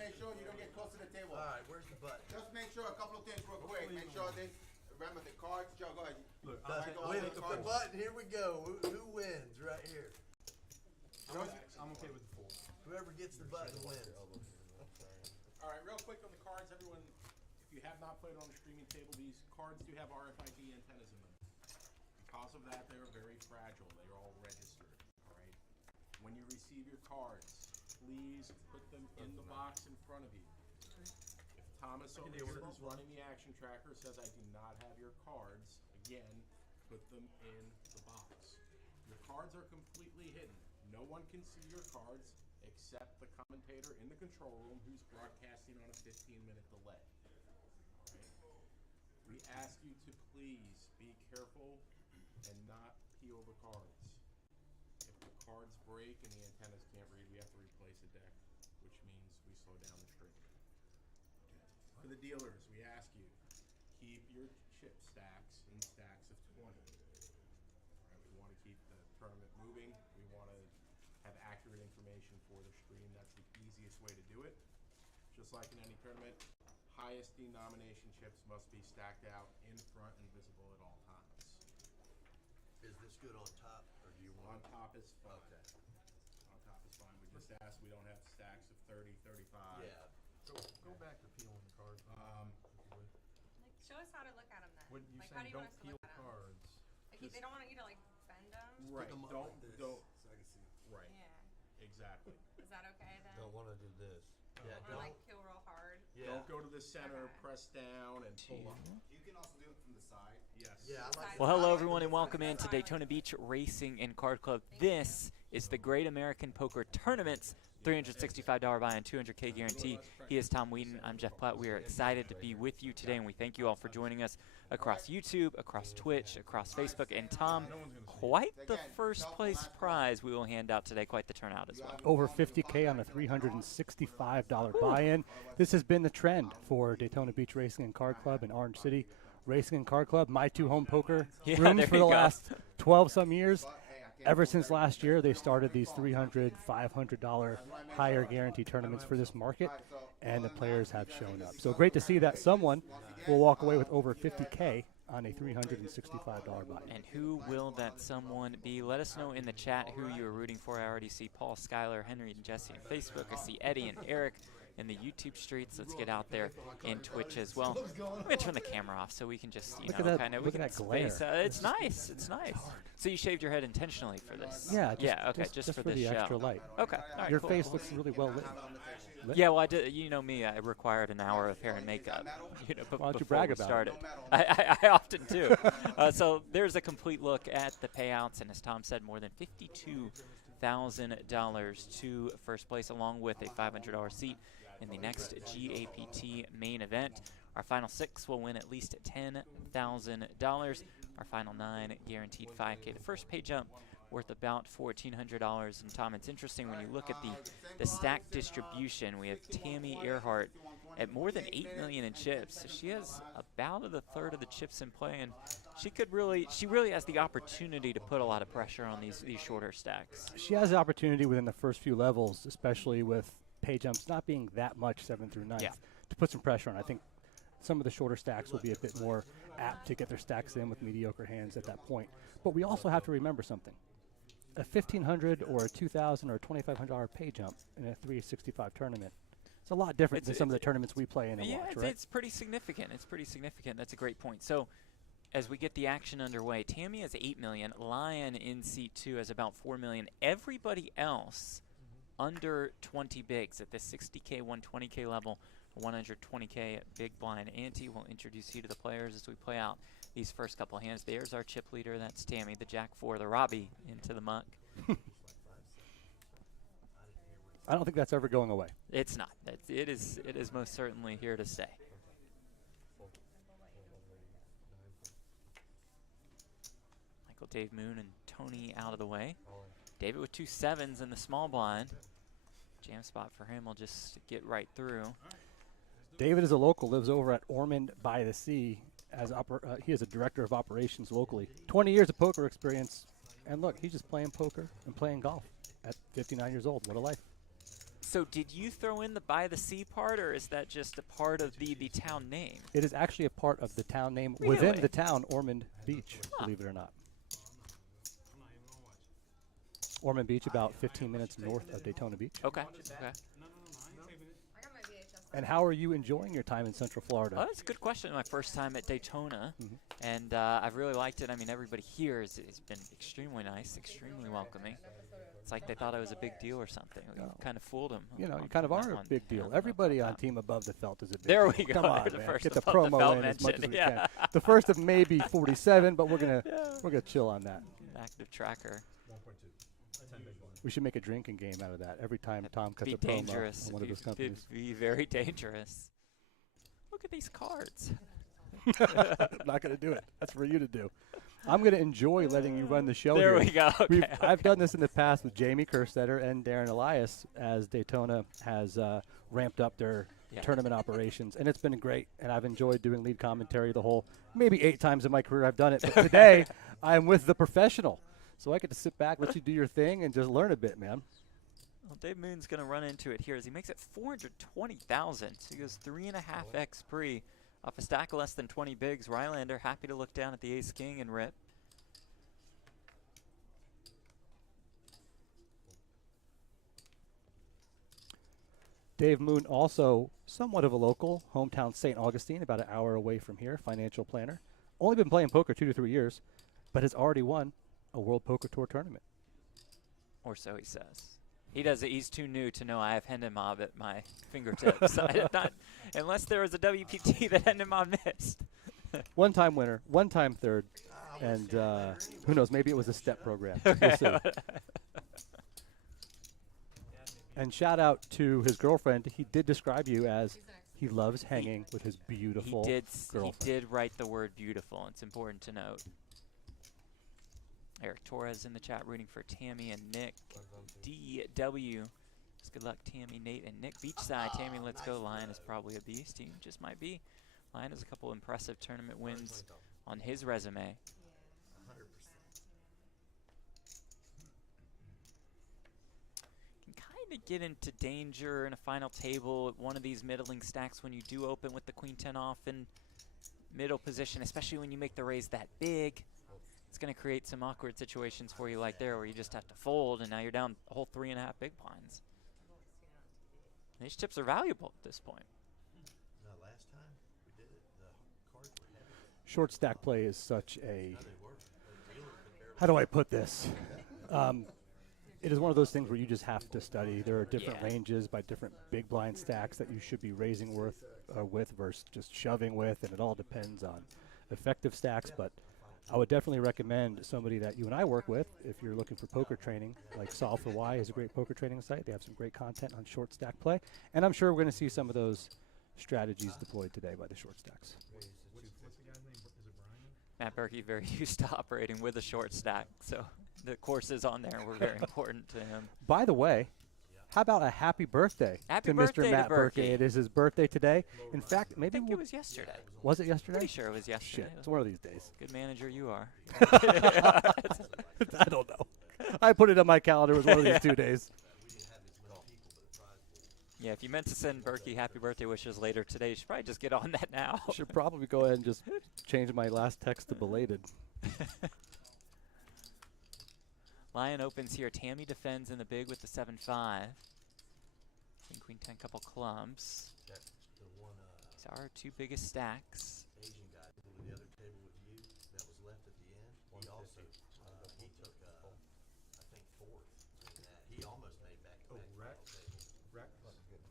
make sure you don't get close to the table. All right, where's the button? Just make sure a couple of things real quick. Make sure this. Remember the cards. Joe, go ahead. Look, the button. Here we go. Who wins right here? I'm okay with the 4. Whoever gets the button wins. All right, real quick on the cards, everyone. If you have not played on a streaming table, these cards do have RFID antennas in them. Because of that, they are very fragile. They are all registered. All right. When you receive your cards, please put them in the box in front of you. If Thomas over here, who's running the action tracker, says I do not have your cards, again, put them in the box. Your cards are completely hidden. No one can see your cards except the commentator in the control room who's broadcasting on a 15-minute delay. All right. We ask you to please be careful and not peel the cards. If the cards break and the antennas can't read, we have to replace a deck, which means we slow down the stream. For the dealers, we ask you, keep your chip stacks in stacks of 20. All right, we want to keep the tournament moving. We want to have accurate information for the stream. That's the easiest way to do it. Just like in any tournament, highest denomination chips must be stacked out in front and visible at all times. Is this good on top, or do you want? On top is fine. Okay. On top is fine. We just ask we don't have stacks of 30, 35. Yeah. Go back to peeling the cards. Like, show us how to look at them then. When you Like, how do say you want don't us to peel look at them? cards, Like, they don't want you to like bend them. Right. them up Don't like this, don't. so I can see. Right. Yeah. Exactly. Is that okay then? Don't want to do this. Yeah, Or like peel real hard. Yeah. Don't go to the center, Okay. press down, and pull up. You can also do it from the side. Yes. Yeah, I like Side. Well, hello everyone and welcome into Daytona Beach Racing and Card Club. This is the Great American Poker Tournament's $365 buy-in, 200K guarantee. He is Tom Wheaton. I'm Jeff Platt. We are excited to be with you today, and we thank you all for joining us across YouTube, across Twitch, across Facebook. And Tom, quite the first place prize we will hand out today, quite the turnout as well. Over $50K on a $365 buy-in. This has been the trend for Daytona Beach Racing and Card Club in Orange City Racing and Card Club. My two home poker rooms for the last 12-some years. Ever since last year, they started these $300, $500 higher guarantee tournaments for this market, and the players have shown up. So great to see that someone will walk away with over $50K on a $365 buy-in. And who will that someone be? Let us know in the chat who you are rooting for. I already see Paul, Skylar, Henry, and Jesse on Facebook. I see Eddie and Eric in the YouTube streets. Let's get out there in Twitch as well. I'm going to turn the camera off so we can just, you know, kind of, we can space. It's nice. It's nice. So you shaved your head intentionally for this? Yeah. Okay, just for this the show. extra light. Okay. All right, Your cool. face looks really well lit. Yeah, well, I did. You know me. I required an hour of hair and makeup. You know, Why don't you before brag we about started. it? I often do. So there's a complete look at the payouts, and as Tom said, more than $52,000 to first place, along with a $500 seat in the next GAPT main event. Our final 6 will win at least $10,000. Our final 9 guaranteed $5K. The first pay jump worth about $1,400. And Tom, it's interesting when you look at the stack distribution. We have Tammy Earhart at more than 8 million in chips. So she has about a third of the chips in play, and she really has the opportunity to put a lot of pressure on these shorter stacks. She has the opportunity within the first few levels, especially with pay jumps not being that much 7th through 9th, to put some pressure on. I think some of the shorter stacks will be a bit more apt to get their stacks in with mediocre hands at that point. But we also have to remember something. A $1,500 or a $2,000 or a $2,500 pay jump in a 365 tournament, it's a lot different than some of the tournaments we play in and watch, right? It's pretty significant. It's pretty significant. That's a great point. So as we get the action underway, Tammy has 8 million. Lion in seat 2 has about 4 million. Everybody else under 20 bigs at the 60K, 120K level, 120K big blind ante. We'll introduce you to the players as we play out these first couple hands. There's our chip leader. That's Tammy, the Jack 4, the Robbie into the muck. I don't think that's ever going away. It's not. It is most certainly here to stay. Michael, Dave Moon, and Tony out of the way. David with 2 7s in the small blind. Jam spot for him will just get right through. David is a local, lives over at Ormond by the Sea. He is a director of operations locally. 20 years of poker experience. And look, he's just playing poker and playing golf at 59 years old. What a life. So did you throw in the by the sea part, or is that just a part of the town name? It is actually a part of the town name Really? within the town, Ormond Beach, believe it or not. Ormond Beach, about 15 minutes north of Daytona Beach. Okay. Okay. I got my VHS. And how are you enjoying your time in Central Florida? Oh, that's a good question. My first time at Daytona, and I've really liked it. I mean, everybody here has been extremely nice, extremely welcoming. It's like they thought I was a big deal or something. We kind of fooled them. You know, you kind of are a big deal. Yeah, Everybody on Team Above the Felt is a big there deal. we go. Come on, There's the man. first Get the Above the promo Felt in as much as we mentioned, yeah. can. The first of maybe 47, but we're gonna chill on that. Active tracker. We should make a drinking game out of that. Every time Tom cuts Be a promo dangerous. on one of those companies. Be very dangerous. Look at these cards. I'm not going to do it. That's for you to do. I'm going to enjoy letting you run the show There here. we go. Okay, I've done this in the past with Jamie Kerstetter and Darren Elias as Daytona has ramped up their tournament operations, and it's been great, and I've enjoyed doing lead commentary the whole maybe 8 times in my career I've done it. But today I'm with the professional, so I get to sit back, let you do your thing, and just learn a bit, man. Well, Dave Moon's going to run into it here as he makes it 420,000. So he goes 3.5x pre off a stack of less than 20 bigs. Rylander happy to look down at the ace king and rip. Dave Moon, also somewhat of a local, hometown St. Augustine, about an hour away from here, financial planner. Only been playing poker 2 to 3 years, but has already won a World Poker Tour tournament. Or so he says. He does it. He's too new to know I have Hendon-Mob at my fingertips. I did not, unless there was a WPT that Hendon-Mob missed. One-time winner, one-time third, and who knows, maybe it was a step program. We'll see. And shout out to his girlfriend. He did describe you as he loves hanging with his beautiful girlfriend. He did write the word beautiful. It's important to note. Eric Torres in the chat rooting for Tammy and Nick. DW. Just good luck, Tammy, Nate, and Nick. Beachside, Tammy, let's go. Lion is probably a beast. He just might be. Lion has a couple impressive tournament wins on his resume. Can kind of get into danger in a final table at one of these middling stacks when you do open with the queen 10 off in middle position, especially when you make the raise that big. It's going to create some awkward situations for you like there where you just have to fold, and now you're down a whole 3.5 big blinds. These chips are valuable at this point. Last time we did it, the cards were heavy. Short stack play is such a, how do I put this? It is one of those things where you just have to study. There are different ranges by different big blind stacks that you should be raising with versus just shoving with, and it all depends on effective stacks. But I would definitely recommend somebody that you and I work with if you're looking for poker training, like Solve for Why is a great poker training site. They have some great content on short stack play, and I'm sure we're going to see some of those strategies deployed today by the short stacks. What's the guy's name? Is it Brian? Matt Berkey very used to operating with a short stack, so the courses on there were very important to him. By the way, how about a happy birthday to birthday Mr. to Matt Berkey? Berkey. It is his birthday today. In fact, I maybe think it was yesterday. Was it yesterday? Pretty sure it was yesterday. Shit, it's one of these days. Good manager you are. I don't know. I put it on my calendar. It was one of these 2 days. Yeah, if you meant to send Berkey happy birthday wishes later today, you should probably just get on that now. Should probably go ahead and just change my last text to belated. Lion opens here. Tammy defends in the big with the 7-5. King, queen 10, couple clubs. These are our 2 biggest stacks. Asian guy to the other table with you that was left at the end. He also he took I think 4th in that. He almost made back.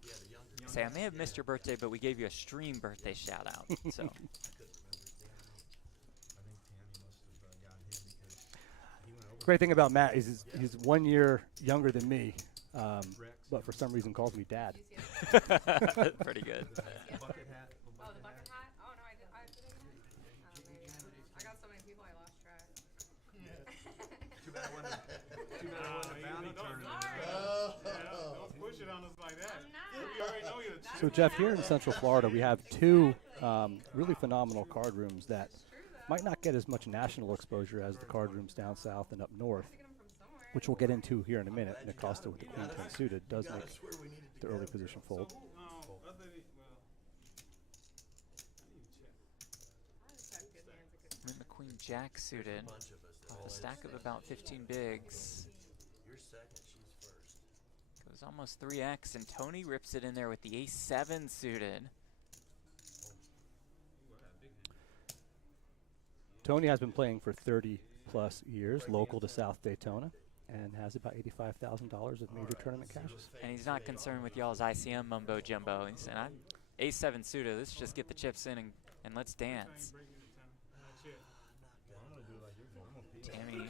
Yeah, the younger. Say, I may have missed your birthday, but we gave you a stream birthday shout out. So I think Tammy must have gotten him because he went over. Great thing about Matt is he's 1 year younger than me, but for some reason calls me dad. pretty good. Bucket hat. Oh, the bucket hat? Oh, no, I did. I got so many people, I lost track. Too bad it wasn't a bounty tournament. Sorry. Don't push it on us like that. I'm not. We already know you're the So Jeff, here in Central Florida, we have 2 really phenomenal card rooms that might not get as much national exposure as the card rooms down south and up north, which we'll get into here in a minute. Nick Costa with the queen 10 suited does make the early position fold. So who, other than, well, I need to check. I just have good hands and good And then the queen jack suited. Bunch of us that Off a always stack of say about that 15 bigs. you're second, she's first. Goes almost 3x, and Tony rips it in there with the ace-7 suited. Ooh, I got a big hand. Tony has been playing for 30 plus years, local to South Daytona, and has about $85,000 of major tournament cashes. And he's not concerned with y'all's ICM mumbo jumbo. He's saying, I'm ace-7 suited. Let's just get the chips in and let's dance. Break me the time. Not yet. Tammy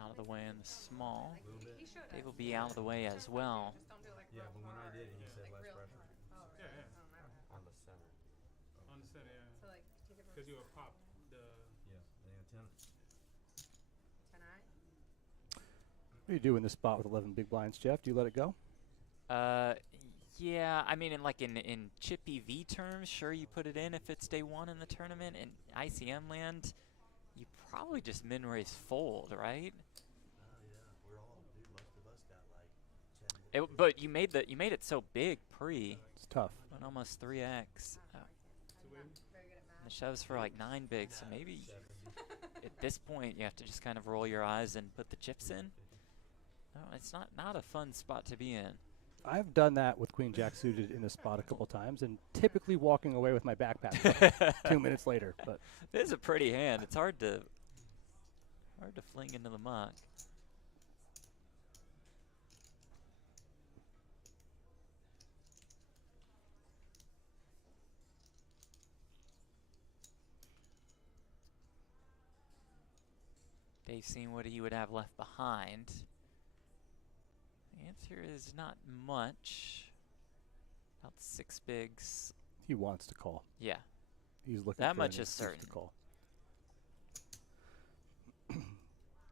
out of the way in the small. He showed us. Dave will be out of the way as well. Just don't do like Yeah, real but when I hard, did, he said like less real pressure. hard. Oh, Yeah, really? yeah. Oh, my bad. On the center. On the set, yeah. So like, take it from Because you would pop the. Yeah, the antenna. 10-eye. What do you do in this spot with 11 big blinds, Jeff? Do you let it go? Yeah, I mean, in chippy V terms, sure you put it in if it's day one in the tournament. In ICM land, you probably just min raise fold, right? Oh yeah, we're all, dude, most of us got like 10 But you made it so big pre, It's tough. went almost 3x. I'm not very good at The math. shoves for like 9 bigs, so maybe at this point you have to just kind of roll your eyes and put the chips in. No, it's not a fun spot to be in. I've done that with Queen Jack suited in this spot a couple times, and typically walking away with my backpack 2 minutes later. But It is a pretty hand. It's hard to fling into the muck. Dave seeing what he would have left behind. The answer is not much. About 6 bigs. he wants to call. Yeah. He's looking That for an much is excuse certain. to call.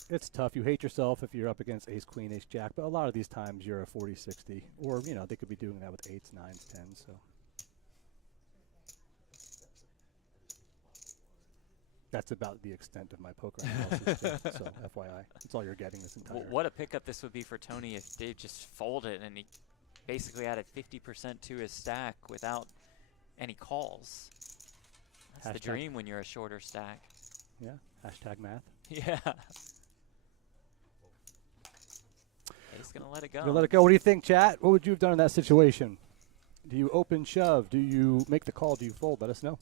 It's tough. You hate yourself if you're up against ace, queen, ace, jack, but a lot of these times you're a 40-60. Or, you know, they could be doing that with 8s, 9s, 10s. So that's about the extent of my poker analysis. Too, so FYI, that's all you're getting this entire. What a pickup this would be for Tony if Dave just folded and he basically added 50% to his stack without any calls. That's the Hashtag- dream when you're a shorter stack. Yeah. Hashtag math. Yeah. He's gonna let it go. You'll let it go. What do you think, chat? What would you have done in that situation? Do you open shove? Do you make the call? Do you fold? Let us know.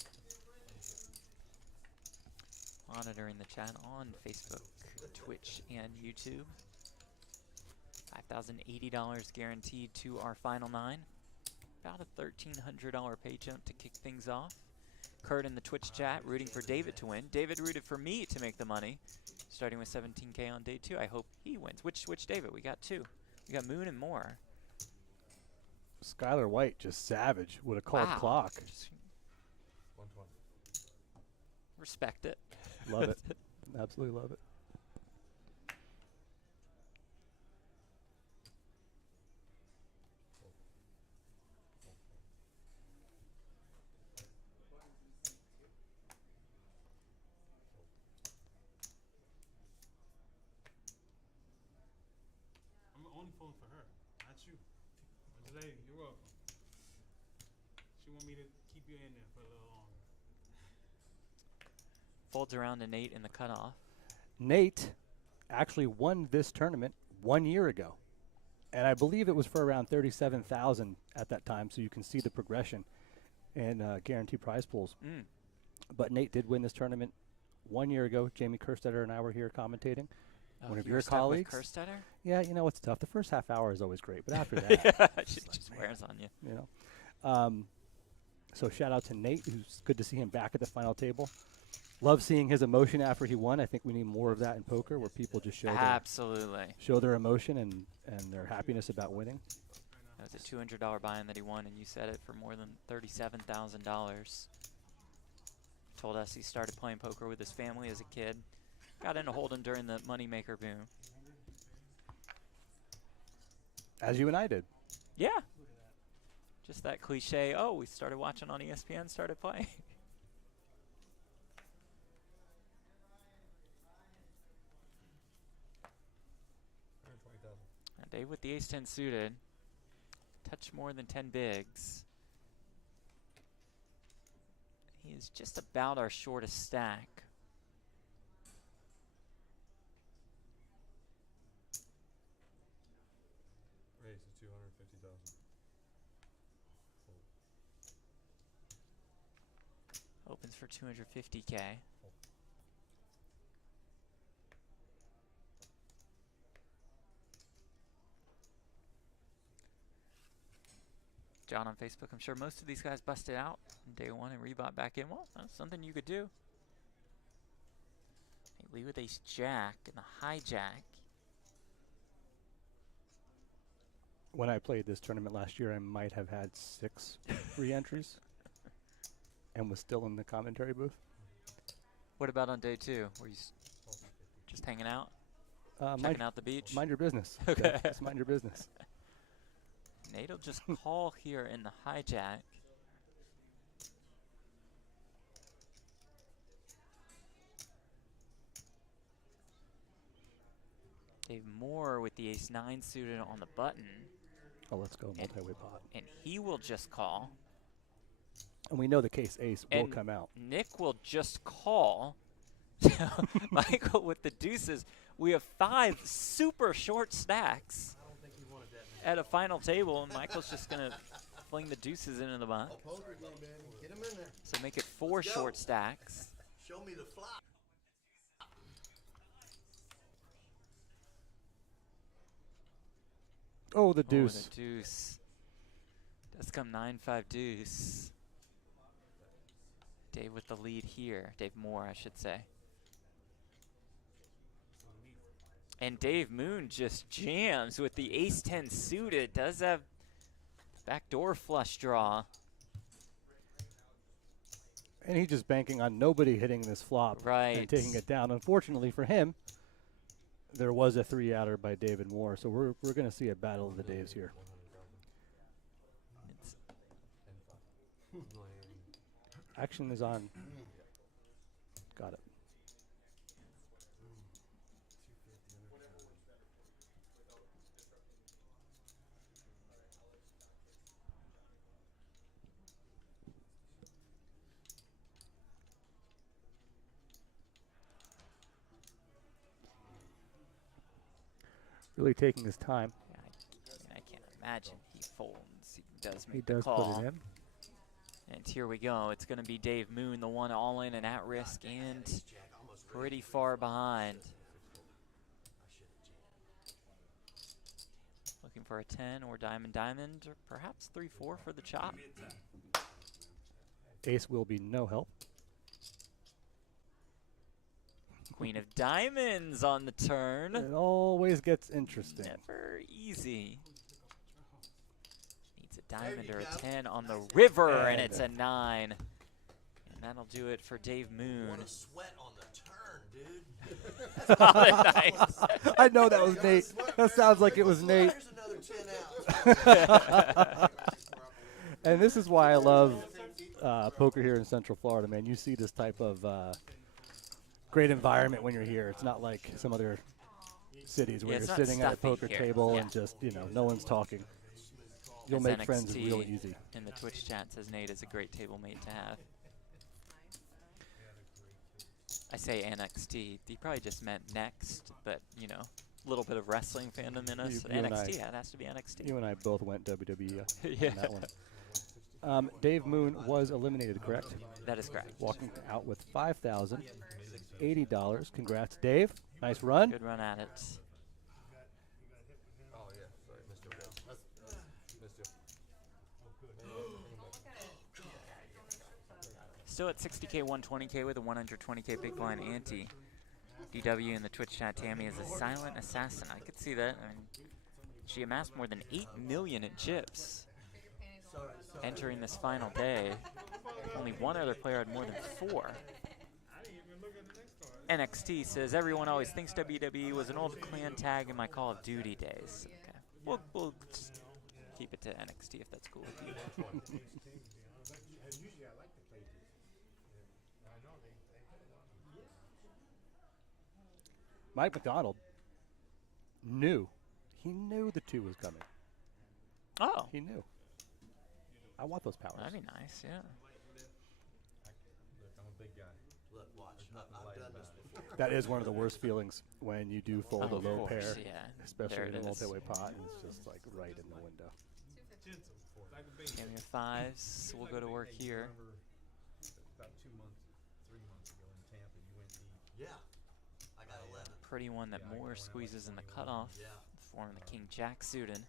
Monitoring the chat on Facebook, Twitch, and YouTube. $5,080 guaranteed to our final 9. About a $1,300 pay jump to kick things off. Kurt in the Twitch chat rooting for David to win. David rooted for me to make the money, starting with 17K on day 2. I hope he wins. Which David? We got 2. We got Moon and Moore. Skylar White just savage with a called Wow. clock. Just 120. respect it. Love it. Absolutely love it. I'm only phoning for her, not you. Lady, you're welcome. She want me to keep you in there for a little longer. Folds around to Nate in the cutoff. Nate actually won this tournament 1 year ago. And I believe it was for around 37,000 at that time, so you can see the progression in guarantee prize pools. Mm. But Nate did win this tournament 1 year ago. Jamie Kerstetter and I were here commentating. Oh, One of you your were stuck with colleagues. Kerstetter? Yeah, you know, it's tough. The first half hour is always great, but after that, Yeah, it's it like, just man, wears on you. you know. So shout out to Nate, who's good to see him back at the final table. Love seeing his emotion after he won. I think we need more of that in poker, where people just Absolutely. show their emotion and their happiness about winning. That was a $200 buy-in that he won, and you said it for more than $37,000. Told us he started playing poker with his family as a kid. Got into Hold'em during the moneymaker boom. As you and I did. Yeah. Just that cliche, oh, we started watching on ESPN, started playing. Now Dave with the ace-10 suited. touch more than 10 bigs. He is just about our shortest stack. Raise to 250,000. Opens for 250K. John on Facebook, I'm sure most of these guys busted out on day one and rebought back in. Well, that's something you could do. Hey, Lee with ace jack and the hijack. When I played this tournament last year, I might have had 6 re-entries and was still in the commentary booth. What about on day two? Were you just hanging out? Mind, Checking out the beach? mind your business. Okay. Just mind your business. Nate'll just call here in the hijack. Dave Moore with the ace-9 suited on the button. Oh, let's go multi-way pot. And he will just call. And we know the case ace will And come out. Nick will just call. Michael with the deuces. We have 5 super short stacks at a final table, and Michael's just going to fling the deuces into the box. Poker game, baby. Get him in there. So make it 4 Let's go. short stacks. Show me the flop. Oh, the Oh, deuce. the deuce. Does come 9-5 deuce. Dave with the lead here. Dave Moore, I should say. And Dave Moon just jams with the ace-10 suited. Does have backdoor flush draw. And he's just banking on nobody hitting this flop Right. and taking it down. Unfortunately for him, there was a 3-outer by David Moore, so we're going to see a battle of the Daves here. It's Action is on. Got it. Really taking his time. yeah, I can't imagine he folds. He does make He the does call. put it in. And here we go. It's going to be Dave Moon, the one all in and at risk and pretty far behind. Looking for a 10 or diamond, or perhaps 3-4 for the chop. Ace will be no help. Queen of diamonds on the turn. It always gets interesting. Never easy. Needs a diamond or a 10 on the river, and it's a 9. And that'll do it for Dave Moon. What a sweat on the turn, dude. Nice. I know that was Nate. That sounds like it was Nate. There's another 10 out. And this is why I love poker here in Central Florida, man. You see this type of great environment when you're here. It's not like some other cities where Yeah, you're it's not sitting at a stuffy poker here. table Yeah. and just, no one's talking. You'll As make friends NXT real easy. In the Twitch chat says Nate is a great table mate to have. I say NXT. He probably just meant next, but, a little bit of wrestling fandom in us. You and NXT, I- yeah, it has to be NXT. You and I both went WWE Yeah. on that one. Dave Moon was eliminated, correct? That is correct. Walking out with $5,080. Congrats, Dave. Nice run. Good run at it. Oh, yeah. Sorry, Mr. Mr. Still at 60K, 120K with a 120K big blind ante. DW in the Twitch chat, Tammy is a silent assassin. I could see that. I mean, she amassed more than 8 million in chips entering this final day. Only one other player had more than 4. NXT says, everyone always thinks WWE was an old clan tag in my Call of Duty days. Okay. We'll just keep it to NXT if that's cool with you. Mike McDonald knew. He knew the 2 was coming. Oh, He knew. I want those powers. that'd be nice. Yeah. Look, I'm a big guy. Look, watch. There's nothing I've light done this about it. before. That is one of the worst feelings when you do fold Oh, a of low course, pair, yeah. especially There in it a is. multi-way pot, and it's just like right in the window. Gentle. Like a baby. Tammy with 5s. We'll go to work Hey, you here. remember about 2 months, 3 months ago in Tampa, you went deep. Yeah. I got 11. Pretty one that Yeah, I more going out like squeezes in the 21. cutoff. Yeah. Forming the King Jack suited. And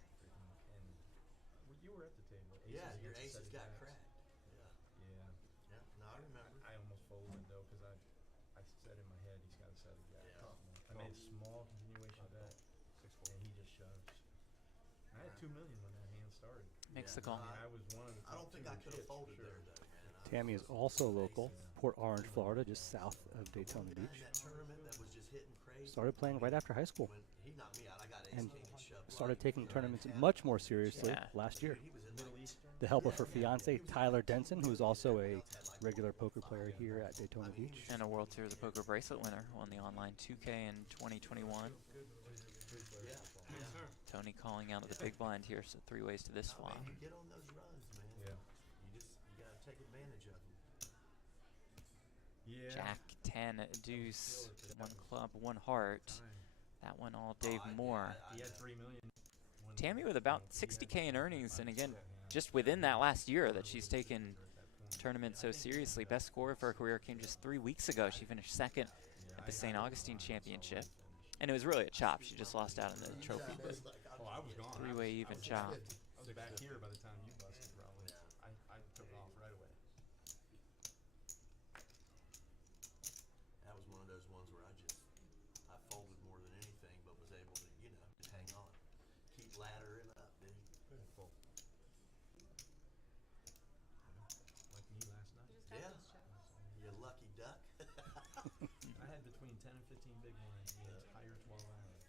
well, you were at the table. Yeah, your against aces the got setting cracked. backs. Yeah. Yeah. Yeah. No, I remember. I almost folded though because I said in my head he's got a set of jacks. Yeah. I made a small continuation bet, and he just shoves. I had 2 million when that hand started. Makes Yeah, the call. no, I was one of the I don't top think two I could have chips, for folded sure. there though, man. Tammy is also local, Port Orange, Florida, just south of Daytona Guy in Beach. that tournament that was just hitting crazy. Started playing right after high school When he knocked me out, I got ace and king and shoved started light. taking tournaments much more seriously Yeah. last year. He was in Middle like Eastern. The help of her fiance, Tyler Denson, who is also a regular poker player here at Daytona Beach. And a World Series of Poker bracelet winner. Won the online 2K in 2021. Yeah. Yeah. Tony calling out of the big blind here, so 3 ways to this I flop. mean, you get on those runs, man. Yeah. You gotta take advantage of them. Yeah. Jack 10 deuce. 1 club, 1 heart. That one all Dave Moore. He had 3 million. when- Tammy with about he had 60K in earnings, and again, that hand. just within that last year that she's taken tournament so seriously. Best score of her career came just 3 weeks ago. She finished second at the St. Augustine Championship. And it was really a chop. She just lost out in the trophy, but Oh, I was gone. 3-way even chop. I was back here by the time you busted, probably. I took off right away. That was one of those ones where I folded more than anything, but was able to, just hang on. Keep laddering up, dude. Full. Like me last night. Yeah. You lucky duck. I had between 10 and 15 big blinds the entire 12 hours.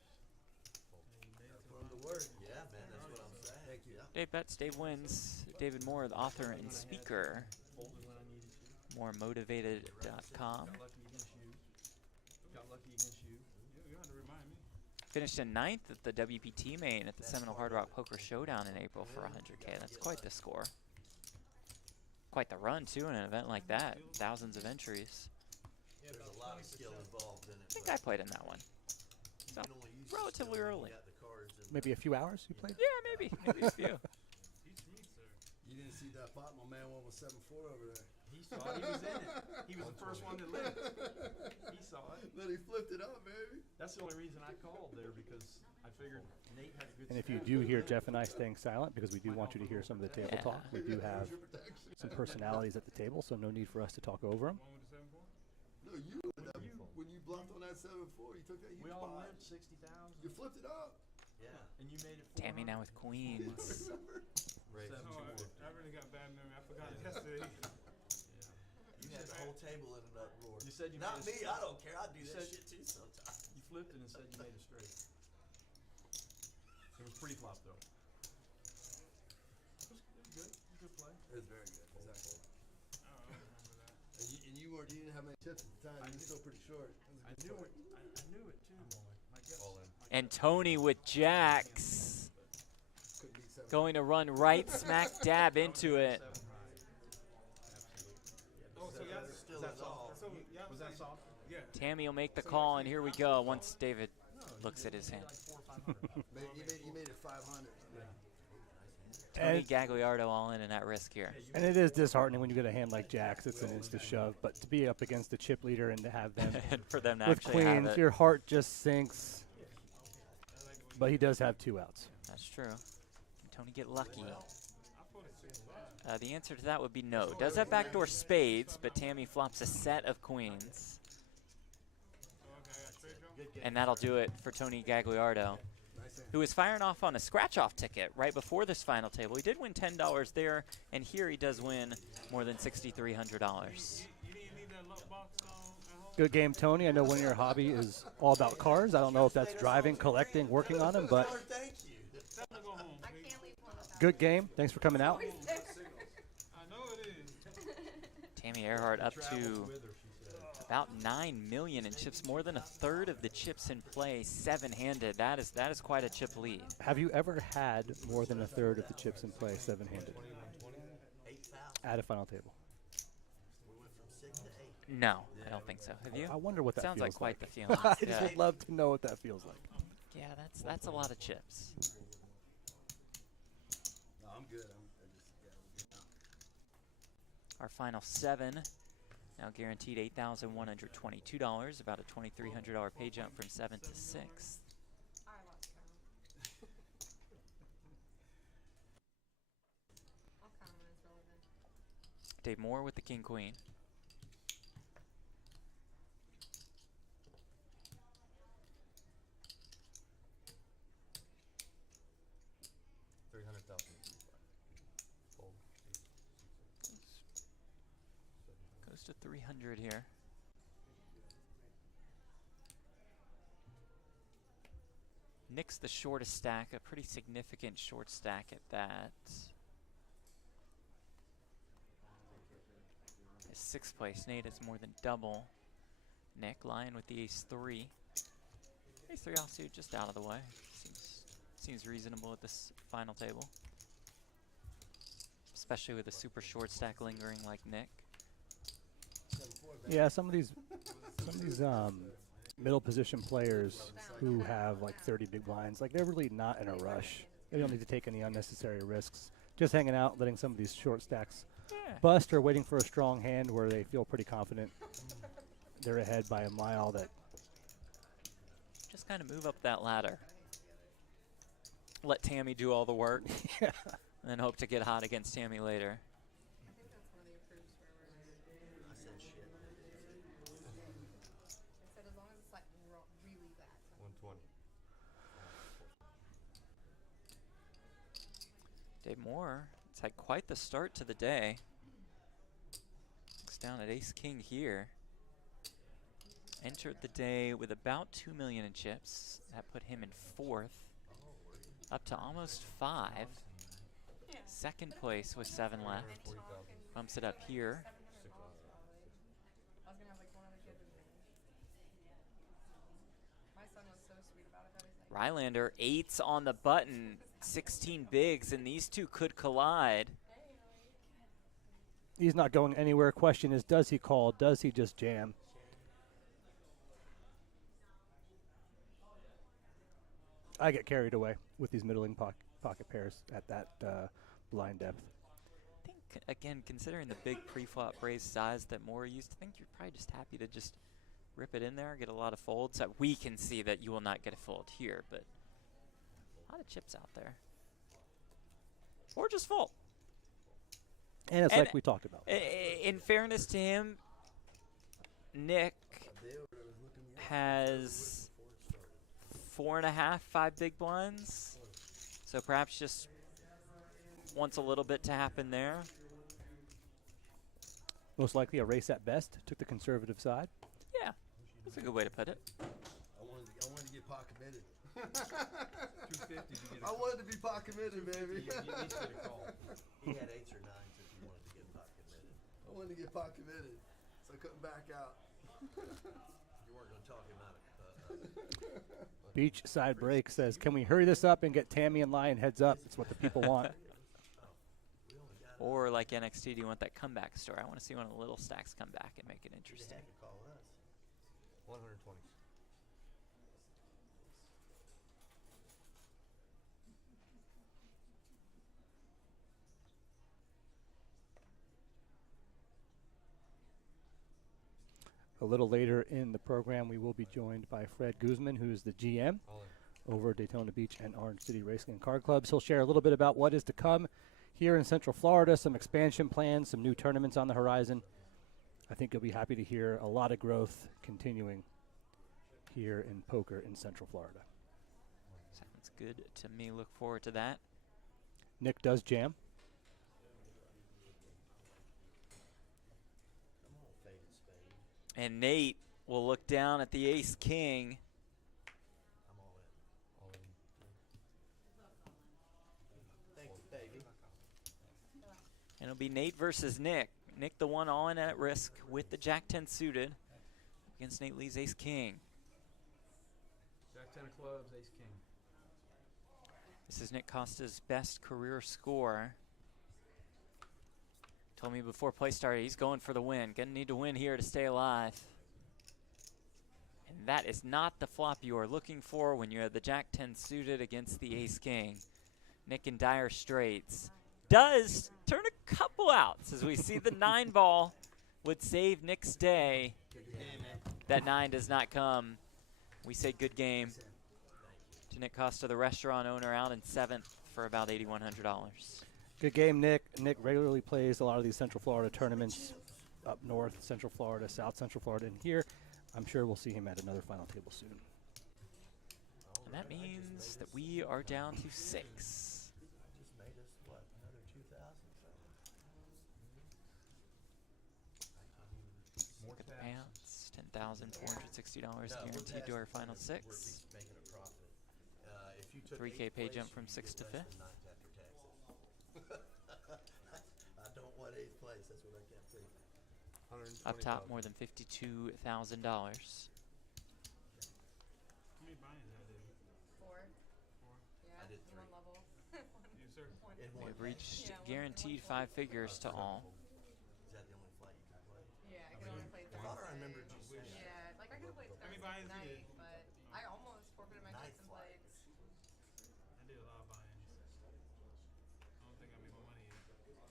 Put 'em to work. Yeah, man, that's what I'm saying. Thank you. Yeah. Dave bets, Dave wins. David Moore, the author and speaker. Folded when I needed to. Moremotivated.com. Got lucky against you. Got lucky against you. You had to remind me. Finished in 9th at the WPT main at the Seminole Hard Rock Poker Showdown in April for 100K. That's quite the score. Quite the run, too, in an event like that. Thousands of entries. There's a lot of skill involved in it. I think I played in that one. So, You can only use the relatively skill when early. you got the cards and Maybe a few hours you played? Yeah, maybe. Maybe a few. Teach me, sir. You didn't see that pot my man won with 7-4 over there. He saw it. He was in it. He was the first one that lived. He saw it. Then he flipped it up, baby. That's the only reason I called there because I figured Nate had a good And if you stack. do hear Jeff and I staying silent, because we do want you to hear some of the table Yeah. talk, we do have some personalities at the table, so no need for us to talk over them. One with the 7-4? No, when you bluffed on that 7-4, you took that huge We all pot. lived 60,000. You flipped it up. yeah. And you made it 400. Tammy now with queens. Raise So, I really got bad memory. I forgot yesterday. You had the whole table in an uproar. You said you Not made me, a I don't care. I do You that said- shit too sometimes. You flipped it and said you made a straight. It was pre-flop though. It was good. It was good play. It was very good. Exactly. I don't remember that. You didn't have many chips at the time. You were still pretty short. I knew it. I knew it too. My guess. And Tony with jacks. Couldn't beat 7. Going to run right smack dab into it. Oh, so yeah, Still is that is soft? all. So, yeah, was that soft? Yeah. Tammy will make the call, and here we go once David looks at his hand. Like 400 or 500. You made it 500. Tony And, Gagliardo all in at risk here. and it is disheartening when you get a hand like Jack's. It's an insta shove, but to be up against the chip leader and to have them And for them to with actually have queens, it. your heart just sinks. But he does have 2 outs. That's true. Can Tony get lucky? The answer to that would be no. Does have backdoor spades, but Tammy flops a set of queens. And that'll do it for Tony Gagliardo, who is firing off on a scratch-off ticket right before this final table. He did win $10 there, and here he does win more than $6,300. You didn't leave that lock box at home? Good game, Tony. I know one of your hobby is all about cars. I don't know if that's driving, collecting, working on them, but Thank you. Tell him to go home. I please. can't leave one without. good game. Thanks for coming out. I know it is. Tammy Earhart up Travels to with her, she said. About 9 million in chips, more than a third of the chips in play, seven-handed. That is quite a chip lead. Have you ever had more than a third of the chips in play seven-handed 8,000. at a final table? We went from 6 to 8. No, I don't think so. Have you? I wonder what that Sounds feels like quite like. the feeling. I Yeah. just would love to know what that feels like. Yeah, that's a lot of chips. No, I'm good. we're good now. Our final 7, now guaranteed $8,122, about a $2,300 pay jump from 7th to 6th. I lost count. I'll count them as relevant. Dave Moore with the King Queen. Goes to 300 here. Nick's the shortest stack, a pretty significant short stack at that. His 6th place, Nate, is more than double. Nick lying with the ace-3. Ace-3 offsuit just out of the way. Seems reasonable at this final table. Especially with a super short stack lingering like Nick. Yeah, some of these middle position players who have like 30 big blinds, like they're really not in a rush. They don't need to take any unnecessary risks. Just hanging out, letting some of these short stacks bust, or waiting for a strong hand where they feel pretty confident they're ahead by a mile. That just kind of move up that ladder. Let Tammy do all the work. Yeah. And then hope to get hot against Tammy later. I think that's one of the approved swear words. I said shit. I said as long as it's like really bad. 120. Dave Moore, it's had quite the start to the day. Looks down at ace-king here. Entered the day with about 2 million in chips. That put him in 4th. Up to almost 5. 2nd place with 7 left. Bumps it up here. I was gonna have like one other kid with me. My son was so sweet about it. That he's like, Rylander, 8s on the button. 16 bigs, and these two could collide. he's not going anywhere. Question is, does he call? Does he just jam? I get carried away with these middling pocket pairs at that blind depth. I think, again, considering the big pre-flop raise size that Moore used, I think you're probably just happy to just rip it in there, get a lot of folds. We can see that you will not get a fold here, but a lot of chips out there. Or just fold. And it's like we talked about. In fairness to him, Nick has 4.5, 5 big blinds. So perhaps just wants a little bit to happen there. Most likely a race at best. Took the conservative side. Yeah, that's a good way to put it. I wanted to get pot committed. 250 to get I wanted to be pot committed, baby. You each get a call. He had 8s or 9s if he wanted to get pot committed. I wanted to get pot committed, so I couldn't back out. You weren't going to talk him out of Beachside Break says, can we hurry this up and get Tammy and Lion heads up? It's what the people want. Or like NXT, do you want that comeback story? I want to see one of the little stacks come back and make it interesting. call us. 120. A little later in the program, we will be joined by Fred Guzman, who's the GM over Daytona Beach and Orange City Racing and Card Clubs. He'll share a little bit about what is to come here in Central Florida, some expansion plans, some new tournaments on the horizon. I think you'll be happy to hear a lot of growth continuing here in poker in Central Florida. Sounds good to me. Look forward to that. Nick does jam. And Nate will look down at the ace-king. I'm all in. Thank you, baby. And it'll be Nate versus Nick. Nick the one all in at risk with the Jack-10 suited. against Nate Lee's ace king. Jack 10 of clubs, ace king. This is Nick Costa's best career score. Told me before play started he's going for the win. Gonna need to win here to stay alive. And that is not the flop you are looking for when you have the Jack 10 suited against the ace king. Nick in dire straits. Does turn a couple outs as we see the 9 ball would save Nick's day. That 9 does not come. We say good game to Nick Costa, the restaurant owner, out in 7th for about $8,100. Good game, Nick. Nick regularly plays a lot of these Central Florida tournaments up north, Central Florida, South Central Florida, and here. I'm sure we'll see him at another final table soon. And that means that we are down to 6. Just made us, what, another 2,000? Look at the payouts. $10,460 guaranteed to our final 6. We're at least making a profit. If you took 3K 8th pay place, jump you from could 6th to get less 5th. than 9th after taxes. I don't want 8th place. That's what I can't think. Up top, more than $52,000. How many buy-ins I did? 4. 4. Yeah, I did in 3. one level. You, sir? In We one have reached Yeah, one guaranteed flight. 5 figures to all. Is that the only flight you can play? Yeah, I could only play I thought I Thursday. remembered you saying that. Yeah, like I could have played How many Thursday buy-ins you night, did? but I almost forfeited my Ninth chips and flight. played. I did a lot of buy-ins. I don't think I made my money yet.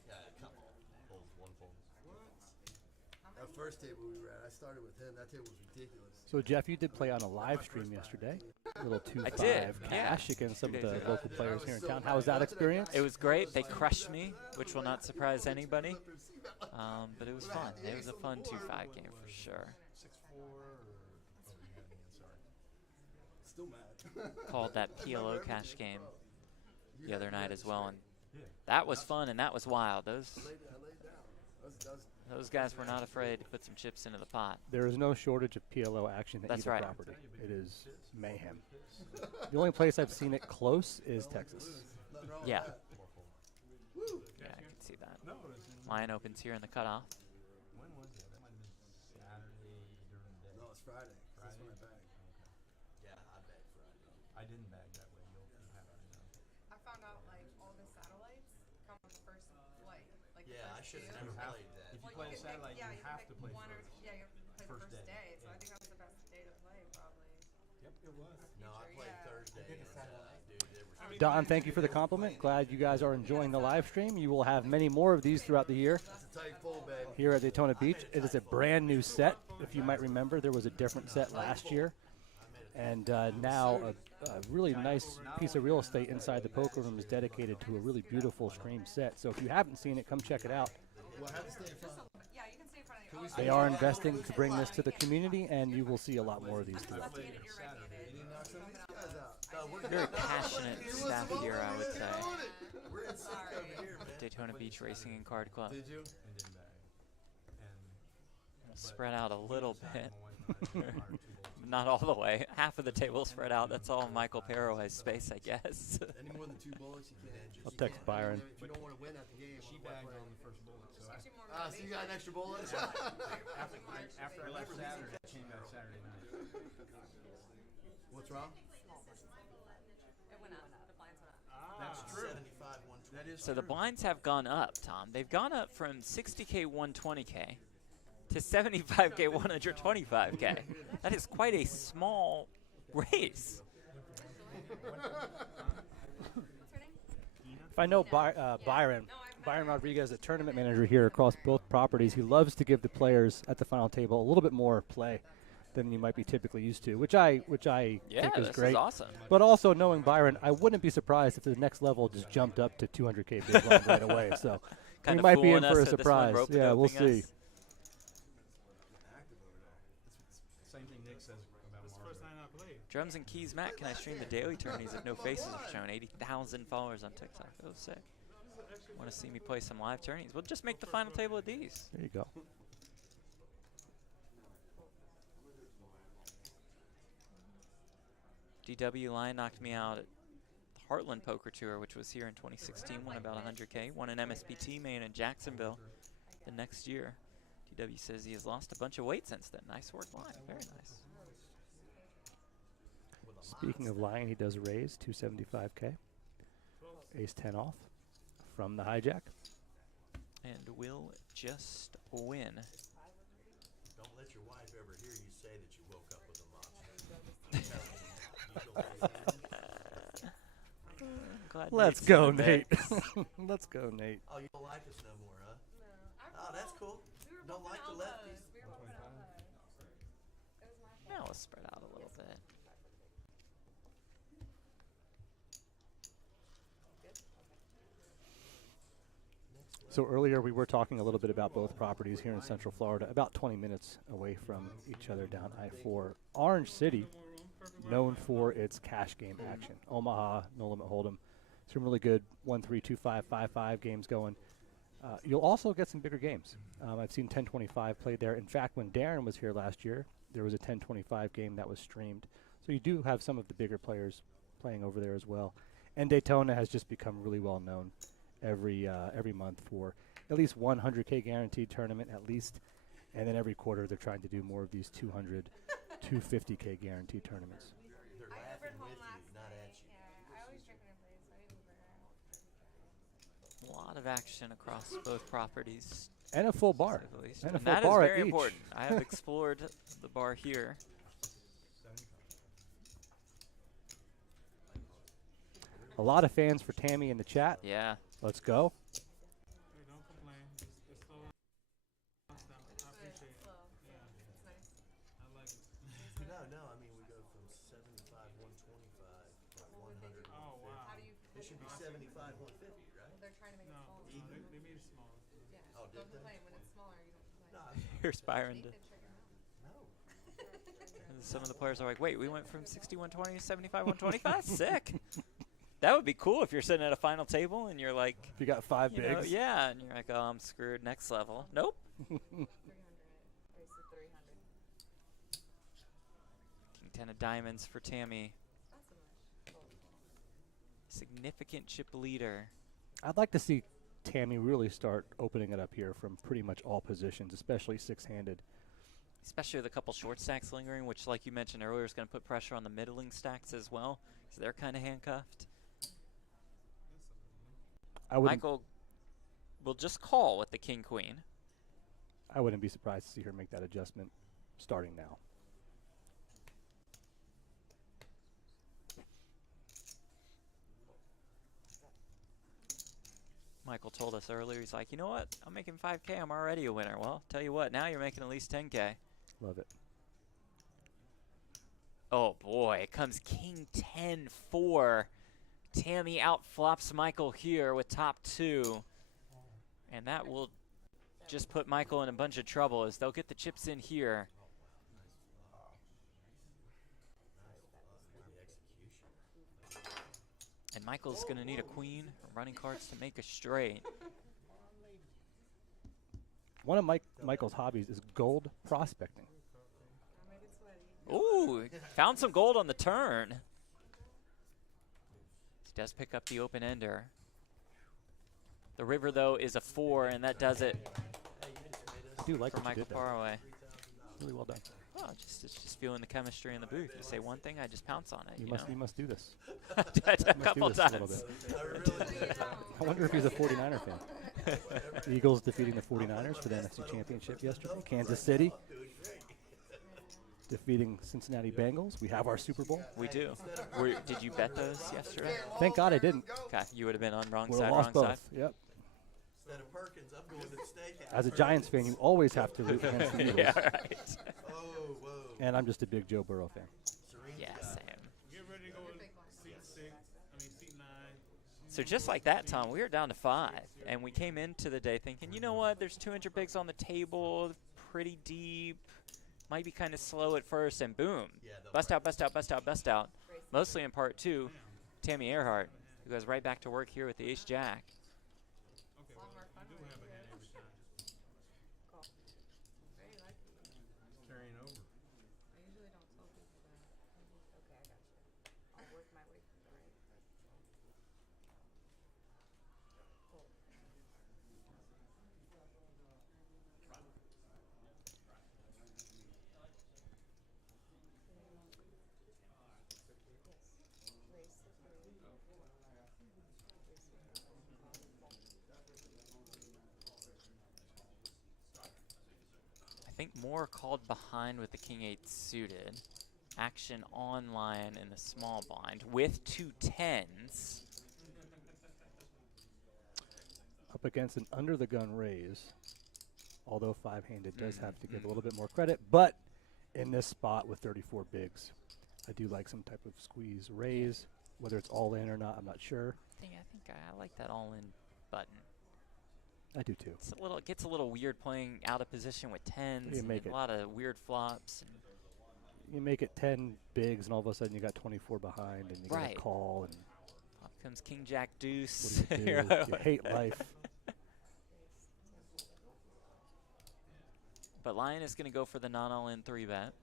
Yeah, a couple. Folds, one fold. What? How That many? first table we were at, I started with him. That table was ridiculous. So, Jeff, you did play on a live stream yesterday. A little 2-5 did, yeah. cash against some 2 of days the ago. local players here in town. How was that experience? It was great. They crushed me, which will not surprise anybody. But it was fun. It was a fun 2-5 game for sure. 6-4 or Still mad. Called that PLO cash game the other night as well, and that was fun and that was wild. I laid down. Those guys were not afraid to put some chips into the pot. There is no shortage of PLO action at That's either right. property. It is mayhem. The only place I've seen it close is Texas. Yeah. Yeah, I can see that. Line opens here in the cutoff. When was it? That might have been Saturday during the day. No, it's Friday. That's when I bagged. Yeah, I bet Friday. I didn't bag that way. You'll have it. I found out like all the satellites come on the first flight. Like the Yeah, I first should two. have never played that. If you Well, play a can pick- satellite, yeah, you can have pick to play one first. yeah, you have to play First the first day, day. So I yeah. think that was the best day to play, probably. Yep, it was. No, I Future, played yeah. Thursday, and dude, there was Don, thank you for the compliment. Glad you guys are enjoying the live stream. You will have many more of these throughout the year It's a tight fold, baby. here at Daytona Beach. It is a brand new set. If you might remember, there was a different set last year. And now a really nice piece of real estate inside the poker room is dedicated to a really beautiful stream set. So if you haven't seen it, come check it out. We'll have to stay in front. Yeah, you can stay in front of your They are investing to bring this to the community, and you will see a lot more of these throughout the year. left-handed, you're right-handed. Knock some of these guys out. Very passionate staff here, I would say. We're in sync over here, man. Daytona Beach Racing and Card Club. Did you? And didn't bag. And Spread out a little bit. my wife and I Not all the way. Half of the table spread out. That's all Michael Pero has space, I guess. Any more than 2 bullets, you can't. I'll text Byron. If you don't want to win at the game, she bagged on the first bullet. So Actually, more so you got an extra bullet? after I left Saturday, I came back Saturday night. What's wrong? It went up. The blinds went up. That's true. 75, 120. That is So the true. blinds have gone up, Tom. They've gone up from 60K 120K to 75K 125K. That is quite a small raise. What's her name? If I know Byron Rodriguez, the tournament manager here across both properties, he loves to give the players at the final table a little bit more play than you might be typically used to, which I Yeah, think is this great. is awesome. But also knowing Byron, I wouldn't be surprised if the next level just jumped up to 200K big blind right away. So we Kinda might be in fooling for a us with this one, surprise. rope Yeah, we'll doping see. us. Same thing Nick says about This is the Marvin. first time I played. Drums and Keys Matt, can I stream the daily tourneys if no faces are shown? 80,000 followers on TikTok. Oh, sick. Want to see me play some live tourneys? We'll just make the final table of these. There you go. DW Line knocked me out at the Heartland Poker Tour, which was here in 2016. Won about 100K. Won an MSPT main in Jacksonville the next year. TW says he has lost a bunch of weight since then. Nice work line. Very nice. Speaking of lying, he does raise 275K. Ace 10 off from the hijack. And will just win. Don't let your wife ever hear you say that you woke up with a monster. Let's go, Nate. Let's go, Nate. Oh, you don't like us no more, huh? No. Oh, that's cool. Don't like the lefties. Now let's spread out a little bit. So earlier we were talking a little bit about both properties here in Central Florida, about 20 minutes away from each other down I-4. Orange City, known for its cash game action. Omaha, no limit hold'em. Some really good 1-3, 2-5, 5-5 games going. You'll also get some bigger games. I've seen 10-25 played there. In fact, when Darren was here last year, there was a 10-25 game that was streamed. So you do have some of the bigger players playing over there as well. And Daytona has just become really well known every month for at least 100K guaranteed tournament at least. And then every quarter they're trying to do more of these 200, 250K guaranteed tournaments. They're laughing with you, not at you. Yeah, I always drink in place, so I didn't Uber. A lot of action across both properties. And a full bar. To say the least. And a full that bar is at very each. important. I have explored the bar here. A lot of fans for Tammy in the chat. Yeah. Let's go. Hey, don't complain. It's slow down. I appreciate it. Yeah, It's nice. I like it. No, I mean, we go from 75, 125, 100, Oh, wow. How do you? It should be 75, 150, right? They're trying to make No, it smaller. they made it smaller. Yeah. Oh, did Don't they? complain when it's smaller. You don't complain. No, Here's Byron. Nathan, check him out. no. Some of the players are like, wait, we went from 60, 120 to 75, 125? Sick. That would be cool if you're sitting at a final table and you're like, If you got five you know, bigs. yeah, and you're like, oh, I'm screwed. Next level. Nope. 300. Race to 300. King 10 of diamonds for Tammy. Not so much. Significant chip leader. I'd like to see Tammy really start opening it up here from pretty much all positions, especially six-handed. Especially with a couple short stacks lingering, which, like you mentioned earlier, is going to put pressure on the middling stacks as well, because they're kind of handcuffed. I wouldn't, Michael will just call with the king-queen. I wouldn't be surprised to see her make that adjustment starting now. Michael told us earlier, he's like, you know what? I'm making 5K. I'm already a winner. Well, tell you what, now you're making at least 10K. Love it. Oh, boy. It comes king 10-4. Tammy outflops Michael here with top two. And that will just put Michael in a bunch of trouble as they'll get the chips in here. And Michael's going to need a queen, running cards to make a straight. One of Michael's hobbies is gold prospecting. I'll make it sweaty. Ooh, found some gold on the turn. He does pick up the open ender. The river, though, is a 4, and that does it I do like for what you Michael did there. Faraway. Really well done. Oh, it's just feeling the chemistry in the booth. You say one thing, I just pounce on it. You You must, know? you must do this. a do couple this a little times. bit. I wonder if he's a 49er fan. Eagles defeating the 49ers for the NFC Championship yesterday. Kansas City defeating Cincinnati Bengals. We have our Super Bowl. We do. Did you bet those yesterday? Thank God I didn't. Okay, you would have been on wrong We'll side, lost wrong both. side. Yep. Instead of Perkins, I'm going to the steakhouse. As a Giants fan, you always have to root against the Eagles. Yeah, right. Oh, whoa. And I'm just a big Joe Burrow fan. Yeah, Sam. Get ready to go with seat 9. So just like that, Tom, we were down to 5, and we came into the day thinking, you know what, there's 200 bigs on the table, pretty deep, might be kind of slow at first, and boom, bust out, bust out, bust out, bust out. Mostly in part 2, Tammy Earhart, who goes right back to work here with the ace-jack. Okay, well, you do have a hand every time. Very lucky. Carrying over. I usually don't tell people that. Okay, I got you. I'll work my way through the right. think Moore called behind with the king 8 suited. Action on line in the small blind with 2 10s. Up against an under the gun raise. Although 5-handed does have to give a little bit more credit, but in this spot with 34 bigs, I do like some type of squeeze raise. Whether it's all in or not, I'm not sure. I think I like that all in button. I do too. It gets a little weird playing out of position with 10s You and make a lot of weird flops. And you make it 10 bigs, and all of a sudden you got 24 behind, and you got a call, and pop comes king jack deuce. what do you do? You hate life. But Lion is going to go for the non all in 3-bet.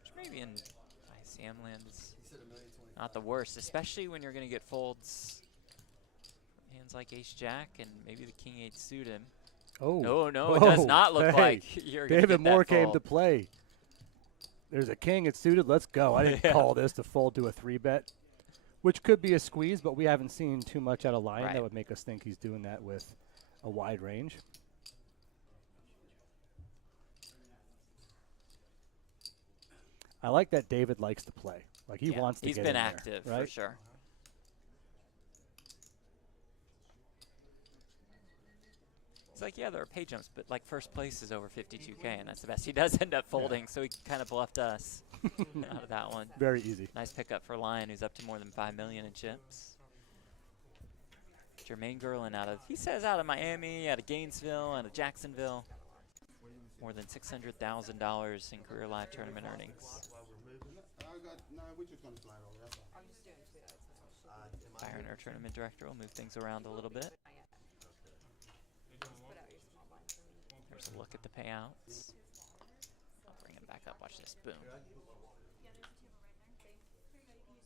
Which maybe in ICM land is not the worst, especially when you're going to get folds hands like ace jack and maybe the king 8 suited. Oh. No, it does not look like you're going to David Moore came to play. There's a king, it's suited, let's go. I didn't call this to fold to a 3-bet, which could be a squeeze, but we haven't seen too much out of Lion that would make us think he's doing that with a wide range. I like that David likes to play. Like he wants to get in there. He's been active, right? for sure. It's like, yeah, there are pay jumps, but like first place is over 52K, and that's the best. He does end up folding, so he kind of bluffed us out of that one. Very easy. Nice pickup for Lion, who's up to more than 5 million in chips. Jermaine Gerlin he says out of Miami, out of Gainesville, out of Jacksonville. More than $600,000 in career live tournament earnings. We're just gonna slide over. That's all. Byron, our tournament director, will move things around a little bit. There's a look at the payouts. I'll bring him back up. Watch this. Boom.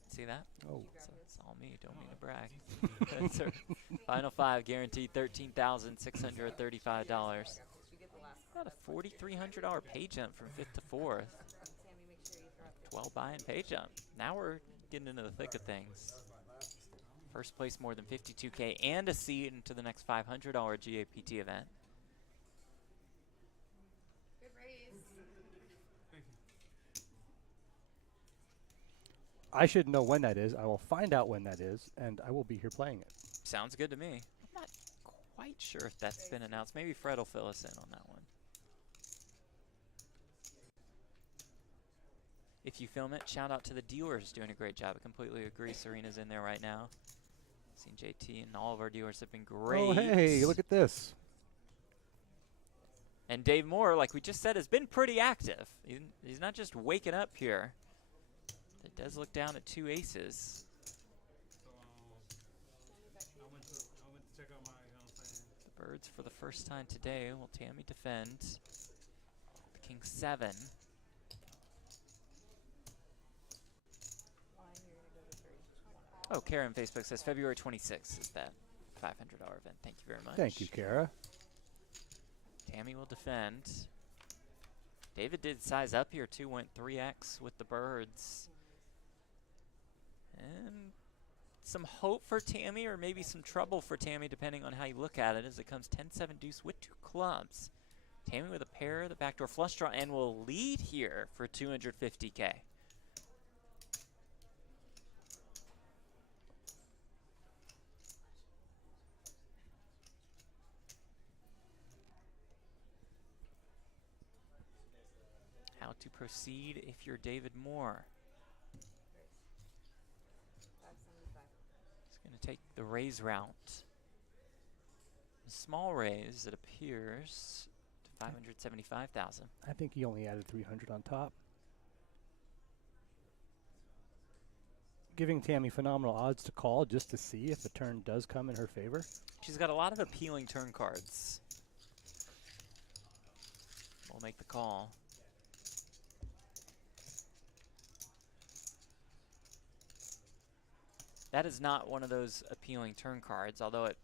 See that? Oh. So it's all me. Don't mean to brag. That's our final 5 guaranteed $13,635. About a $4,300 pay jump from 5th to 4th. 12 buy-in pay jump. Now we're getting into the thick of things. First place more than 52K and a seat into the next $500 GAPT event. Good raise. I should know when that is. I will find out when that is, and I will be here playing it. Sounds good to me. I'm not quite sure if that's been announced. Maybe Fred will fill us in on that one. If you film it, shout out to the dealers doing a great job. I completely agree. Serena's in there right now. Seen JT and all of our dealers have been great. Oh, hey, look at this. And Dave Moore, like we just said, has been pretty active. He's not just waking up here. It does look down at 2 aces. So, I went to check out my, The birds for the first time today. Will Tammy defend? The king 7. Oh, Kara on Facebook says February 26th is that $500 event. Thank you very much. Thank you, Kara. Tammy will defend. David did size up here too, went 3x with the birds. And some hope for Tammy, or maybe some trouble for Tammy, depending on how you look at it, as it comes 10-7 deuce with 2 clubs. Tammy with a pair, the backdoor flush draw, and will lead here for 250K. How to proceed if you're David Moore. He's going to take the raise route. A small raise, it appears, to 575,000. I think he only added 300 on top. Giving Tammy phenomenal odds to call just to see if the turn does come in her favor. She's got a lot of appealing turn cards. We'll make the call. That is not one of those appealing turn cards, although it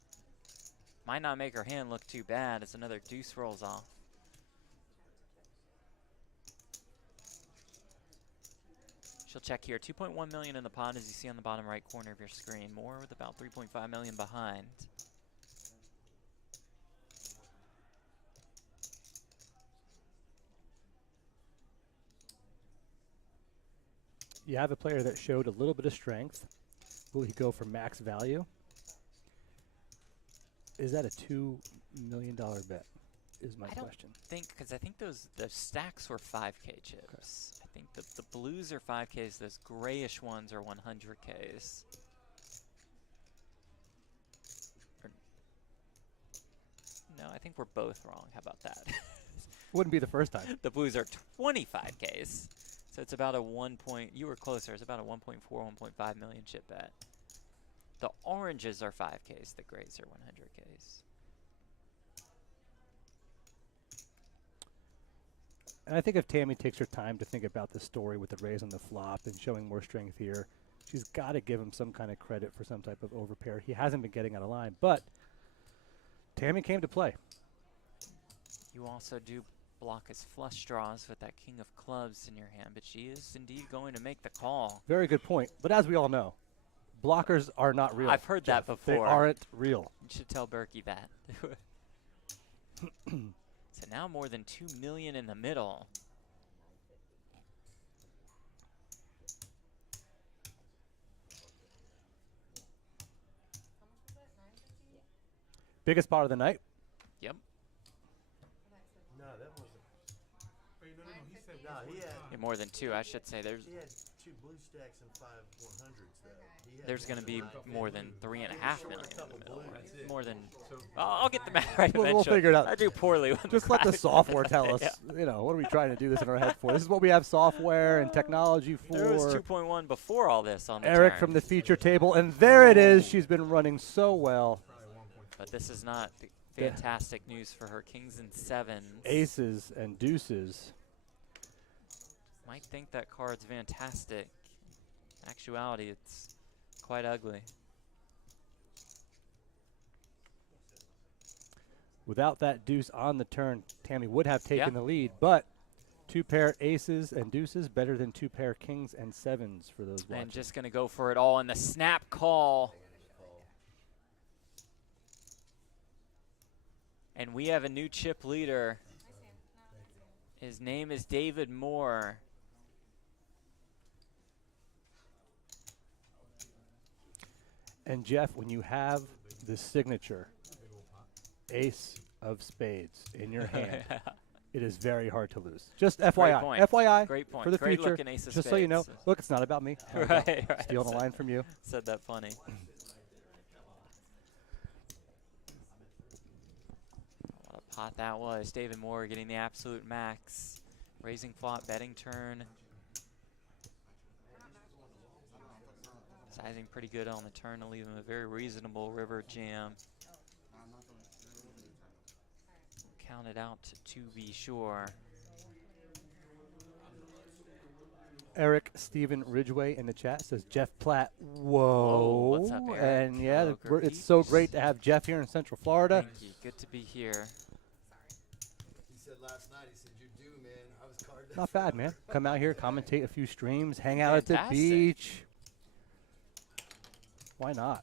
might not make her hand look too bad as another deuce rolls off. She'll check here. 2.1 million in the pot, as you see on the bottom right corner of your screen. More with about 3.5 million behind. You have a player that showed a little bit of strength. Will he go for max value? Is that a $2 million bet? Is my question. Because I think the stacks were 5K chips. I think the blues are 5Ks. Those grayish ones are 100Ks. No, I think we're both wrong. How about that? Wouldn't be the first time. The blues are 25Ks. So it's about a you were closer. It's about a 1.4, 1.5 million chip bet. The oranges are 5Ks. The grays are 100Ks. And I think if Tammy takes her time to think about the story with the raise on the flop and showing more strength here, she's got to give him some kind of credit for some type of overpair. He hasn't been getting out of line, but Tammy came to play. You also do block his flush draws with that king of clubs in your hand, but she is indeed going to make the call. Very good point. But as we all know, blockers are not real. I've heard that before. They aren't real. You should tell Berkey that. So now more than 2 million in the middle. Biggest part of the night. Yep. No, that wasn't. Wait, no, he said No, he had. Yeah, more than 2, I should say. He had 2 blue stacks and 5 100s though. There's going to be more than 3.5 million in the middle. That's More than. I'll get the math right eventually. We'll figure it out. I do poorly with Just let the software tell us. Yeah. You know, what are we trying to do this in our head for? This is what we have software and technology for. There was 2.1 before all this on the Eric turn. from the feature table, and there it is. She's been running so well. But this is not fantastic news for her. Kings and sevens. Aces and deuces. Might think that card's fantastic. In actuality, it's quite ugly. Without that deuce on the turn, Tammy would have taken the lead, but 2 pair aces and deuces better than 2 pair kings and sevens for those watching. And just going to go for it all in the snap call. And we have a new chip leader. His name is David Moore. And Jeff, when you have the signature ace of spades in your hand, it is very hard to lose. Just FYI. point. FYI. Great point. For the Great future. looking ace of Just so you know. spades. Look, it's not about me. Right. Stealing a line from you. Said that funny. What a pot that was. David Moore getting the absolute max. Raising flop, betting turn. Sizing pretty good on the turn to leave him a very reasonable river jam. Count it out to be sure. Eric Stephen Ridgway in the chat says Jeff Platt. Whoa. Whoa, what's up, Eric? And yeah, Hello, it's so great to have Jeff here in Central Florida. Thank you. Good to be here. He said last night, he said, you're due, man. I was carded. Not bad, man. Come out here, commentate a few streams, hang out at Fantastic. the beach. Why not?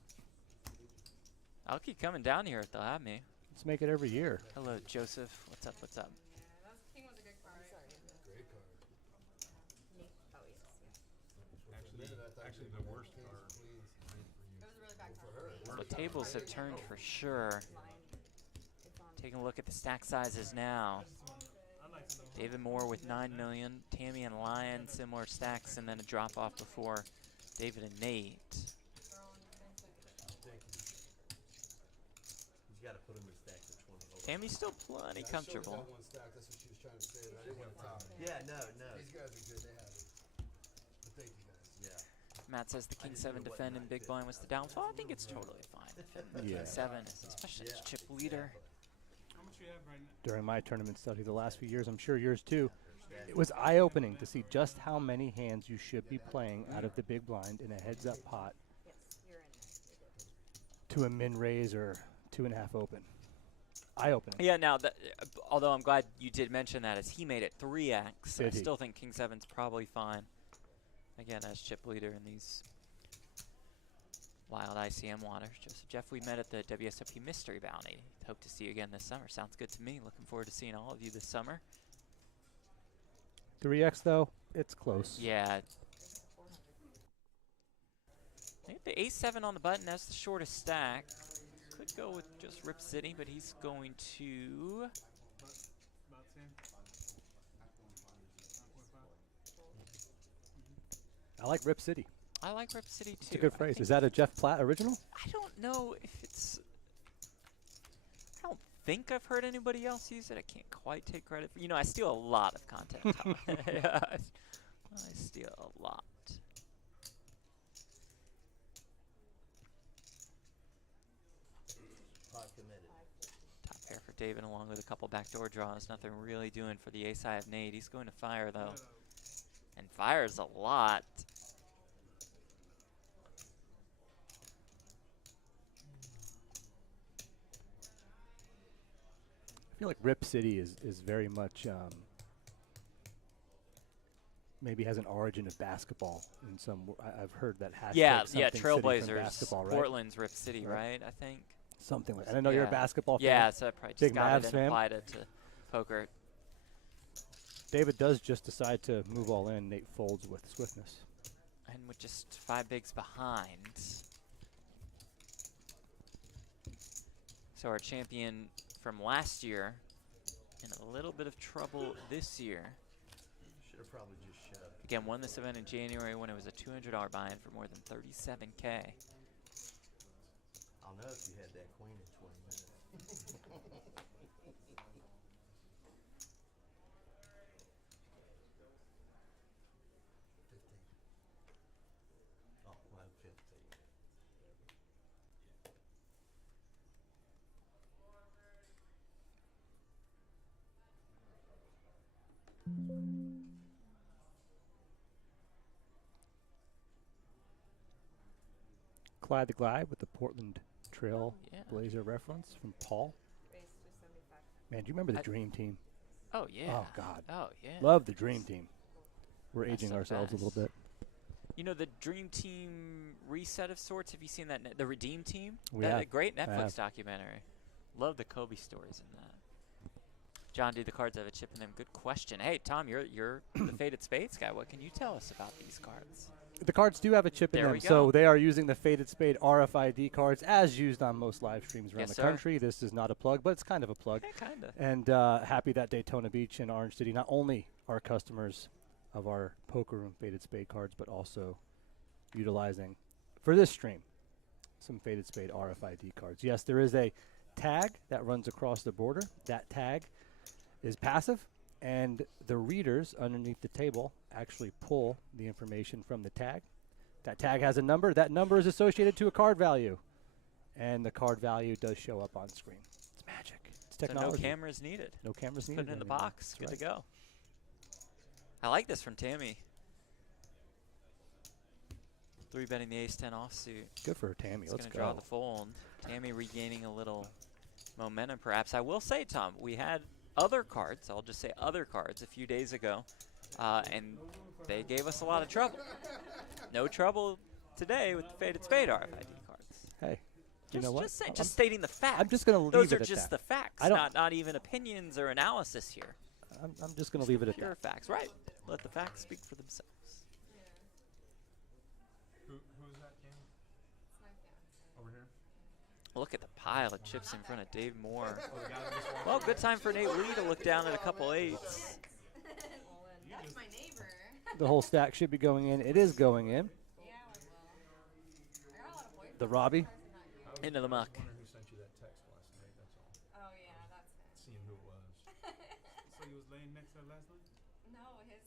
I'll keep coming down here if they'll have me. Let's make it every year. Hello, Joseph. What's up? What's up? King was a good card. Great card. Oh, yes. Actually, the worst card. It was a really bad card. Well, tables have turned for sure. Taking a look at the stack sizes now. David Moore with 9 million. Tammy and Lion, similar stacks, and then a drop off before David and Nate. He's got to put him in stacks at 20. Tammy's still plenty comfortable. One stack. That's what she was trying to say. I didn't want to tell her. Yeah, no. These guys are good. They have it. But thank you guys. Yeah. Matt says the King 7 defend in big blind was the downfall. I think it's totally fine. Yeah. King 7, especially as chip leader. How much you have right now? During my tournament study the last few years, I'm sure yours too, it was eye-opening to see just how many hands you should be playing out of the big blind in a heads-up pot Yes, you're in there. to a min-raise or 2.5 open. Eye-opening. Yeah, now, although I'm glad you did mention that, as he made it 3x, I Did he? still think King 7's probably fine. Again, as chip leader in these wild ICM waters. Joseph Jeff, we met at the WSOP Mystery Bounty. Hope to see you again this summer. Sounds good to me. Looking forward to seeing all of you this summer. 3x though, it's close. Yeah, I think the A7 on the button, that's the shortest stack. Could go with just Rip City, but he's going to. About 10. I like Rip City. I like Rip City too. It's a good I phrase. think Is that a Jeff Platt original? I don't know if it's. I don't think I've heard anybody else use it. I can't quite take credit for. You know, I steal a lot of content. Tom. Yeah, I steal a lot. Pot committed. Top pair for David, along with a couple backdoor draws. Nothing really doing for the ace high of Nate. He's going to fire though, and fires a lot. I feel like Rip City is very much maybe has an origin of basketball in some. I've heard that hashtag. Yeah, something yeah. city from Trailblazers, basketball, right? Portland's Rip City, Right. right? I think. Something like. And I know you're a Yeah. basketball fan. Yeah, so I probably Big just got Mavs it fan. and applied it to poker. David does just decide to move all in. Nate folds with swiftness. And with just 5 bigs behind. So our champion from last year in a little bit of trouble this year. Should have probably just shoved. Again, won this event in January when it was a $200 buy-in for more than $37K. I'll know if you had that queen in 20 minutes. Oh, well, 15. Clyde the Glide with the Portland Trail Yeah. Blazer reference from Paul. Raise 275. Man, do you remember the I- Dream Team? Oh, yeah. Oh, God. Oh, yeah. Love the Dream Team. We're That's aging the ourselves a little best. bit. You know, the Dream Team reset of sorts, have you seen that? The Redeem Team? We That have. a great I Netflix have. documentary. Love the Kobe stories in that. John, do the cards have a chip in them? Good question. Hey, Tom, you're the Faded Spades guy. What can you tell us about these cards? The cards do have a chip in There them, we go. so they are using the Faded Spade RFID cards as used on most live streams around Yes, the sir. country. This is not a plug, but it's kind of a plug. Yeah, kind of. And happy that Daytona Beach and Orange City not only are customers of our Poker Room Faded Spade cards, but also utilizing, for this stream, some Faded Spade RFID cards. Yes, there is a tag that runs across the border. That tag is passive, and the readers underneath the table actually pull the information from the tag. That tag has a number. That number is associated to a card value, and the card value does show up on screen. It's magic. It's technology. So no cameras needed. No cameras Put needed. it in the anymore. box. That's Good right. to go. I like this from Tammy. 3-betting the ace-10 offsuit. Good for her, Tammy. He's Let's going to draw go. the fold. Tammy regaining a little momentum, perhaps. I will say, Tom, we had other cards. I'll just say other cards a few days ago, and they gave us a lot of trouble. No trouble today with the Faded Spade RFID cards. Hey, you know what? Just stating the facts. I'm just going to leave Those it are at just that. the facts, I don't- not even opinions or analysis here. I'm just going to leave it at Pure that. facts, right? Let the facts speak for themselves. Who's that, Cam? It's my fiance. Over here? Look at the pile of chips in front of Dave Moore. Oh, the guy that just walked Well, by? good time for Nate Lee to look down at a couple eights. That's my neighbor. The whole stack should be going in. It is going in. Yeah, I will. I got a lot of boyfriends. The Robbie. Into the muck. I was wondering who sent you that text last night, that's all. Oh yeah, that's him. Seeing who it was. So he was laying next to her last night? No, his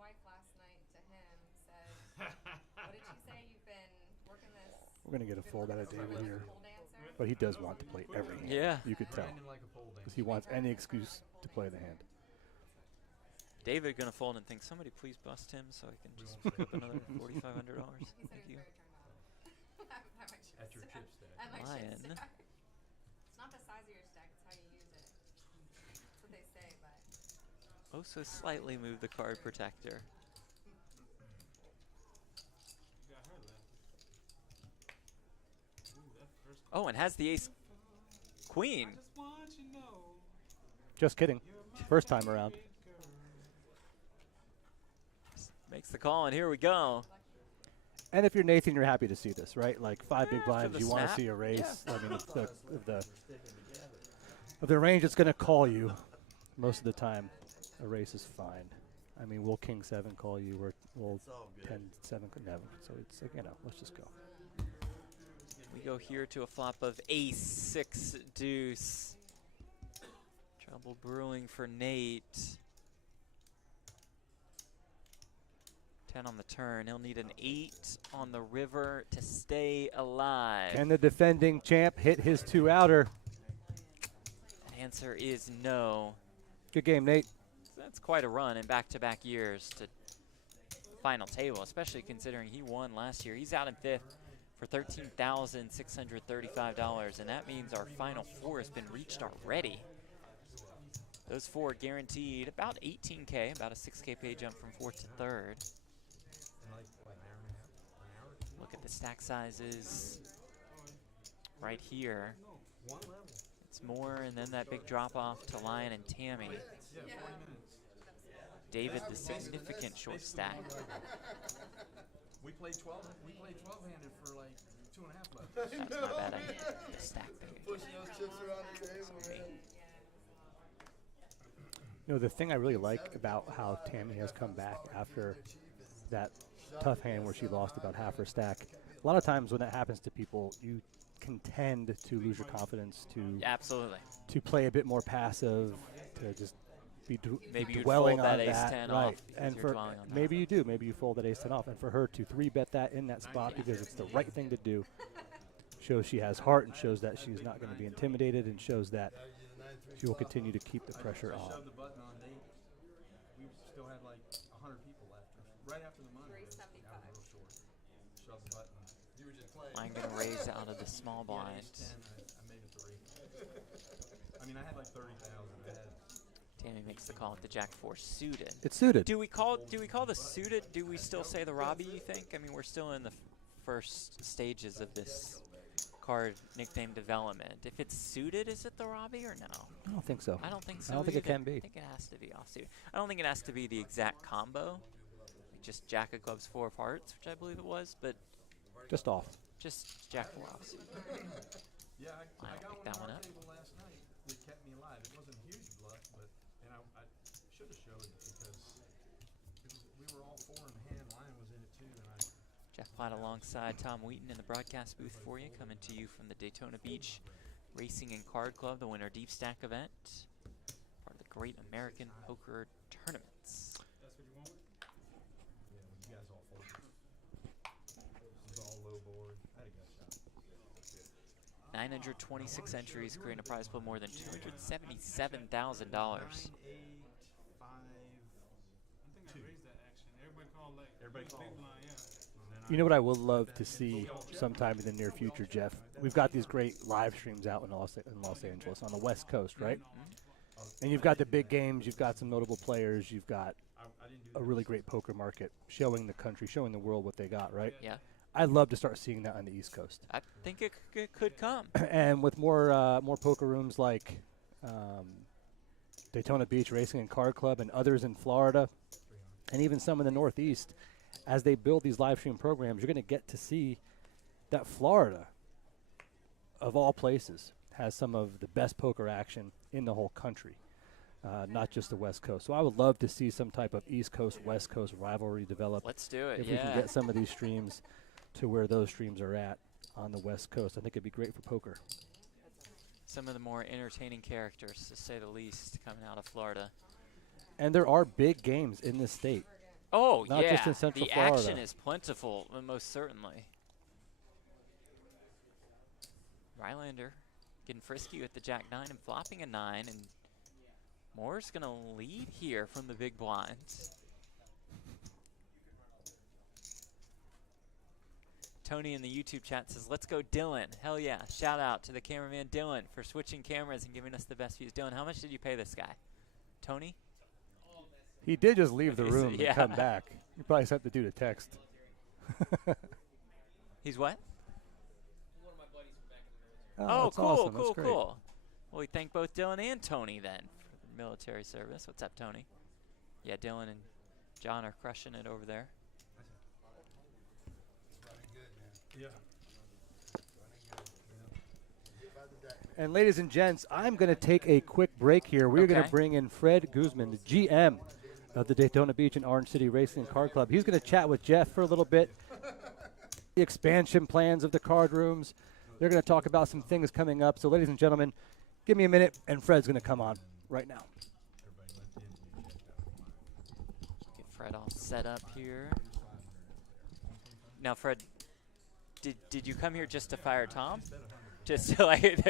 wife last night to him said, "What did she say? You've been working this. We're going to get a You've been fold out working of this David really here. pole dancer?" But he does want to play every hand. Yeah. You could tell. Grinding like a pole Because dancer. he wants any excuse to play the hand. David gonna fold and think, somebody please bust him so I can just pick up another $4,500. He said Thank he you. was very turned on. At my chip At your stack. chip stack. At my Lion. chip stack. It's not the size of your stack, it's how you use it. That's what they say, but Also slightly move the card protector. You got her left. Ooh, that first Oh, and has the ace queen. I just want you to know Just kidding. you're my First time around. favorite girl. Makes the call, and here we go. And if you're Nathan, you're happy to see this, right? Like 5 big for blinds, the you want to snap. see a race. Yeah. I mean, of the range it's going to call you most of the time, a race is fine. I mean, will King 7 call you, or will It's all good. 10, 7 never. So it's like, let's just go. We go here to a flop of ace, 6, deuce. Trouble brewing for Nate. 10 on the turn. He'll need an 8 on the river to stay alive. Can the defending champ hit his 2-outer? The answer is no. Good game, Nate. That's quite a run in back-to-back years to final table, especially considering he won last year. He's out in 5th for $13,635, and that means our final 4 has been reached already. Those 4 guaranteed about 18K, about a 6K pay jump from 4th to 3rd. Look at the stack sizes right here. It's more, and then that big drop off to Lion and Tammy. David, the significant short stack. We played 12-handed for like 2.5 left. That's my bad. I hit the stack there. Pushing those chips around the table, man. The thing I really like about how Tammy has come back after that tough hand where she lost about half her stack, a lot of times when that happens to people, you can tend to lose your confidence, Absolutely. to play a bit more passive, to just be Maybe you'd dwelling fold on that ace-10 that, off right? because And you're for dwelling on that. maybe you do, maybe you fold that ace-10 off, and for her to 3-bet that in that spot because it's the right thing to do, shows she has heart and shows that she's not going to be intimidated and shows that she will continue to keep the pressure on. Shoved the button on Nate. We still had like 100 people left. Right after the money. 375. I was real short. Shoved the button. You were just playing. I'm going to raise out of the small blind. I made it 3. I mean, I had like 30,000. I had. Tammy makes the call at the Jack-4 suited. It's suited. Do we call the suited? Do we still say the Robbie, you think? I mean, we're still in the first stages of this card nickname development. If it's suited, is it the Robbie or no? I don't think so. I don't think so. I don't think it either. can be. I think it has to be offsuit. I don't think it has to be the exact combo. Like just Jack of Clubs 4 of Hearts, which I believe it was, but Just off. just Jack 4 offsuit. Yeah, I'll I got pick that one one on up. our table last night that kept me alive. It wasn't a huge bluff, but and I should have showed it because we were all 4 in the hand. Lion was in it too, and I. Jeff Platt alongside Tom Wheaton in the broadcast booth for you, coming to you from the Daytona Beach Racing and Card Club, the Winter Deep Stack event, part of the Great American Poker Tournaments. That's what you want? Yeah, when you guys all folded. This is all low board. I had a gut shot. 926 entries, creating a prize pool more than $277,000. 9, 8, 5. I think I raised that action. Everybody called like Everybody big called. blind, yeah. You know what I would love to see sometime in the near future, Jeff? We've got these great live streams out in Los Angeles on the West Coast, right? And you've got the big games, you've got some notable players, you've got I didn't do a really great poker market showing the country, showing the world what they got, right? Yeah, I'd love to start seeing that on the East Coast. I think it could come. And with more poker rooms like Daytona Beach Racing and Card Club and others in Florida, and even some in the Northeast, as they build these live stream programs, you're going to get to see that Florida, of all places, has some of the best poker action in the whole country, not just the West Coast. So I would love to see some type of East Coast, West Coast rivalry develop. Let's do it, If yeah. we can get some of these streams to where those streams are at on the West Coast, I think it'd be great for poker. Some of the more entertaining characters, to say the least, coming out of Florida. And there are big games in this state. Oh, Not yeah. just in Central the Florida. action is plentiful, most certainly. Rylander getting frisky with the Jack-9 and flopping a 9, and Moore's going to lead here from the big blinds. Tony in the YouTube chat says, let's go Dylan. Hell yeah. Shout out to the cameraman Dylan for switching cameras and giving us the best views. Dylan, how much did you pay this guy? Tony? He did just leave the room Yeah. and come back. You probably sent the dude a text. He's what? Oh, Oh, that's cool, awesome. cool, That's great. cool. Well, we thank both Dylan and Tony then for the military service. What's up, Tony? Yeah, Dylan and John are crushing it over there. Yeah. And ladies and gents, I'm going to take a quick break here. We're going to Okay. bring in Fred Guzman, the GM of the Daytona Beach and Orange City Racing and Card Club. He's going to chat with Jeff for a little bit. The expansion plans of the card rooms. They're going to talk about some things coming up. So, ladies and gentlemen, give me a minute, and Fred's going to come on right now. Get Fred all set up here. Now, Fred, did you come here just to fire Tom? Just so I had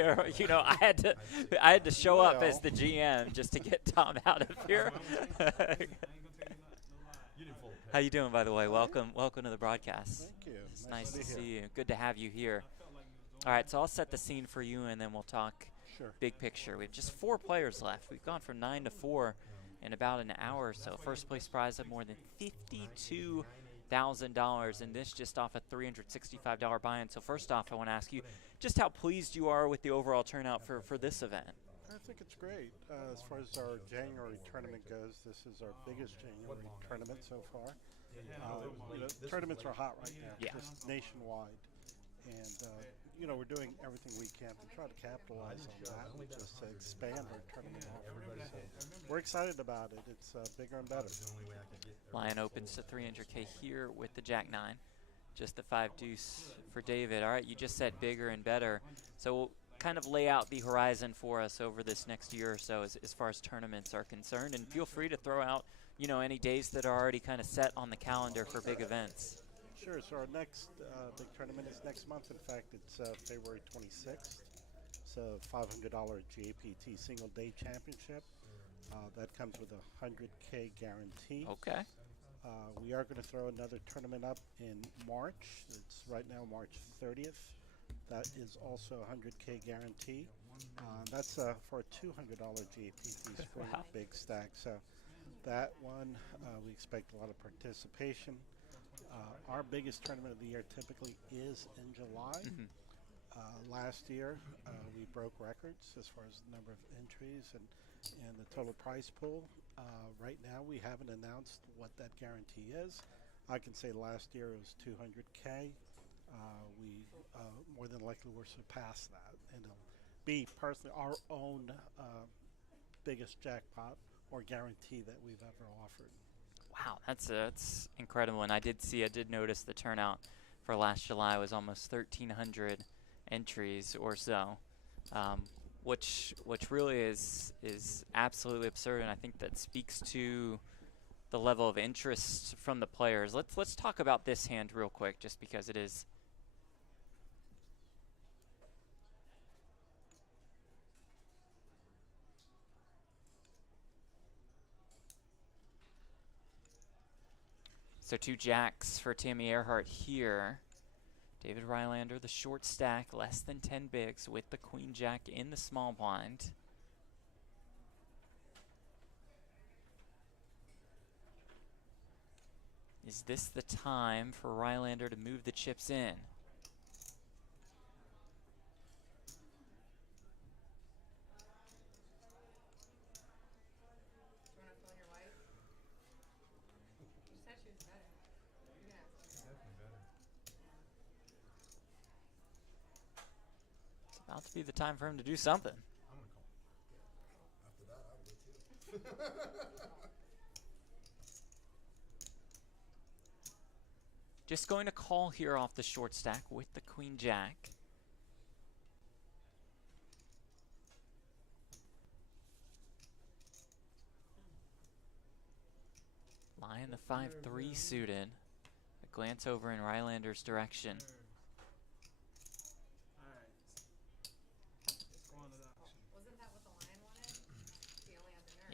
to show up as the GM just to get Tom out of here. How you doing, by the way? Welcome to the broadcast. Thank you. It's nice to see you. Good to have you here. All right, so I'll set the scene for you, and then we'll talk big picture. We have just 4 players left. We've gone from 9 to 4 in about an hour or so. First place prize of more than $52,000, and this just off a $365 buy-in. So first off, I want to ask you just how pleased you are with the overall turnout for this event. I think it's great. As far as our January tournament goes, this is our biggest January tournament so far. Tournaments are hot right now, just nationwide. And, we're doing everything we can to try to capitalize on that and just to expand our tournament offerings. So we're excited about it. It's bigger and better. Line opens to 300K here with the Jack 9. Just the 5 deuce for David. All right, you just said bigger and better. So we'll kind of lay out the horizon for us over this next year or so as far as tournaments are concerned. And feel free to throw out, any days that are already kind of set on the calendar for big events. Sure. So our next big tournament is next month. In fact, it's February 26th. It's a $500 GAPT single day championship. That comes with a 100K guarantee. Okay. We are going to throw another tournament up in March. It's right now March 30th. That is also a 100K guarantee. That's for a $200 GAPT sprint big stack. So that one, we expect a lot of participation. Our biggest tournament of the year typically is in July. Last year, we broke records as far as the number of entries and the total prize pool. Right now, we haven't announced what that guarantee is. I can say last year it was 200K. We more than likely will surpass that, and it'll be personally our own biggest jackpot or guarantee that we've ever offered. Wow, that's incredible. And I did notice the turnout for last July was almost 1,300 entries or so, which really is absolutely absurd. And I think that speaks to the level of interest from the players. Let's talk about this hand real quick, just because it is. So 2 jacks for Tammy Earhart here. David Rylander, the short stack, less than 10 bigs with the queen jack in the small blind. Is this the time for Rylander to move the chips in? About to be the time for him to do something. After that, I would too. Just going to call here off the short stack with the queen jack. Line the 5-3 suited. A glance over in Rylander's direction.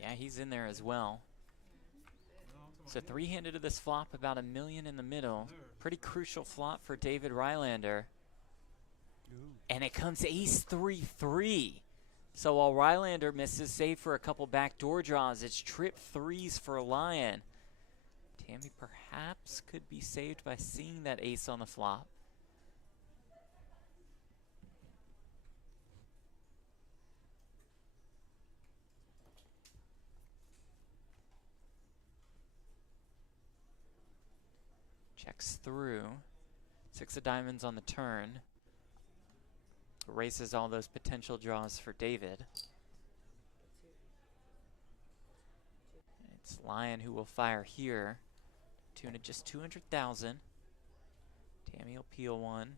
Yeah, he's in there as well. So 3-handed to this flop, about $1 million in the middle. Pretty crucial flop for David Rylander. And it comes ace-3-3. So while Rylander misses, save for a couple backdoor draws, it's trip threes for Lion. Tammy perhaps could be saved by seeing that ace on the flop. Checks through. 6 of diamonds on the turn. Erases all those potential draws for David. It's Lion who will fire here. Tune of just 200,000. Tammy will peel one.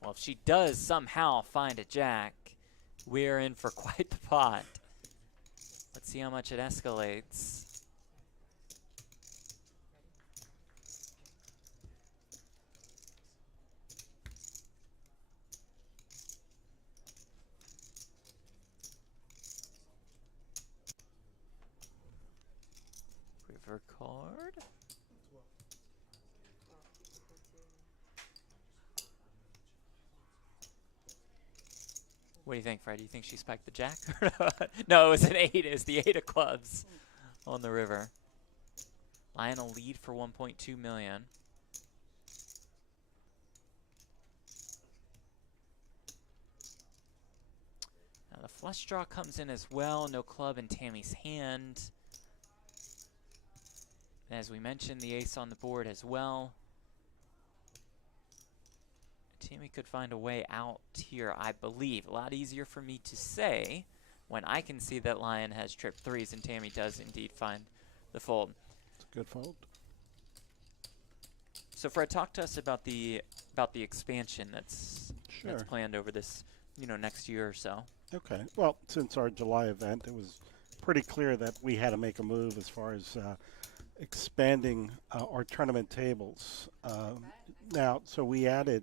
Well, if she does somehow find a jack, we're in for quite the pot. Let's see how much it escalates. River card. What do you think, Fred? Do you think she spiked the jack? No, it was an 8. It was the 8 of clubs on the river. Lion will lead for 1.2 million. Now the flush draw comes in as well. No club in Tammy's hand. And as we mentioned, the ace on the board as well. Tammy could find a way out here, I believe. A lot easier for me to say when I can see that Lion has tripped 3s and Tammy does indeed find the fold. It's a good fold. So Fred, talk to us about the expansion that's planned over this, next year or so. Okay. Well, since our July event, it was pretty clear that we had to make a move as far as expanding our tournament tables. Now, so we added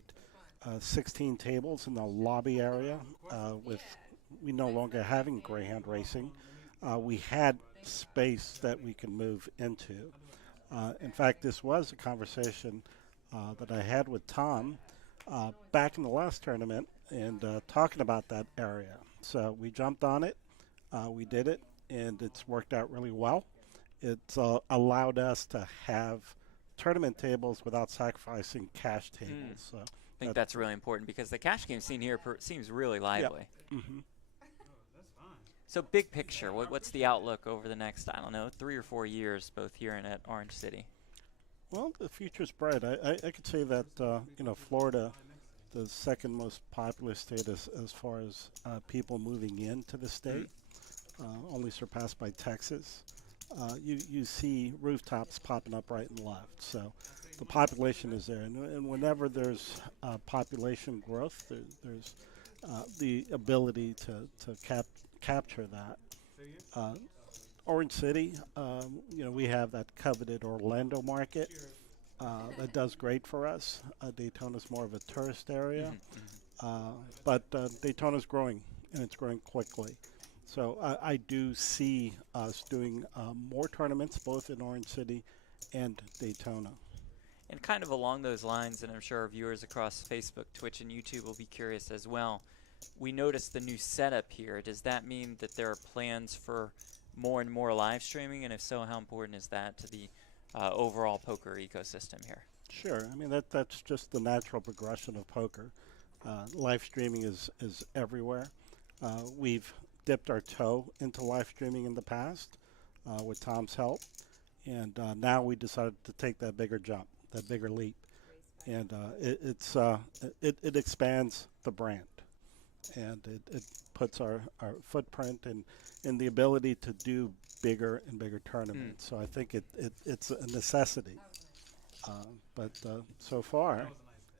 16 tables in the lobby area with we no longer having Greyhound racing. We had space that we can move into. In fact, this was a conversation that I had with Tom back in the last tournament and talking about that area. So we jumped on it, we did it, and it's worked out really well. It's allowed us to have tournament tables without sacrificing cash tables. So I think that's really important because the cash game scene here seems really lively. Yep. Mm-hmm. So big picture, what's the outlook over the next, 3 or 4 years, both here and at Orange City? Well, the future's bright. I could say that, Florida, the second most populous state as far as people moving into the state, only surpassed by Texas. You see rooftops popping up right and left. So the population is there. And whenever there's population growth, there's the ability to capture that. Orange City, we have that coveted Orlando market that does great for us. Daytona's more of a tourist area, but Daytona's growing, and it's growing quickly. So I do see us doing more tournaments, both in Orange City and Daytona. And kind of along those lines, and I'm sure our viewers across Facebook, Twitch, and YouTube will be curious as well, we noticed the new setup here. Does that mean that there are plans for more and more live streaming? And if so, how important is that to the overall poker ecosystem here? Sure. I mean, that's just the natural progression of poker. Live streaming is everywhere. We've dipped our toe into live streaming in the past with Tom's help, and now we decided to take that bigger jump, that bigger leap, and it expands the brand, and it puts our footprint in the ability to do bigger and bigger tournaments. So I think it's a necessity, but so far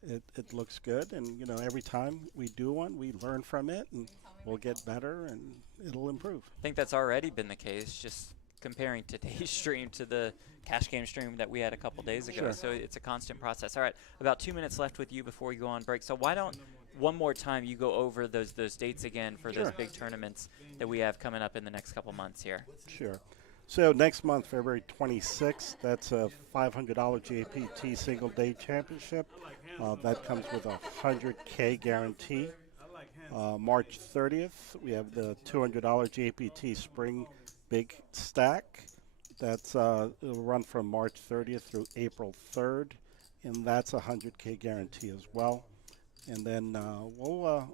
it looks good, and every time we do one, we learn from it, and we'll get better, and it'll improve. I think that's already been the case, just comparing today's stream to the cash game stream that we had a couple days ago. Sure. So it's a constant process. All right, about 2 minutes left with you before you go on break. So why don't one more time you go over those dates again for those big tournaments that we have coming up in the next couple months here? Sure. So next month, February 26th, that's a $500 JPT single day championship. That comes with a $100K guarantee. March 30th, we have the $200 JPT Spring Big Stack. It'll run from March 30th through April 3rd, and that's a $100K guarantee as well. And then we'll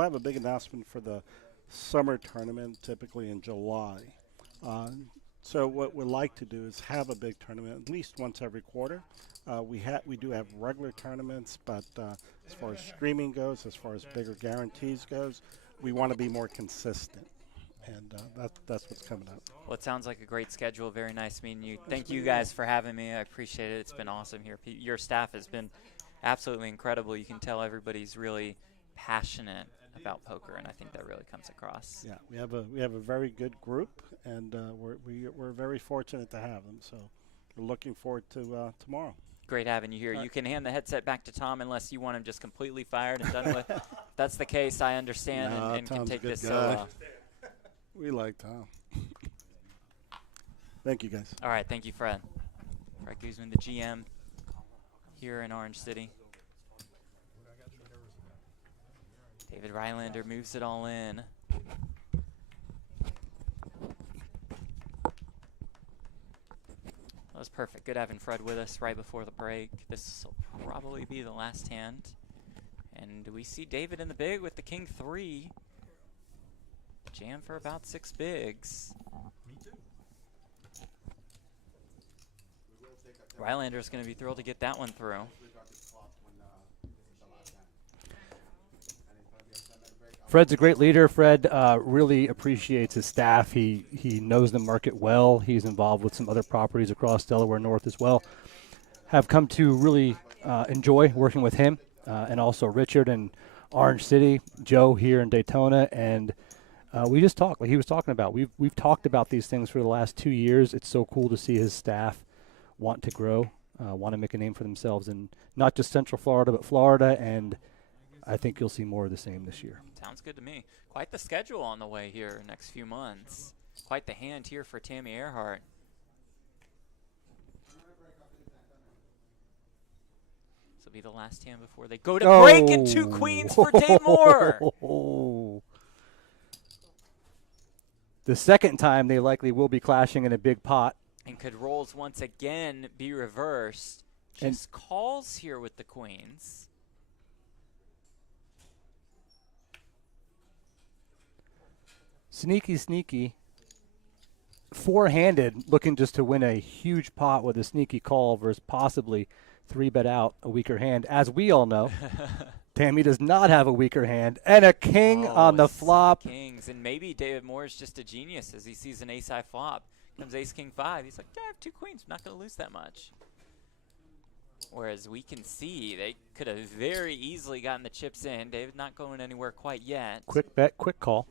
have a big announcement for the summer tournament, typically in July. So what we like to do is have a big tournament at least once every quarter. We do have regular tournaments, but as far as streaming goes, as far as bigger guarantees goes, we want to be more consistent, and that's what's coming up. Well, it sounds like a great schedule. Very nice meeting you. Thank you guys for having me. I appreciate it. It's been awesome here. Your staff has been absolutely incredible. You can tell everybody's really passionate about poker, and I think that really comes across. Yeah, we have a very good group, and we're very fortunate to have them. So we're looking forward to tomorrow. Great having you here. You can hand the headset back to Tom unless you want him just completely fired and done with. If that's the case, I understand and can take this solo. We like Tom. Thank you, guys. All right, thank you, Fred. Fred Guzman, the GM here in Orange City. David Rylander moves it all in. That was perfect. Good having Fred with us right before the break. This will probably be the last hand. And we see David in the big with the King 3. Jam for about 6 bigs. Me too. Rylander's going to be thrilled to get that one through. Fred's a great leader. Fred really appreciates his staff. He knows the market well. He's involved with some other properties across Delaware North as well. Have come to really enjoy working with him, and also Richard in Orange City, Joe here in Daytona, and we just talked, like he was talking about. We've talked about these things for the last 2 years. It's so cool to see his staff want to grow, want to make a name for themselves, and not just Central Florida, but Florida, and I think you'll see more of the same this year. Sounds good to me. Quite the schedule on the way here next few months. Quite the hand here for Tammy Earhart. This will be the last hand before they go to break, and 2 queens for Dave Moore. The second time they likely will be clashing in a big pot. And could rolls once again be reversed? Just calls here with the queens. Sneaky, sneaky. Four-handed, looking just to win a huge pot with a sneaky call versus possibly 3-bet out a weaker hand. As we all know, Tammy does not have a weaker hand. And a king on the flop. Kings. And maybe David Moore is just a genius as he sees an ace-high flop. Comes ace-king-5. He's like, yeah, I have 2 queens. I'm not going to lose that much. Whereas we can see they could have very easily gotten the chips in. David not going anywhere quite yet. Quick bet, quick call.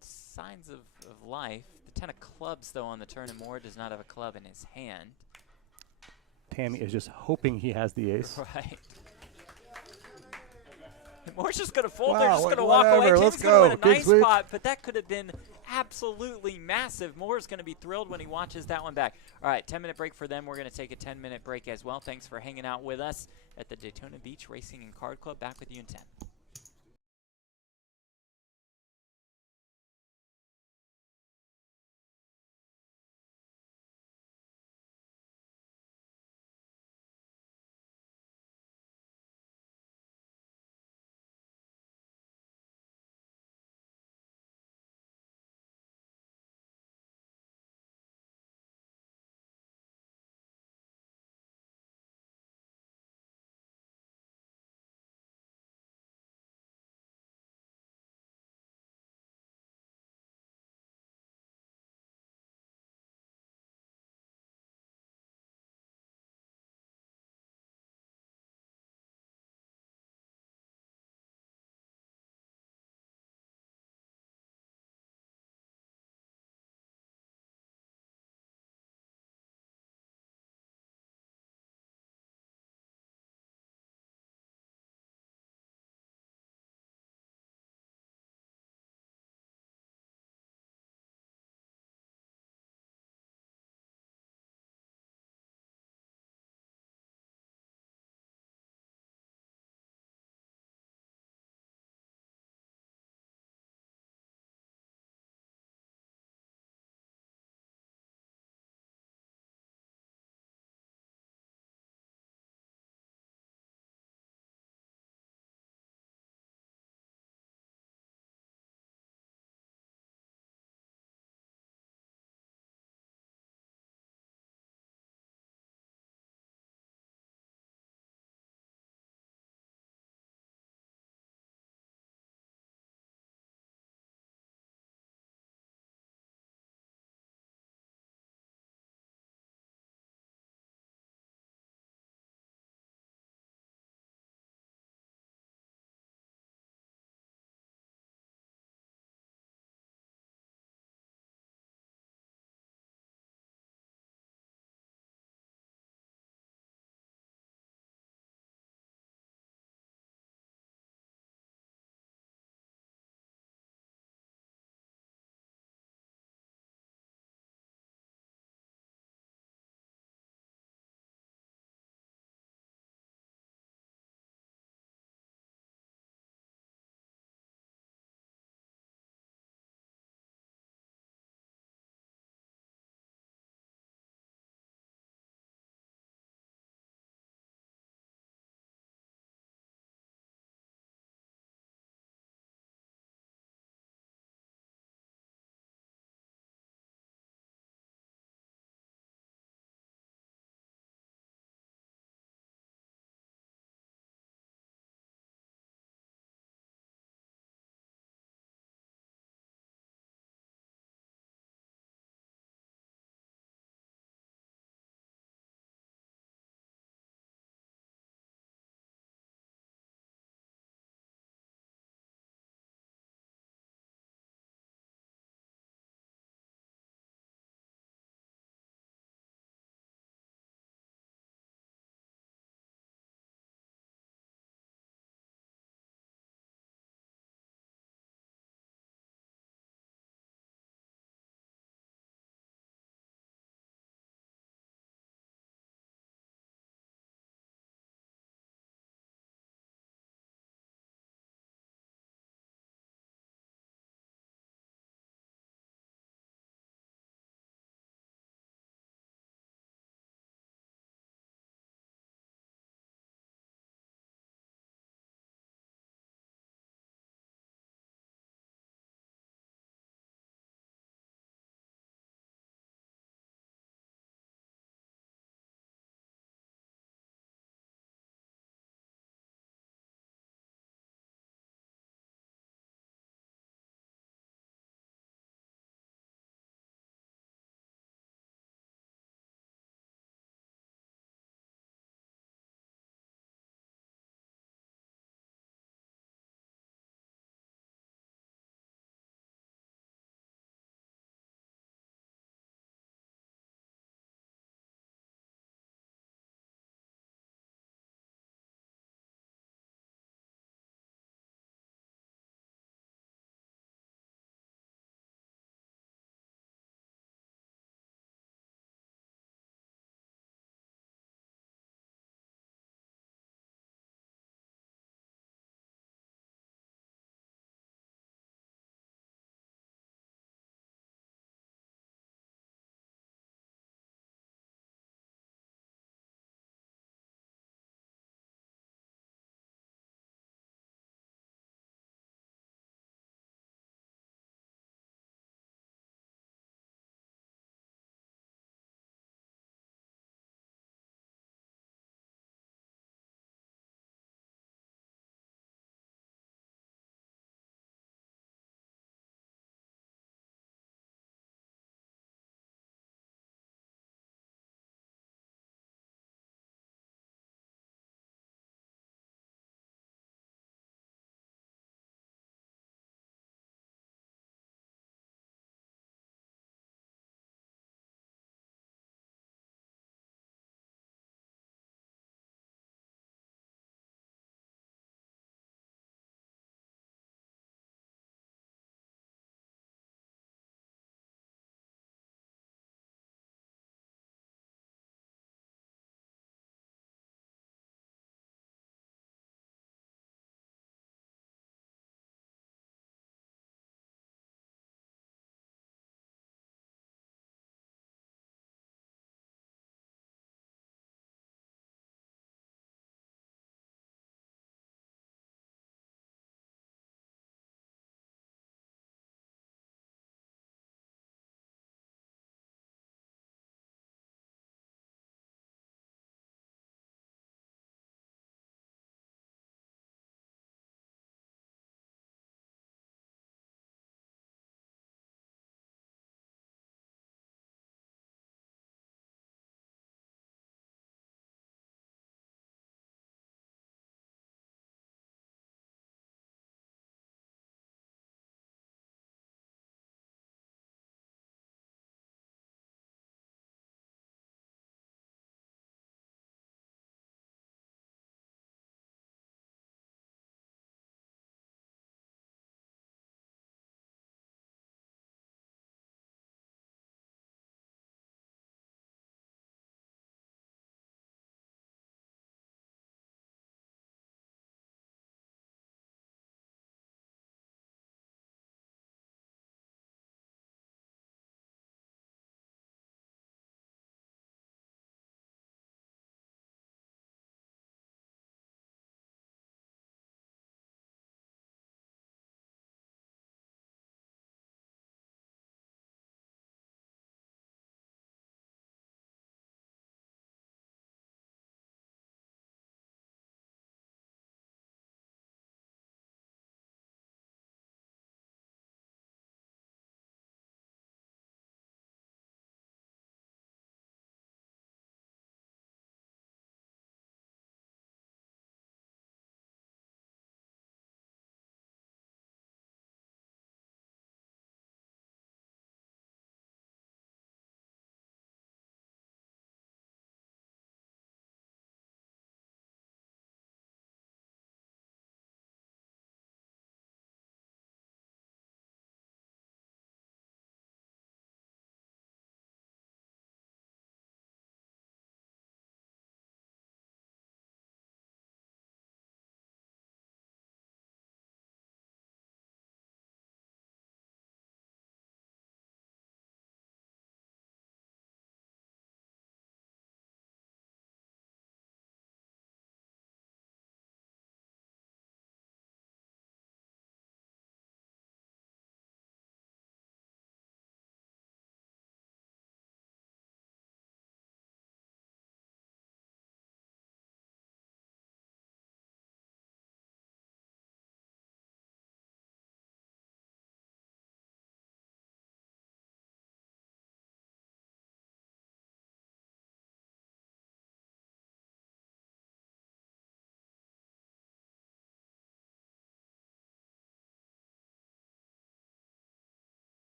Signs of life. The 10 of clubs, though, on the turn, and Moore does not have a club in his hand. Tammy is just hoping he has the ace. Right. Moore's just going to fold. Wow, They're just going to walk away. Let's Tammy's go. going to win a nice sweep. pot, but that could have been absolutely massive. Moore's going to be thrilled when he watches that one back. All right, 10-minute break for them. We're going to take a 10-minute break as well. Thanks for hanging out with us at the Daytona Beach Racing and Card Club. Back with you in 10.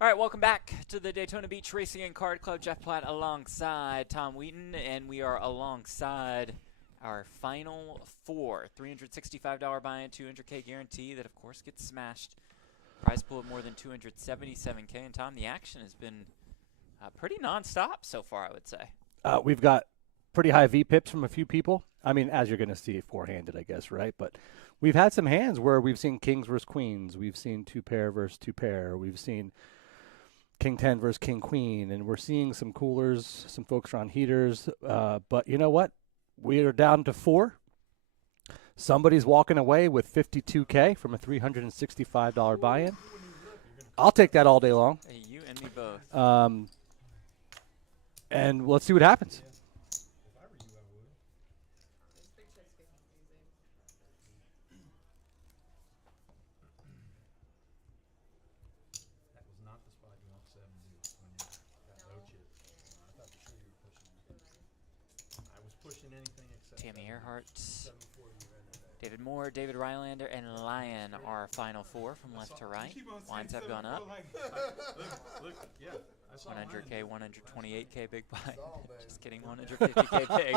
All right, welcome back to the Daytona Beach Racing and Card Club. Jeff Platt alongside Tom Wheaton, and we are alongside our final four. $365 buy-in, $200K guarantee that, of course, gets smashed. Prize pool of more than $277K. And, Tom, the action has been pretty nonstop so far, I would say. We've got pretty high VPIPs from a few people. I mean, as you're going to see, four-handed, I guess, right? But we've had some hands where we've seen kings versus queens. We've seen two-pair versus two-pair. We've seen King 10 versus King Queen, and we're seeing some coolers, some folks are on heaters. But you know what? We are down to four. Somebody's walking away with $52K from a $365 buy-in. I'll take that all day long. Hey, you and me both. And let's see what happens. Tammy Earhart, David Moore, David Rylander, and Lion are our final four from left to right. Lines have gone up. 100K, 128K big buy. Just kidding, 150K big.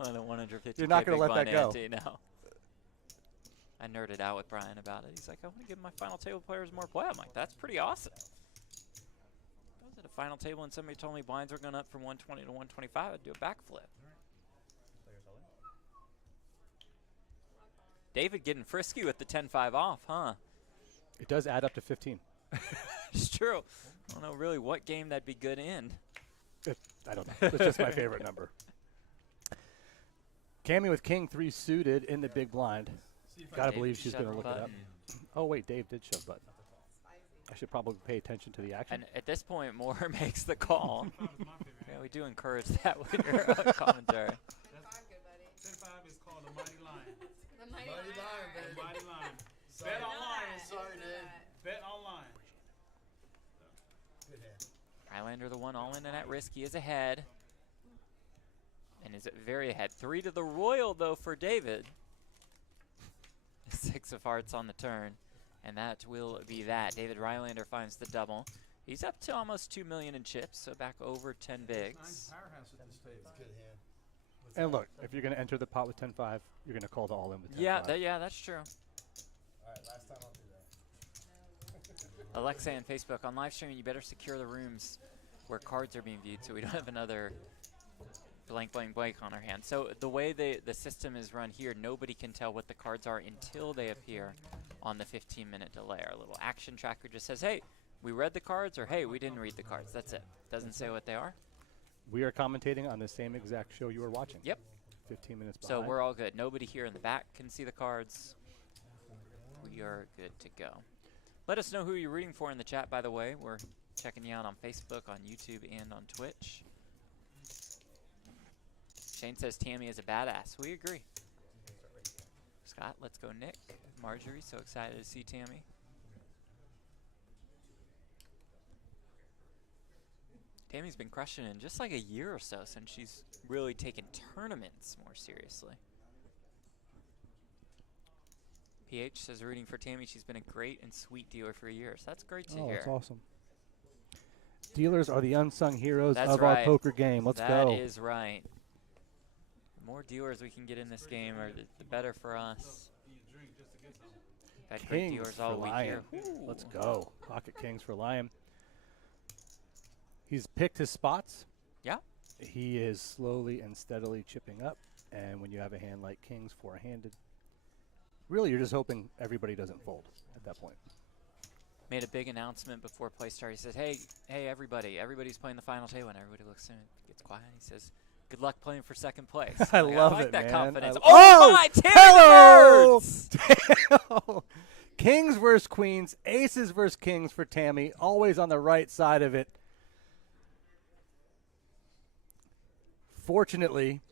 On the 150K You're not going to let that go. No. I nerded out with Brian about it. He's like, I want to give my final table players more play. I'm like, that's pretty awesome. I was at a final table and somebody told me blinds were going up from 120 to 125. I'd do a backflip. David getting frisky with the 10-5 off, huh? It does add up to 15. It's true. I don't know really what game that'd be good in. I don't know. It's just my favorite number. Cammy with King 3 suited in the big blind. Gotta believe she's going to look it up. Oh, wait, Dave did shove button. I should probably pay attention to the action. And at this point, Moore makes the call. Yeah, we do encourage that with your commentary. 10-5 is called the Mighty Lion. The Mighty Mighty Lion, baby. Mighty Lion. Sorry. Bet online. Sorry, Dave. Bet online. Good hand. Rylander the one all in and at risk. He is ahead. And is very ahead. 3 to the Royal, though, for David. 6 of hearts on the turn. And that will be that. David Rylander finds the double. He's up to almost 2 million in chips, so back over 10 bigs. Powerhouse at this table. Good hand. And look, if you're going to enter the pot with 10-5, you're going to call the all-in with 10-5. Yeah, that's true. All right, last time I'll do that. Alexa and Facebook, on live streaming, you better secure the rooms where cards are being viewed so we don't have another blank, blank, blank on our hand. So the way the system is run here, nobody can tell what the cards are until they appear on the 15-minute delay. Our little action tracker just says, hey, we read the cards, or hey, we didn't read the cards. That's it. Doesn't say what they are. We are commentating on the same exact show you are watching. Yep. 15 minutes behind. So we're all good. Nobody here in the back can see the cards. We are good to go. Let us know who you're rooting for in the chat, by the way. We're checking you out on Facebook, on YouTube, and on Twitch. Shane says Tammy is a badass. We agree. Scott, let's go Nick. Marjorie, so excited to see Tammy. Tammy's been crushing in just like a year or so since she's really taken tournaments more seriously. PH says rooting for Tammy. She's been a great and sweet dealer for years. That's great to hear. That's awesome. Dealers are the unsung heroes That's of right. our poker game. Let's go. That is right. The more dealers we can get in this game, the better for us. We've had great Kings dealers for all week Lion. here. Let's go. Pocket Kings for Lion. He's picked his spots. Yeah. He is slowly and steadily chipping up. And when you have a hand like Kings, four-handed, really you're just hoping everybody doesn't fold at that point. Made a big announcement before play started. He says, hey, everybody's playing the final table. And everybody looks in and gets quiet. He says, good luck playing for second place. I love I like it, that man. confidence. Oh, my, hello! Tammy Kings versus Queens, aces versus Kings for Tammy, always on the right side of it. Fortunately,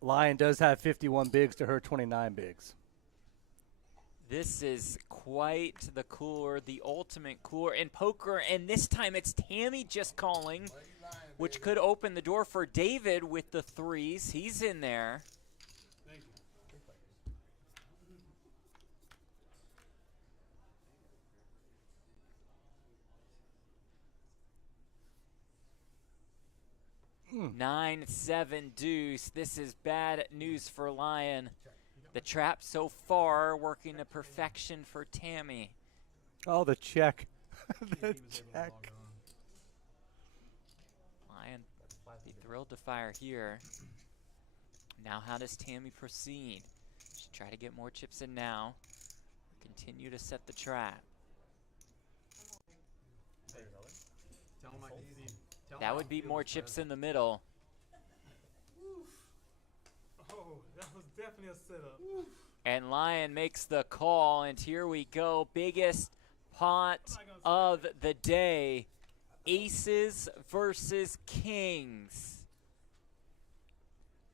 Lion does have 51 bigs to her 29 bigs. This is quite the cooler, the ultimate cooler in poker, and this time it's Tammy just calling, which could open the door for David with the threes. He's in there. 9-7 deuce. This is bad news for Lion. The trap so far working to perfection for Tammy. Oh, the check. The check. Lion be thrilled to fire here. Now how does Tammy proceed? She try to get more chips in now. Continue to set the trap. That would be more chips in the middle. Oh, that was definitely a setup. And Lion makes the call, and here we go. Biggest pot of the day. Aces versus Kings.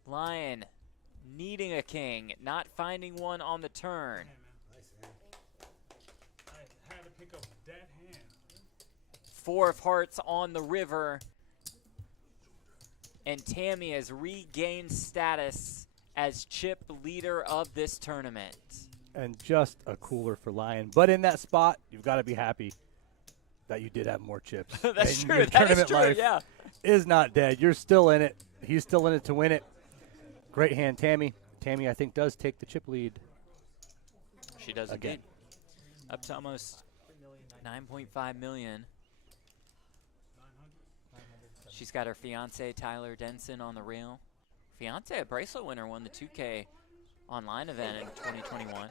Lion needing a king, not finding one on the turn. I had to pick up that hand. 4 of hearts on the river. And Tammy has regained status as chip leader of this tournament. And just a cooler for Lion. But in that spot, you've got to be happy that you did have more chips. That's and true. Your That tournament is true, life yeah. is not dead. You're still in it. He's still in it to win it. Great hand, Tammy. Tammy, I think, does take the chip lead. She does again. indeed. Up to almost 9.5 million. She's got her fiance Tyler Denson on the rail. Fiance, a bracelet winner, won the 2K online event in 2021.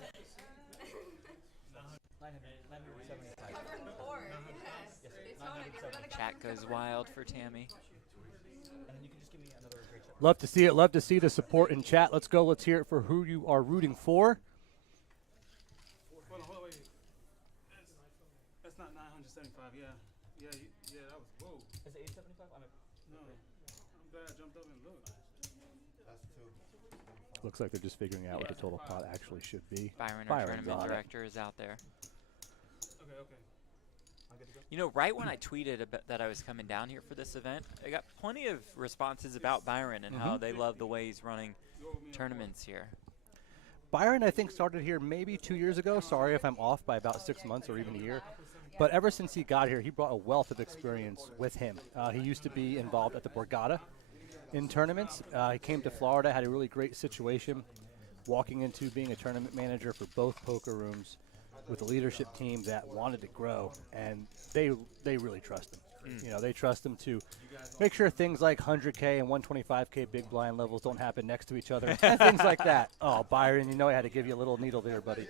Chat goes wild for Tammy. Love to see it. Love to see the support in chat. Let's go. Let's hear it for who you are rooting for. Hold on, wait. That's not 975. Yeah, that was whoa. Is it 875? No, I'm glad I jumped up and looked. That's 2. Looks like they're just figuring out what the total pot actually should be. Byron, our Byron's tournament on it. director, is out there. Okay. You know, right when I tweeted about that I was coming down here for this event, I got plenty of responses about Byron and how they love the way he's running tournaments here. Byron, I think, started here maybe 2 years ago. Sorry if I'm off by about 6 months or even a year. But ever since he got here, he brought a wealth of experience with him. He used to be involved at the Borgata in tournaments. He came to Florida, had a really great situation, walking into being a tournament manager for both poker rooms with a leadership team that wanted to grow, and they really trust him. You know, they trust him to make sure things like 100K and 125K big blind levels don't happen next to each other, and things like that. Oh, Byron, you know I had to give you a little needle there, buddy.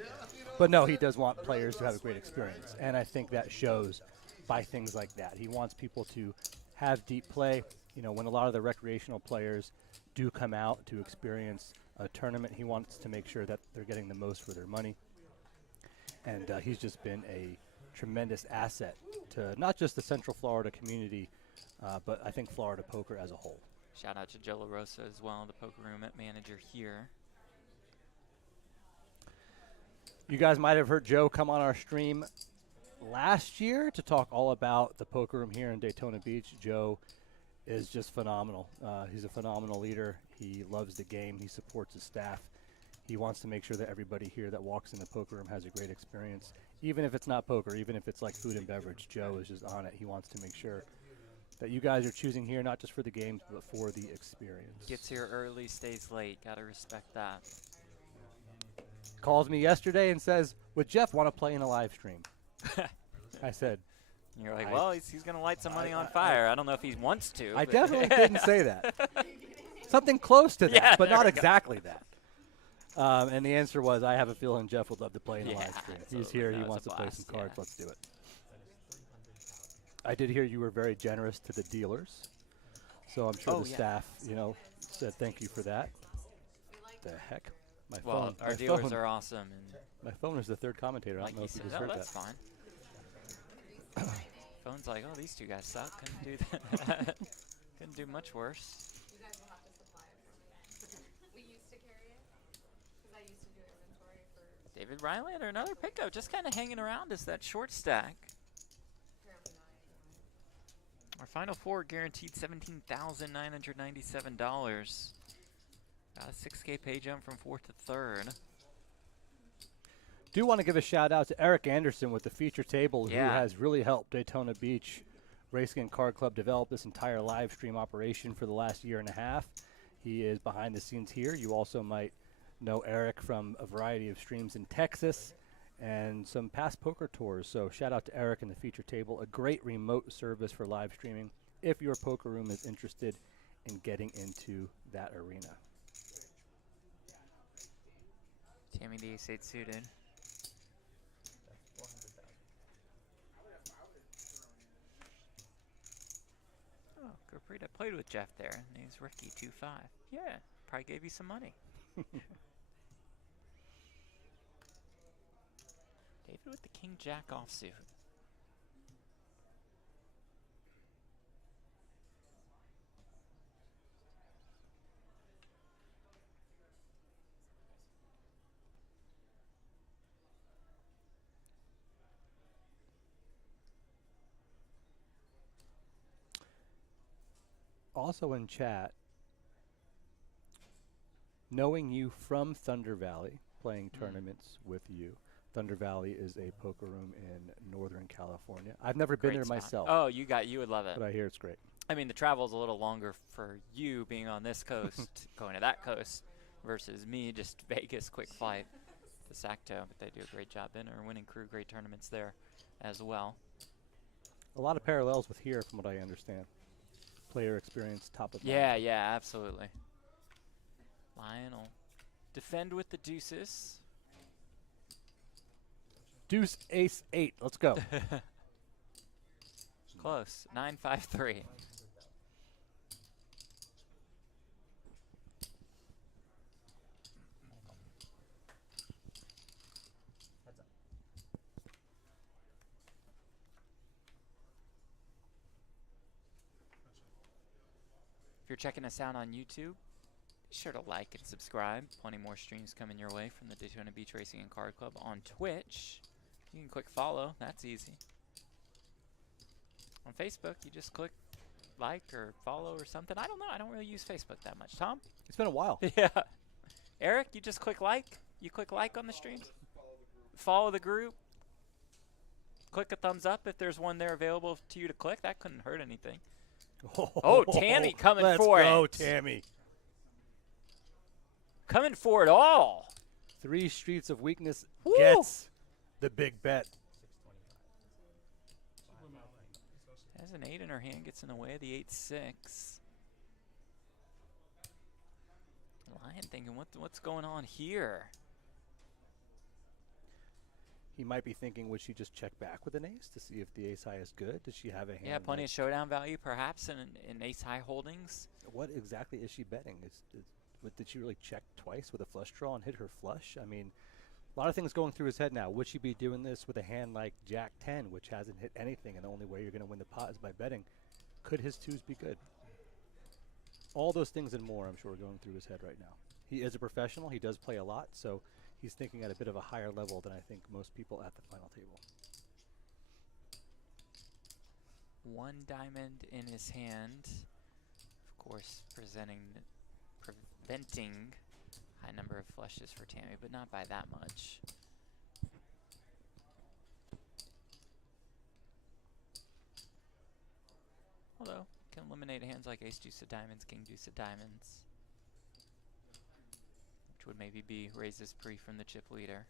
But no, he does want players to have a great experience, and I think that shows by things like that. He wants people to have deep play. You know, when a lot of the recreational players do come out to experience a tournament, he wants to make sure that they're getting the most for their money. And he's just been a tremendous asset to not just the Central Florida community, but I think Florida poker as a whole. Shout out to Joe LaRosa as well, the poker room manager here. You guys might have heard Joe come on our stream last year to talk all about the poker room here in Daytona Beach. Joe is just phenomenal. He's a phenomenal leader. He loves the game. He supports his staff. He wants to make sure that everybody here that walks in the poker room has a great experience. Even if it's not poker, even if it's like food and beverage, Joe is just on it. He wants to make sure that you guys are choosing here not just for the games, but for the experience. Gets here early, stays late. Gotta respect that. Calls me yesterday and says, would Jeff want to play in a live stream? I said, You're like, well, he's going to light some money on fire. I don't know if he wants to. I but definitely didn't say that. Something close to that, Yeah, but there not we go. exactly that. And the answer was, I have a feeling Jeff would love to play in a live stream. He's absolutely. here. He That was wants a to play blast, some cards. yeah. Let's do it. I did hear you were very generous to the dealers. So I'm sure Oh, the yeah. staff, you know, said thank you for that. The heck? My Well, phone. our my dealers phone, are awesome. And My phone is the third commentator. I like don't know he if you said, just oh, heard that's that. fine. Phone's like, oh, these two guys suck. Couldn't do that. Couldn't do much worse. You guys will have to supply it for me. We used to carry it because I used to do inventory for David Riley and another pickup, just kind of hanging around us, that short stack. apparently not anymore. Our final four guaranteed $17,997. Got a 6K pay jump from fourth to third. Do want to give a shout out to Eric Anderson with the feature table, Yeah. who has really helped Daytona Beach Racing and Card Club developed this entire live stream operation for the last year and a half. He is behind the scenes here. You also might know Eric from a variety of streams in Texas and some past poker tours. So shout out to Eric and the feature table, a great remote service for live streaming if your poker room is interested in getting into that arena. Tammy the ace-8 suited. Oh, Gurpreet, I played with Jeff there. Name's Ricky25. Yeah, probably gave you some money. David with the king-jack offsuit. Also in chat, knowing you from Thunder Valley, playing tournaments with you. Thunder Valley is a poker room in Northern California. I've never been there myself. Oh, you would love it. But I hear it's great. I mean, the travel's a little longer for you being on this coast, going to that coast, versus me, just Vegas, quick flight to Sacto. But they do a great job in our winning crew, great tournaments there as well. A lot of parallels with here, from what I understand. Player experience, top of mind. Yeah, absolutely. Lionel defend with the deuces. Deuce, ace, 8. Let's go. Close. 9-5-3. If you're checking us out on YouTube, be sure to like and subscribe. Plenty more streams coming your way from the Daytona Beach Racing and Card Club on Twitch. You can click follow. That's easy. On Facebook, you just click like or follow or something. I don't know. I don't really use Facebook that much. Tom? It's been a while. Yeah. Eric, you just click like? You click like on the streams? Follow the group. Click a thumbs up if there's one there available to you to click. That couldn't hurt anything. Oh, Tammy coming for it. Let's go, Tammy. Coming for it all. 3 Streets of Weakness Woo! Gets the big bet. Has an 8 in her hand, gets in the way of the 8-6. Lion thinking, what's going on here? He might be thinking, would she just check back with an ace to see if the ace high is good? Does she have a hand? Yeah, plenty of showdown value perhaps in ace high holdings. What exactly is she betting? Did she really check twice with a flush draw and hit her flush? I mean, a lot of things going through his head now. Would she be doing this with a hand like Jack 10, which hasn't hit anything, and the only way you're going to win the pot is by betting? Could his 2s be good? All those things and more, I'm sure, are going through his head right now. He is a professional. He does play a lot, so he's thinking at a bit of a higher level than I think most people at the final table. 1 diamond in his hand. Of course, preventing high number of flushes for Tammy, but not by that much. Although, can eliminate hands like ace deuce of diamonds, king deuce of diamonds, which would maybe be raises pre from the chip leader.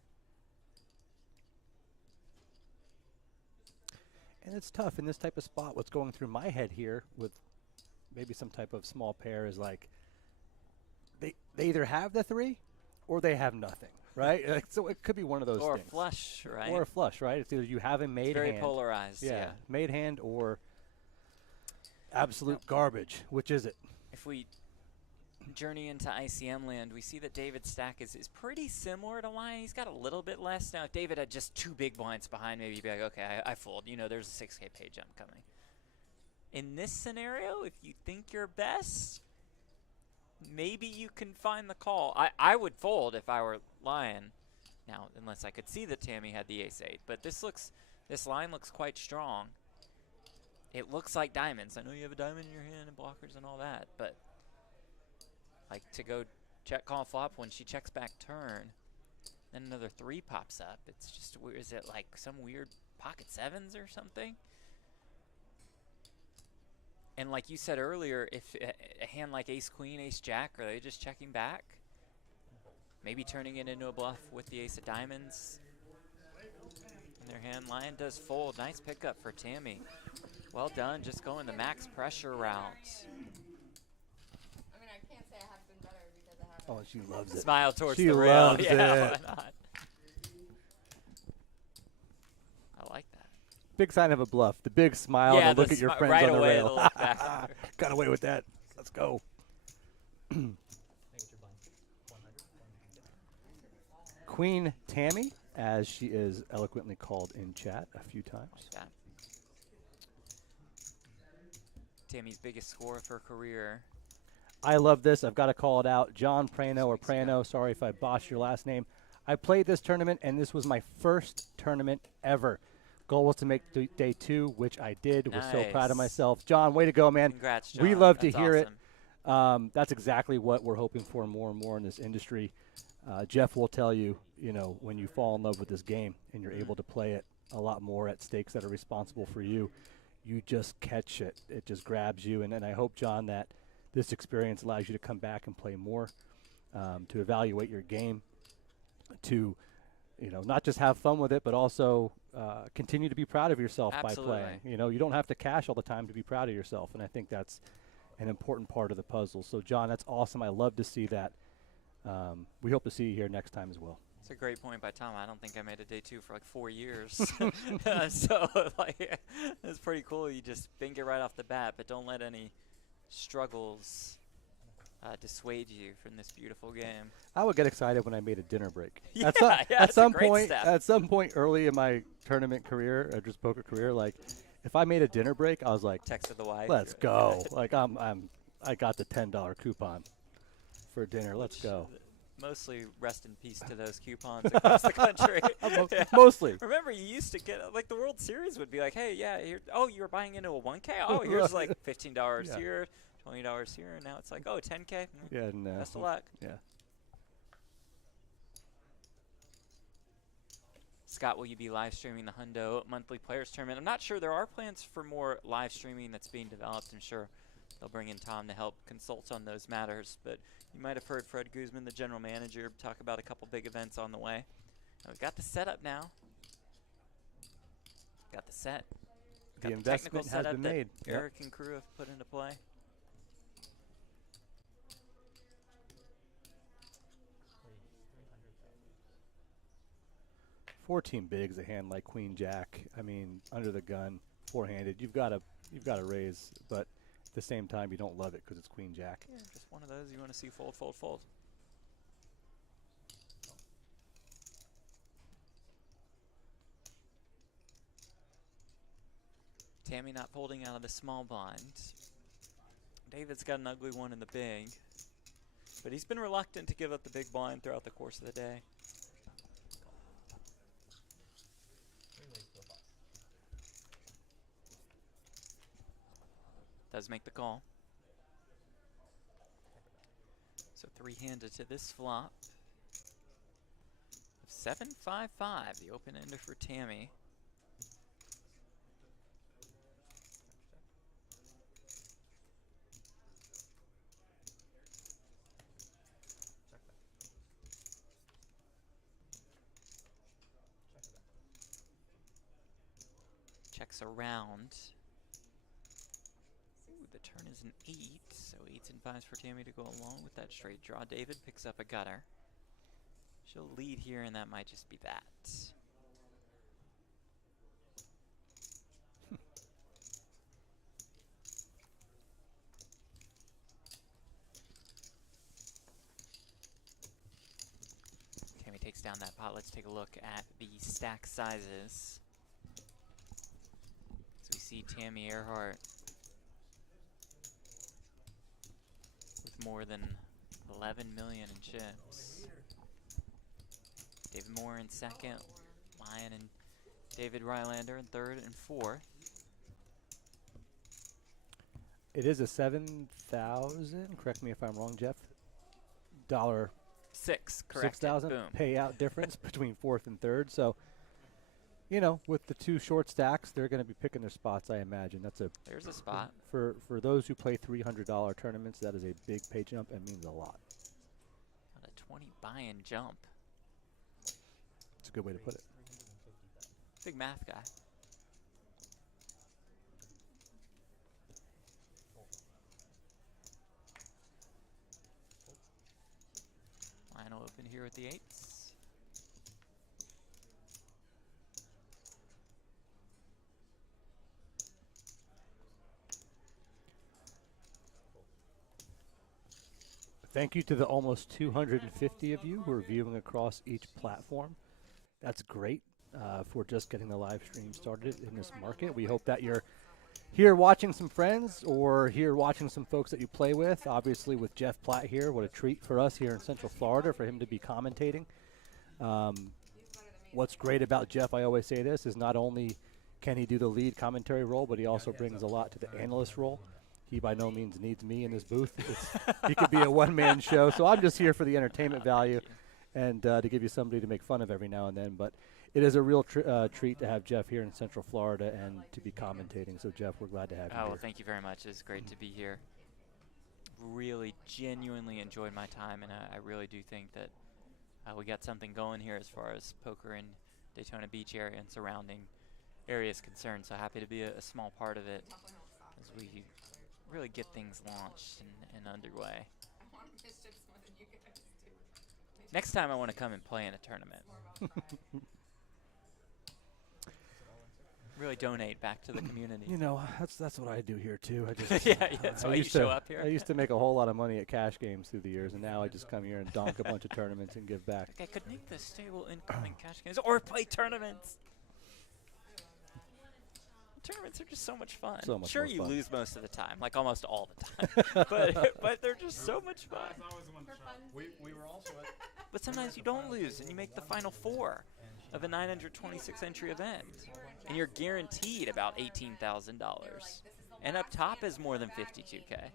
And it's tough in this type of spot. What's going through my head here with maybe some type of small pair is like, they either have the 3 or they have nothing, right? Like, so it could be one of those or things. Or a flush, right? Or a flush, right? It's either you have a made hand. Very polarized, yeah. Made hand or absolute garbage. Which is it? If we journey into ICM land, we see that David's stack is pretty similar to Lion. He's got a little bit less. Now, if David had just 2 big blinds behind, maybe you'd be like, okay, I fold. You know, there's a 6K pay jump coming. In this scenario, if you think you're best, maybe you can find the call. I would fold if I were Lion. Now, unless I could see that Tammy had the ace-8. But this line looks quite strong. It looks like diamonds. I know you have a diamond in your hand and blockers and all that, but like to go check call flop when she checks back turn, then another 3 pops up. It's just weird. Is it like some weird pocket 7s or something? And like you said earlier, if a hand like ace queen, ace jack, are they just checking back? Maybe turning it into a bluff with the ace of diamonds in their hand. Lion does fold. Nice pickup for Tammy. Well done, just going the max pressure route. I mean, I can't say I have been better because I haven't. Oh, she loves it. Smile towards She the rail. loves Yeah, it. why not? I like that. Big sign of a bluff. The big smile Yeah, and look at your friends right on the away, rail. the look back. Got away with that. Let's go. Queen Tammy, as she is eloquently called in chat a few times. Like that. Tammy's biggest score of her career. I love this. I've got to call it out. John Prano or Prano. Sorry if I botched your last name. I played this tournament, and this was my first tournament ever. Goal was to make day 2, which I did. Was so proud of Nice. myself. John, way to go, man. Congrats, John. We love to That's hear awesome. it. That's exactly what we're hoping for more and more in this industry. Jeff will tell you, when you fall in love with this game and you're able to play it a lot more at stakes that are responsible for you, you just catch it. It just grabs you. And I hope, John, that this experience allows you to come back and play more, to evaluate your game, to, not just have fun with it, but also continue to be proud of yourself Absolutely. by playing. You don't have to cash all the time to be proud of yourself, and I think that's an important part of the puzzle. So, John, that's awesome. I love to see that. We hope to see you here next time as well. It's a great point by Tom. I don't think I made a day 2 for like 4 years. So, it's pretty cool. You just bang it right off the bat, but don't let any struggles dissuade you from this beautiful game. I would get excited when I made a dinner break. Yeah, at that's a some great point, step. at some point early in my tournament career, or just poker career, like if I made a dinner break, I was like, Texted the wife. let's go. Like I got the $10 coupon for dinner. Let's go. Mostly rest in peace to those coupons across the country. Yeah. Mostly. Remember, you used to get, like, the World Series would be like, hey, yeah, you were buying into a 1K? Oh, here's, like, $15 Yeah. here, $20 here, and now it's like, oh, 10K? Yeah, and, Best of luck. Yeah. Scott, will you be live streaming the Hundo Monthly Players Tournament? I'm not sure. There are plans for more live streaming that's being developed. I'm sure they'll bring in Tom to help consult on those matters. But you might have heard Fred Guzman, the general manager, talk about a couple big events on the way. We've got the setup now. Got the set. The Got the technical investment has setup been that made. Yep. Eric and crew have put into play. $14 bigs a hand like Queen Jack. I mean, under the gun, four-handed. You've got to raise, but at the same time, you don't love it because it's Queen Jack. Yeah, just one of those you want to see fold, fold, fold. Tammy not folding out of the small blind. David's got an ugly one in the big, but he's been reluctant to give up the big blind throughout the course of the day. Does make the call. So three-handed to this flop. 7-5-5, the open ender for Tammy. Checks around. Ooh, the turn is an 8, so 8s and 5s for Tammy to go along with that straight draw. David picks up a gutter. She'll lead here, and that might just be that. Tammy takes down that pot. Let's take a look at the stack sizes. So we see Tammy Earhart with more than 11 million in chips. David Moore in second, Lion and David Rylander in third and fourth. It is a 7,000. Correct me if I'm wrong, Jeff. Six, correct. 6,000 Boom. payout difference between fourth and third. So you know, with the 2 short stacks, they're going to be picking their spots, I imagine. There's a spot. For those who play $300 tournaments, that is a big pay jump and means a lot. What a 20 buy-in jump. It's a good way to put it. Big math guy. Line will open here with the 8s. Thank you to the almost 250 of you who are viewing across each platform. That's great for just getting the live stream started in this market. We hope that you're here watching some friends or here watching some folks that you play with. Obviously with Jeff Platt here, what a treat for us here in Central Florida for him to be commentating. What's great about Jeff, I always say this, is not only can he do the lead commentary role, but he also brings a lot to the analyst role. He by no means needs me in his booth. He could be a one-man show. So I'm just here for the entertainment value and to give you somebody to make fun of every now and then. But it is a real treat to have Jeff here in Central Florida and to be commentating. So, Jeff, we're glad to have you here. Well, thank you very much. It's great to be here. Really, genuinely enjoyed my time, and I really do think that we got something going here as far as poker in Daytona Beach area and surrounding area is concerned. So happy to be a small part of it as we really get things launched and underway. Next time I want to come and play in a tournament. Really donate back to the community. You know, that's what I do here too. I just yeah, that's why you show up here. I used to make a whole lot of money at cash games through the years, and now I just come here and donk a bunch of tournaments and give back. I could make the stable incoming cash games or play tournaments. Tournaments are just so much fun. So much sure, more you fun. lose most of the time, like almost all the time, but they're just so much fun. We were also at But sometimes you don't lose, and you make the final 4 of a 926 entry event, and you're guaranteed about $18,000. And up top is more than 52K.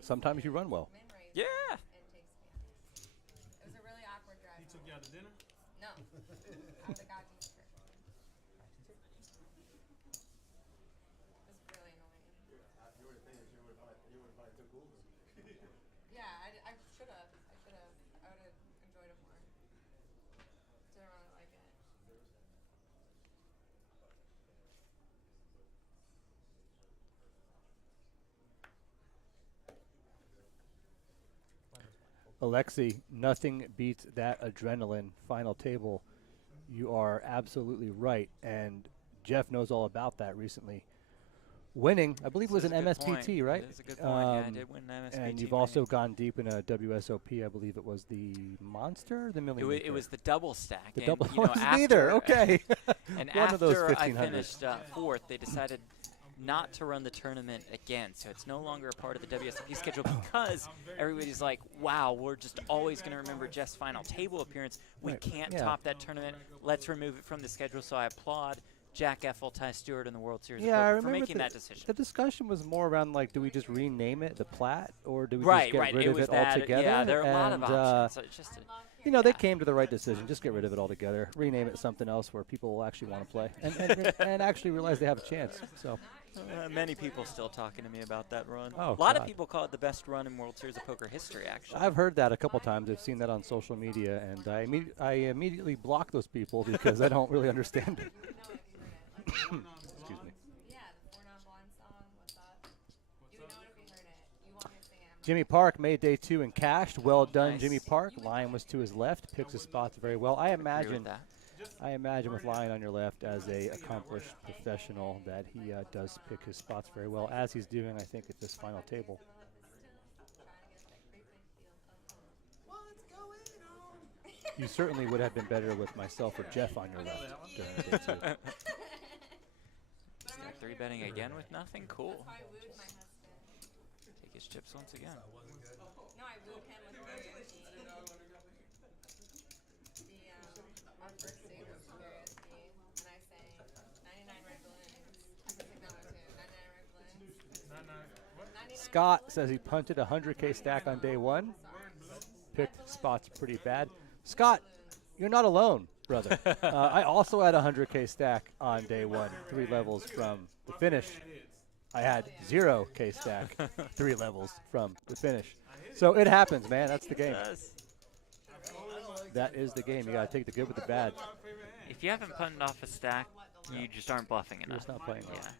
Sometimes you run well. Yeah. It was a really awkward drive. He took you out to dinner? No. I would have got you. Yeah, I should have. I would have enjoyed it more. Didn't really like it. Alexi, nothing beats that adrenaline final table. You are absolutely right, and Jeff knows all about that recently. Winning, I believe, was an MSPT, right? That's a good point. Yeah, I did win an MSPT. And you've also gone deep in a WSOP. I believe it was the Monster, or the Million. It was the double stack. The and, double. you know, Neither. Okay. And One after of those I 1500s. finished 4th, they decided not to run the tournament again. So it's no longer a part of the WSOP schedule because everybody's like, wow, we're just always going to remember Jeff's final table appearance. We Right. can't Yeah. top that tournament. Let's remove it from the schedule. So I applaud Jack Effel, Ty Stewart, and the World Series of Yeah, I Poker for remember making that decision. The discussion was more around, like, do we just rename it the Platt, or do we Right, just get right. rid It of was it that. altogether? Yeah, there are a lot of And, options. So it's just you know, they came to the right decision. Just get rid of it altogether. Rename it something else where people will actually want to play and actually realize they have a chance. So many people still talking to me about that run. Oh, a lot of God. people call it the best run in World Series of Poker history, actually. I've heard that a couple times. I've seen that on social media, and I immediately block those people because I don't really understand it. Excuse me. Yeah, the 4 non-blind song. What's up? You would know it if you heard it. You want me to sing it? Jimmy Park made day 2 and cashed. Well done, Nice. Jimmy Park. Lion was to his left. Picks his spots very well. I Agree with imagine. that. I imagine with Lion on your left as a accomplished professional that he does pick his spots very well, as he's doing, I think, at this final table. You certainly would have been better with myself or Jeff on your left during day 2. He's got 3-betting again with nothing. Cool. I wooed my husband. Take his chips once again. No, I wooed him with karaoke. Our first date was karaoke, and I sang 99 Red Balloons. I can sing that one too. 99 Red Balloons. 99 Scott says he punted a 100K stack on day 1. Picked spots pretty bad. Scott, you're not alone. brother. I also had a 100K stack on day one, 3 levels from the finish. I had 0K stack, 3 levels from the finish. So it happens, man. That's the game. That is the game. You got to take the good with the bad. If you haven't punted off a stack, you just aren't bluffing enough. You're just not playing well. Yeah.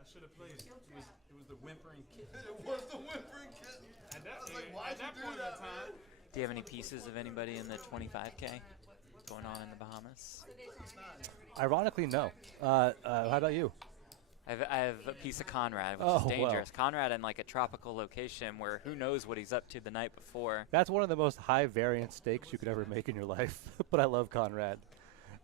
I should have played. It was the whimpering kid. It was the whimpering kid. At that, I was like, at why'd that you point do in that, time, Do you have any pieces of anybody in the 25K going on in the Bahamas? Ironically, no. How about you? I have a piece of Conrad, which Oh, is dangerous. well. Conrad in like a tropical location where who knows what he's up to the night before. That's one of the most high variance stakes you could ever make in your life. But I love Conrad.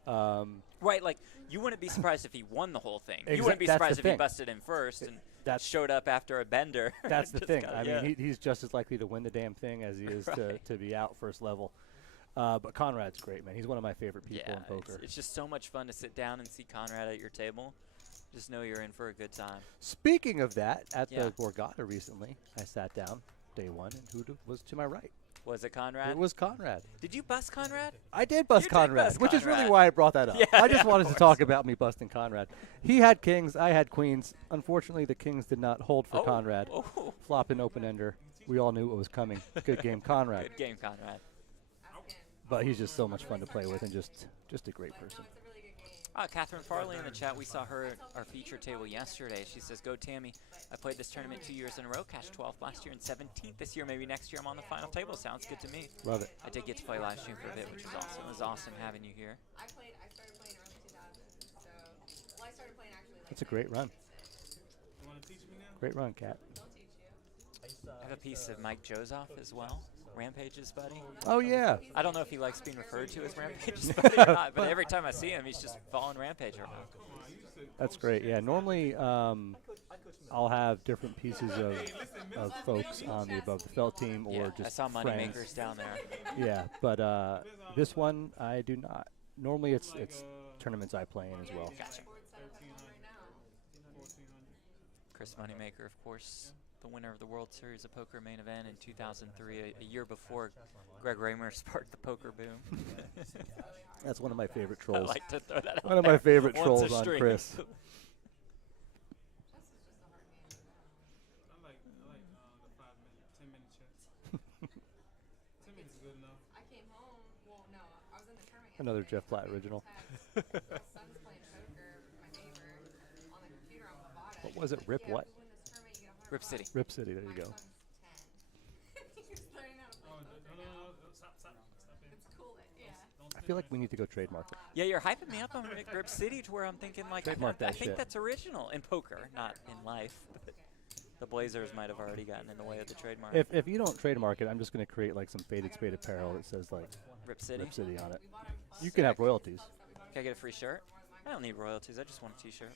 Right, like you wouldn't be surprised if he won the whole thing. You Exact- wouldn't be that's the surprised if he thing. busted in first and That's- showed up after a bender. That's the Just thing. got- I yeah. mean, he's just as likely to win the damn thing as he is Right. to be out first level. But Conrad's great, man. He's one of my favorite people in poker. It's just so much fun to sit down and see Conrad at your table. Just know you're in for a good time. Speaking of that, at Yeah. the Borgata recently, I sat down day one, and who was to my right? Was it Conrad? It was Conrad. Did you bust Conrad? I did bust You did Conrad, bust which is really Conrad. why I brought that up. Yeah, I just yeah, wanted of to talk course. about me busting Conrad. He had kings, I had queens. Unfortunately, the kings did not hold for Oh, Conrad. oh. Flop an open ender. We all knew what was coming. Good game, Conrad. Good game, Conrad. But he's just so much fun to play with and just a great person. Catherine Farley in the chat. We saw her at our feature table yesterday. She says, "Go Tammy. I played this tournament 2 years in a row. Cashed 12th last year and 17th this year. Maybe next year I'm on the final table. Sounds good to me." Love it. I did get to play live stream for a bit, which was awesome. It was awesome having you here. I started playing early 2000s. So, well, I started playing actually like It's a great run. you want to teach me now? Great run, Kat. They'll teach you. I have a piece of Mike Joseph as well. Rampage's buddy. Oh, yeah. I don't know if he likes being referred to as Rampage's buddy or not, but every time I see him, he's just following Rampage around. That's great. Yeah, normally I'll have different pieces of folks on the Above the Felt team or Yeah, just I saw friends. Moneymakers down there. Yeah, but this one I do not. Normally it's tournaments I play in as well. Gotcha. Chris Moneymaker, of course, the winner of the World Series of Poker main event in 2003, a year before Greg Raymer sparked the poker boom. That's one of my favorite I trolls. like to throw that out One of my there favorite once a trolls on stream. Chris. I like the 5 minute, 10-minute checks. 10 minutes is good enough. I came home. Well, no, I was in the tournament. Another yesterday, Jeff Platt original. My son's playing poker, my neighbor, on the computer on Bovada. What was it? Rip Yeah, what? if you win this tournament, you get $100. Rip City. Rip City, there you My go. son's 10. He's learning how to play Oh, poker no, now. stop it. It's cool, yeah. I feel like we need to go trademark it. Yeah, you're hyping me up on Rip City to where I'm thinking, like, Trademark I that think shit. that's original in poker, not in life. But the Blazers might have already gotten in the way of the trademark. If you don't trademark it, I'm just going to create like some Faded Spade apparel that says like Rip City. Rip City on it. You can have royalties. Can I get a free shirt? I don't need royalties. I just want a T-shirt.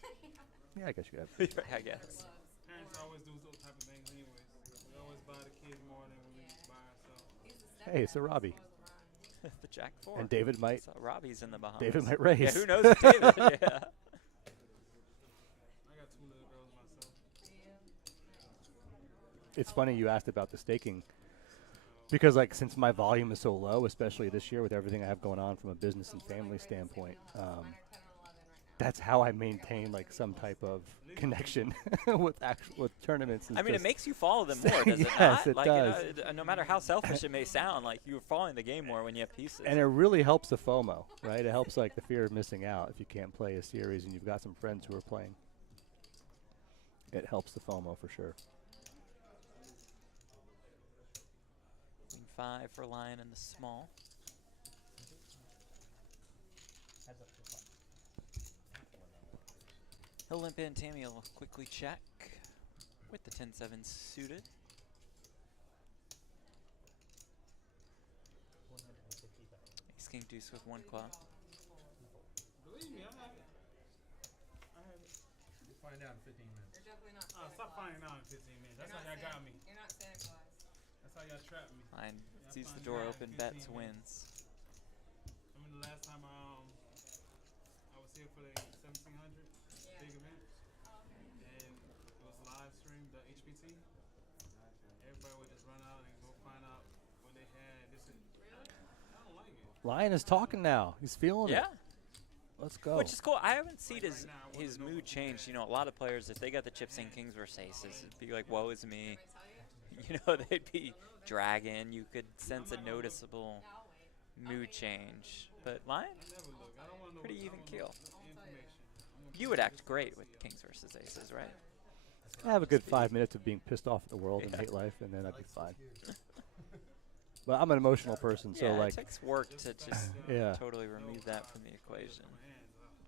Yeah, I guess you could have. I guess. Parents always do those type of things anyways. We always buy the kids more than we buy ourselves. Hey, so Robbie. The Jack 4. And David might. So Robbie's in the Bahamas. David might race. Yeah, who knows if David? Yeah. I got 2 little girls myself. It's funny you asked about the staking because like since my volume is so low, especially this year with everything I have going on from a business and family standpoint, that's how I maintain like some type of connection with tournaments. I mean, it makes you follow them more, does it Yes, not? it like, does. No matter how selfish it may sound, like you're following the game more when you have pieces. And it really helps the FOMO, right? It helps like the fear of missing out if you can't play a series and you've got some friends who are playing. It helps the FOMO for sure. Queen 5 for Lion in the small. He'll limp in. Tammy will quickly check with the 10-7 suited. Ace King Deuce with 1 club. Believe me, I have it. We'll find out in 15 minutes. You're definitely not Santa Stop Claus. finding out in 15 minutes. That's You're how not y'all got Santa- me. You're not Santa Claus. That's how y'all trapped me. Lion Yeah, sees the fine, door yeah, open, 15 bets, minutes. wins. I mean, the last time I was here for the 1700 big event, and it was live streamed, the HPT. Everybody would just run out and go find out Lion is talking now. He's feeling it. Yeah. Let's go. Which is cool. I haven't seen his mood change. You know, a lot of players, if they got the chips in kings versus aces, it'd be like, woe is me. You know, they'd be dragging. You could sense a noticeable mood change. But Lion, pretty even keel. You would act great with kings versus aces, right? I have a good 5 minutes of being pissed off at the world and hate life, and then I'd be fine. But I'm an emotional person, so yeah, like it takes work to just yeah. totally remove that from the equation.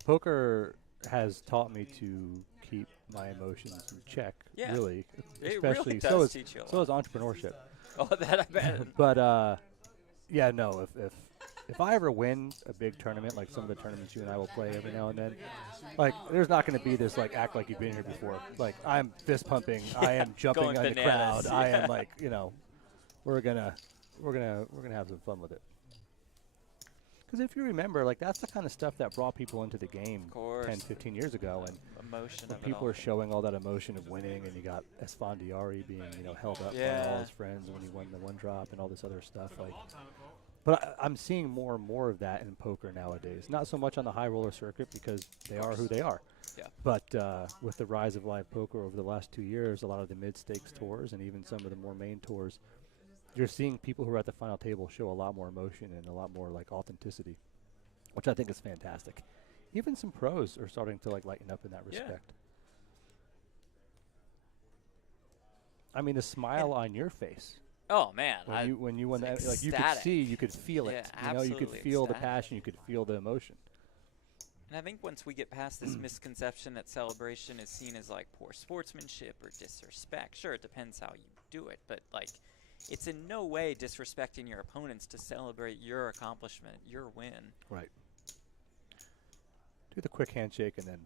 Poker has taught me to keep my emotions in check. Yeah. Really, It especially really does so is teach you a so lot. is entrepreneurship. Oh, that I bet. But yeah, no. If I ever win a big tournament, like some of the tournaments you and I will play every now and then, like there's not going to be this like act like you've been here before. Like I'm fist pumping, I am jumping Going on the bananas, crowd, I am like we're gonna have some fun with it. Because if you remember, like that's the kind of stuff that brought people into the game 10, 15 years ago, and emotion when of it people all. are showing all that emotion of winning, and you got Esfandiari being held up by all his friends when he won the one drop and all this other stuff. Like, but I'm seeing more and more of that in poker nowadays. Not so much on the high roller circuit because they are who they are. Yeah. But with the rise of live poker over the last 2 years, a lot of the mid-stakes tours and even some of the more main tours, you're seeing people who are at the final table show a lot more emotion and a lot more like authenticity, which I think is fantastic. Even some pros are starting to like lighten up in that respect. I mean, the smile on your face. Oh man, when you won that, like you could feel it. Yeah, You could feel the ecstatic. passion. You could feel the emotion. And I think once we get past this misconception that celebration is seen as like poor sportsmanship or disrespect, sure, it depends how you do it, but like it's in no way disrespecting your opponents to celebrate your accomplishment, your win. Right. Do the quick handshake and then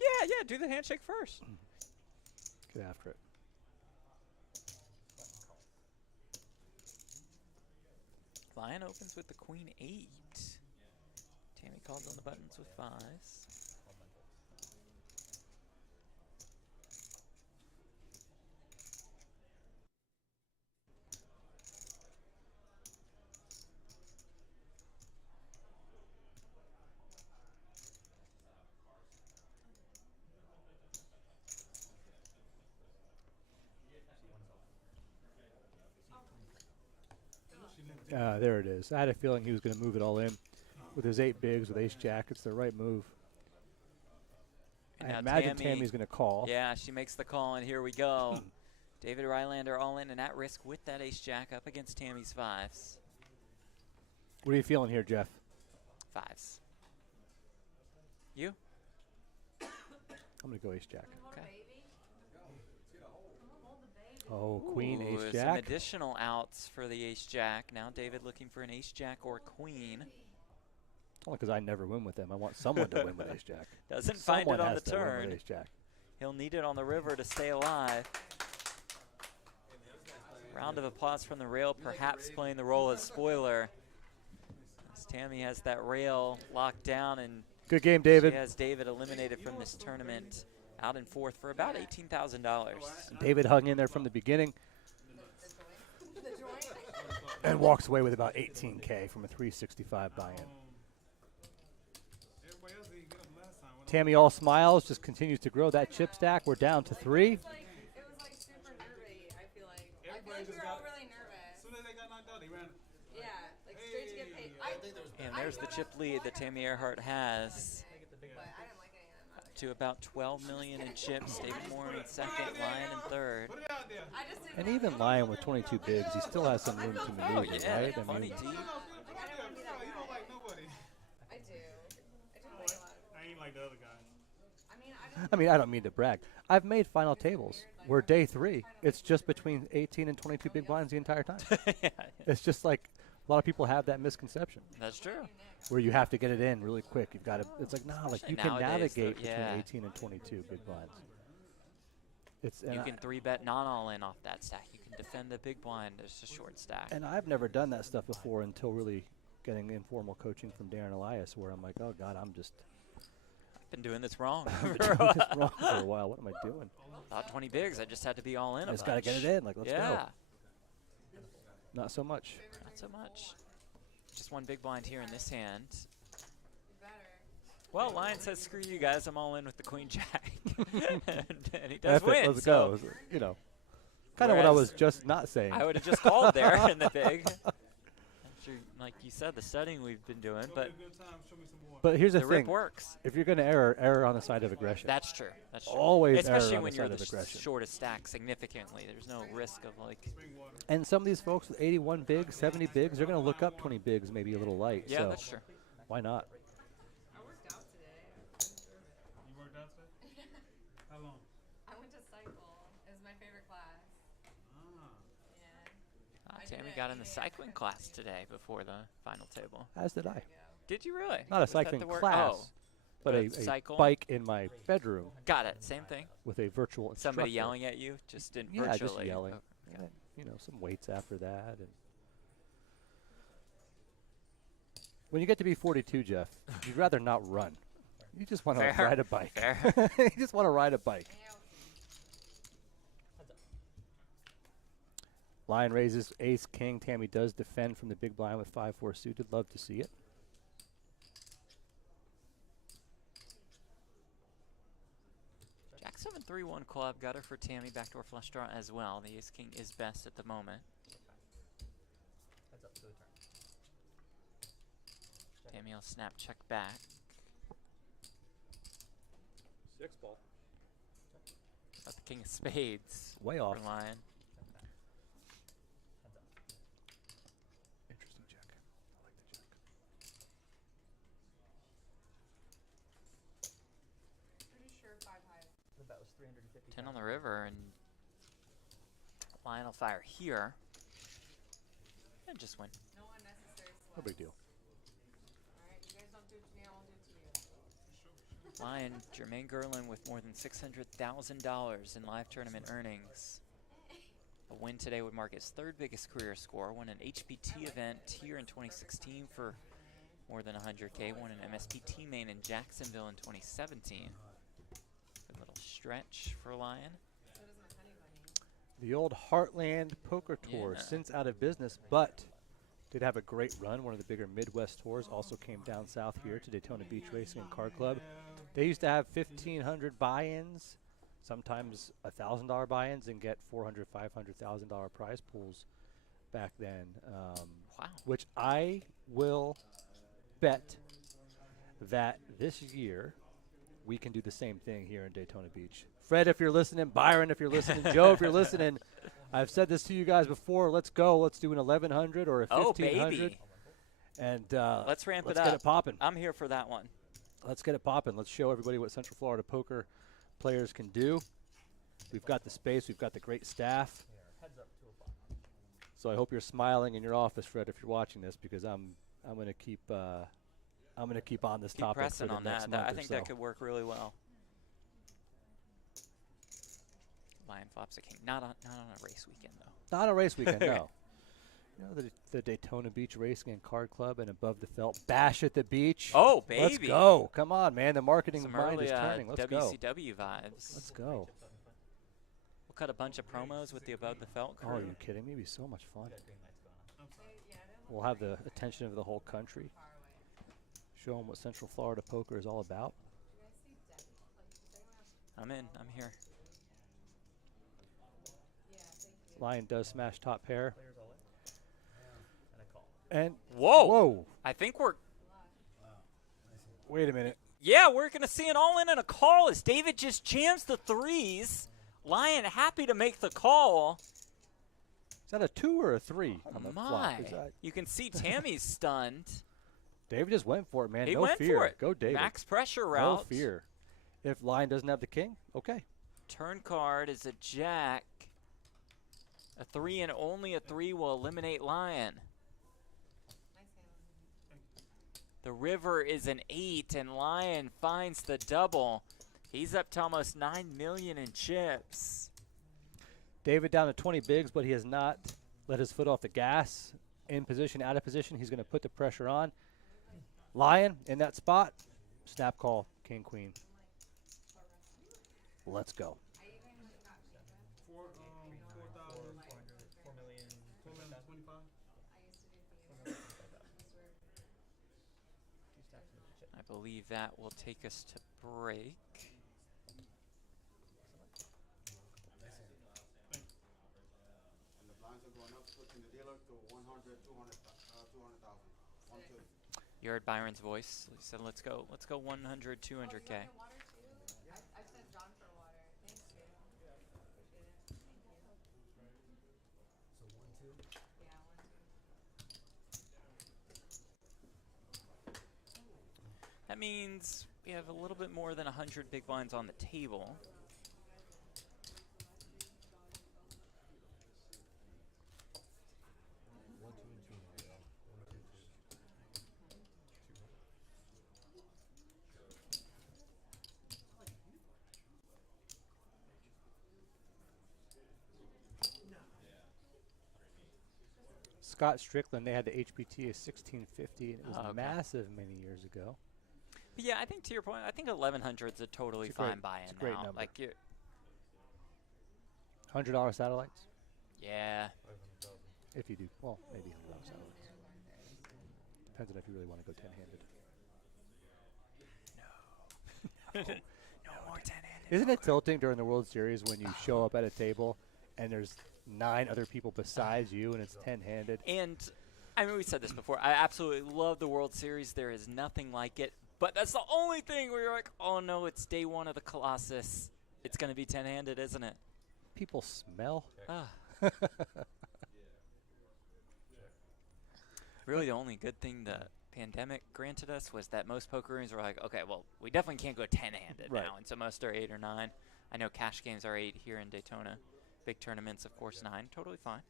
Yeah, do the handshake first. get after it. Lion opens with the queen 8. Tammy calls on the buttons with 5s. There it is. I had a feeling he was going to move it all in with his 8 bigs with ace jack. It's the right move. And I now imagine Tammy's going to call. Yeah, she makes the call, and here we go. David Rylander all in and at risk with that ace jack up against Tammy's 5s. What are you feeling here, Jeff? 5s. You? I'm going to go ace jack. Okay. Oh, queen, Ooh, ace some jack. additional outs for the ace jack. Now David looking for an ace jack or queen. Only because I never win with them. I want someone to win with ace jack. Doesn't Someone find it on has the to win turn. with ace jack. He'll need it on the river to stay alive. Round of applause from the rail, perhaps playing the role as spoiler. As Tammy has that rail locked down, and good game, David. she has David eliminated from this tournament, out in 4th for about $18,000. David hung in there from the beginning and walks away with about $18K from a 365 buy-in. Tammy all smiles, just continues to grow that chip stack. We're down to 3. It was like super nervy, I feel like. I feel like we were all really nervous. As soon as they got knocked out, they ran. Yeah, like straight to get paid. And there's the chip lead that Tammy Earhart has to about 12 million in chips. David Moore in 2nd, Lion in 3rd. And even Lion with 22 bigs, he still has some room to maneuver, right? I Funny mean, deep. You don't like nobody. I do. I ain't like the other guys. I mean, I don't mean to brag. I've made final tables where day 3, it's just between 18 and 22 big blinds the entire time. Yeah. It's just like a lot of people have that misconception That's true. where you have to get it in really quick. You've got to. It's like nah, like you can Nowadays, navigate though, between yeah. 18 and 22 big blinds. It's and You I- can 3-bet not all in off that stack. You can defend the big blind. It's a short stack. And I've never done that stuff before until really getting informal coaching from Darren Elias, where I'm like, oh God, I'm just Been doing this wrong. I've been doing this wrong for a while. What am I doing? About 20 bigs. I just had to be all in. I just got to get it in. Like, let's yeah. go. Not so much. Not so much. just one big blind here in this hand. You better. Well, Lion says, screw you guys, I'm all in with the queen jack. and he does F it, win. let's so go. You know, kind of what I Whereas was just not saying. I would have just called there in the big. After, like you said, the studying we've been doing, Show but me a good time, show me some more. But here's the the thing. rip works. If you're going to err on the side of aggression. That's true. That's true. Always Especially err on when the you're side the of aggression. shortest stack significantly. There's no risk of like. Spring water. And some of these folks with 81 bigs, 70 bigs, they're going to look up 20 bigs maybe a little light. Yeah, so that's true. why not? I worked out today. You worked out today? How long? I went to cycle. It was my favorite class. Ah. Yeah. I Tammy did got it in the 8 cycling class today before the final table. As did I. ago. Did you really? Not a Was that cycling the word? class, Oh, but a cycle? bike in my bedroom Got it. Same thing. with a virtual instructor. Somebody yelling at you, just in Yeah, virtually. just yelling. Oh, And then, you know, some weights after that. And when you get to be 42, Jeff, you'd rather not run. You just want to Fair. ride a bike. Fair. You just want to ride a bike. Lion raises ace, king. Tammy does defend from the big blind with 5-4 suited. Love to see it. Jack 7-3-1 club got her for Tammy. Backdoor flush draw as well. The ace king is best at the moment. Tammy will snap check back. 6 ball. Got the king of spades. Way for off. Lion. Interesting check. I like the check. Pretty sure 5 high. 10 on the river, and Lion will fire here. And just win. No unnecessary sweat. No big deal. Alright, you guys don't do it to me, I won't do it to you. Lion, Jermaine Gerlin with more than $600,000 in live tournament earnings. A win today would mark his third biggest career score. Won an HPT event here in 2016 for more than 100K. Won an MSPT main in Jacksonville in 2017. Good little stretch for Lion. So does my honey bunny. The old Heartland Poker Tour, Yeah. since out of business, but did have a great run. One of the bigger Midwest tours. Also came down south here to Daytona Beach Racing and Card Club. They used to have 1,500 buy-ins, sometimes $1,000 buy-ins, and get $400,000, $500,000 prize pools back then. Wow. Which I will bet that this year we can do the same thing here in Daytona Beach. Fred, if you're listening, Byron, if you're listening, Joe, if you're listening, I've said this to you guys before. Let's go. Let's do an 1,100 or a 1,500. Oh, baby. And Let's ramp let's it up. get it popping. I'm here for that one. Let's get it popping. Let's show everybody what Central Florida poker players can do. We've got the space. We've got the great staff. So I hope you're smiling in your office, Fred, if you're watching this, because I'm going to keep on this Keep topic for pressing the on next that. month I or think so. that could work really well. Lion flops a king. Not on a race weekend though. Not a race weekend, no. You know, the Daytona Beach Racing and Card Club and Above the Felt Bash at the Beach. Oh, baby. Let's go. Come on, man. The marketing Some mind early is turning. Let's go. WCW vibes. Let's go. We'll cut a bunch of promos with the Above the Felt crew. Oh, are you kidding me? It'd be so much fun. Yeah, they We'll have the attention of the whole country. far away. Show them what Central Florida poker is all about. You guys see Debbie? Like, does anyone else? I'm in. I'm here. Yeah, thank you. Lion does smash top pair. And Whoa. whoa. I think we're. Wait a minute. Yeah, we're going to see an all-in and a call as David just jams the threes. Lion happy to make the call. Is that a 2 or a 3 on the My. flop? Is that You can see Tammy's stunned. David just went for it, man. He no went fear. for it. Go, David. Max pressure No route. fear. If Lion doesn't have the king, okay. Turn card is a jack. A 3 and only a 3 will eliminate Lion. Nice hand. The river is an 8, and Lion finds the double. He's up to almost 9 million in chips. David down to 20 bigs, but he has not let his foot off the gas. In position, out of position, he's going to put the pressure on. Lion in that spot. Snap call, king, queen. Let's go. 4,000, 4,000, 4 million, 25. I used to do theater. believe that will take us to break. And the blinds are going up, switching the dealer to 100, 200,000. 1, 2. You heard Byron's voice. He said, let's go 100, 200K. Oh, you want your water too? I sent John for water. Thanks, dude. Appreciate it. Thank you. So 1, 2. Yeah, 1, 2. That means we have a little bit more than 100 big blinds on the table. Scott Strickland, they had the HPT as 1650, and it was Oh, okay. massive many years ago. But yeah, I think to your point, I think 1100 is a totally It's a great- fine buy-in it's a great now. number. Like you, $100 satellites, yeah. if you do. Well, maybe $100 satellites. Depends on if you really want to go 10-handed. No more 10-handed. Isn't it tilting during the World Series when you show up at a table and there's 9 other people besides you and it's 10-handed? And I mean, we said this before. I absolutely love the World Series. There is nothing like it. But that's the only thing where you're like, oh no, it's day 1 of the Colossus. It's going to be 10-handed, isn't it? People smell. Ah. Really, the only good thing the pandemic granted us was that most poker rooms were like, okay, well, we definitely can't go 10-handed Right. now. And so most are 8 or 9. I know cash games are 8 here in Daytona. Big tournaments, of course, 9. Totally fine.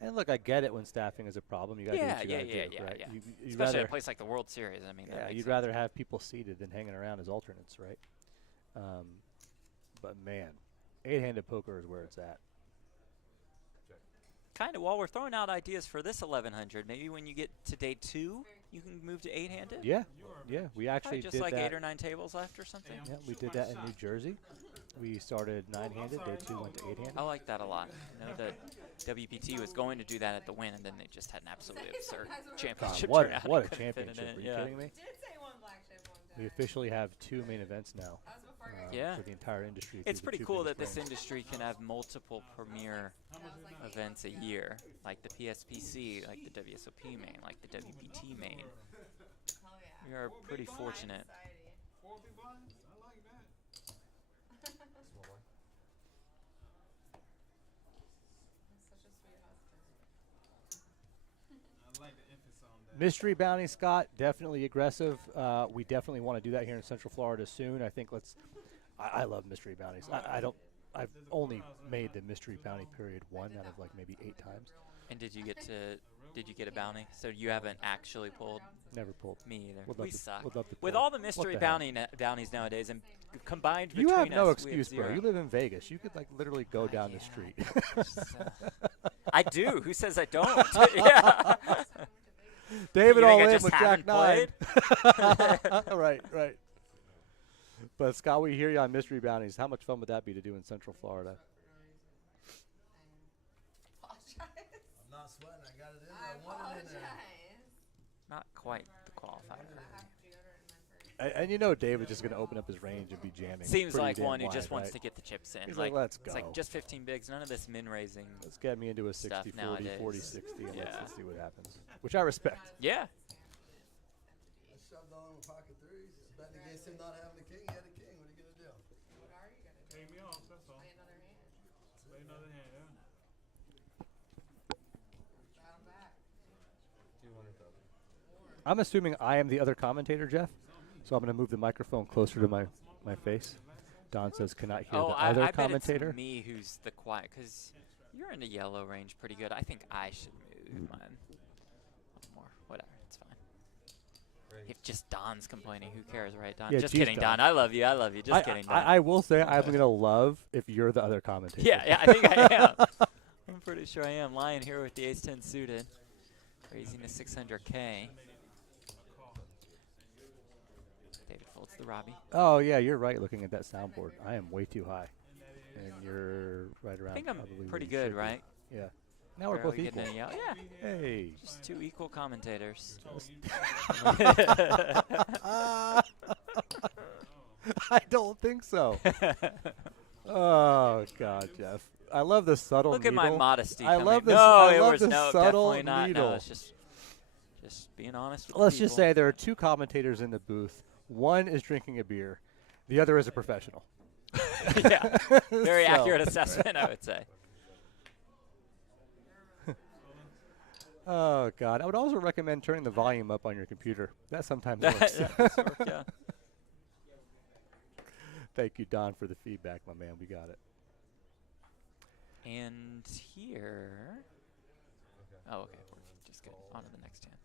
And look, I get it when staffing is a problem. You got to do what you gotta do, right? yeah. You'd Especially rather, at a place like the World Series. I mean, that yeah, makes you'd sense. rather have people seated than hanging around as alternates, right? But man, 8-handed poker is where it's at. Kind of, while we're throwing out ideas for this 1100, maybe when you get to day 2, you can move to 8-handed? Yeah, yeah. We actually Probably just did like that. 8 or 9 tables left or something? Yeah, we did that in New Jersey. We started 9-handed. Day 2 went to 8-handed. I like that a lot. I know that WPT was going to do that at the Win, and then they just had an absolutely absurd championship God, turnout. what a and couldn't fit it championship. in. Are you Yeah. kidding me? Did say one black chip one time. We officially have 2 main events now Yeah. for the entire industry. It's through the pretty 2 cool that biggest this brands. industry can have multiple premier events a year, like the PSPC, like the WSOP main, like the WPT main. Hell yeah. We are pretty fortunate. Society. 4 big blinds? I like that. That's such a sweet husband. I like the emphasis on that. Mystery bounty, Scott, definitely aggressive. We definitely want to do that here in Central Florida soon. I think I love mystery bounties. I've only made the mystery bounty period 1 out of like maybe 8 times. And did you get a bounty? So you haven't actually pulled? Never pulled. Me either. Would love We to- suck. would love to With pull. all the What mystery the hell? bounties nowadays, and combined You between have no us, we excuse, bro. zero. You live in Vegas. You could like literally go down the yeah. street. I do. Who says I don't? Yeah. David You all think I in just with haven't Jack 9. Right. But Scott, we hear you on mystery bounties. How much fun would that be to do in Central Florida? Apologize. I'm not sweating. I got it in I there. I want it in there. apologize. Not quite the qualifier. I have deodorant in my purse. And you know David's just going to open up his range and be jamming. Seems pretty like damn one who wide, just wants right? to get the chips in. He's like, "Let's It's like go." just 15 bigs, none of this min raising. Let's get me into a 60, Stuff 40, nowadays. 40, 60, and Yeah. let's see what happens. Which I respect. Yeah. I shoved all in my pocket threes. Betting against him not having a king. He had a king. What are you going to do? What are you gonna do? Take me off, that's all. Play another hand. Play another hand, yeah. Battle back. I'm assuming I am the other commentator, Jeff. So I'm going to move the microphone closer to my face. Don says cannot hear the other I bet commentator. it's me who's the quiet, because you're in the yellow range pretty good. I think I should move mine. One more. Whatever. It's fine. If just Don's complaining, who cares, right, Don? Yeah, just geez, kidding, Don. I love you. Just kidding, Don. I will say I'm going to love if you're the other commentator. Yeah, I think I am. I'm pretty sure I am. Lying here with the ace-10 suited. Raising to 600K. David folds the Robbie. Oh, yeah, you're right looking at that soundboard. I am way too high. And you're right around I think I'm probably where pretty you good, should be. right? Yeah. Now we're both barely equal. getting any out. Yeah, Hey. just two equal commentators. I don't think so. Oh God, Jeff. I love the subtle Look at my needle. modesty. I coming. love this. No, I it love was the no, subtle definitely not. needle. No, it's just being honest with Let's the just people. say there are two commentators in the booth. One is drinking a beer. The other is a professional. Yeah, very So- accurate assessment, I would say. Oh God, I would also recommend turning the volume up on your computer. That sometimes That works. does work, yeah. Thank you, Don, for the feedback, my man. We got it. And here. Oh, okay. We're just good. On to the next hand.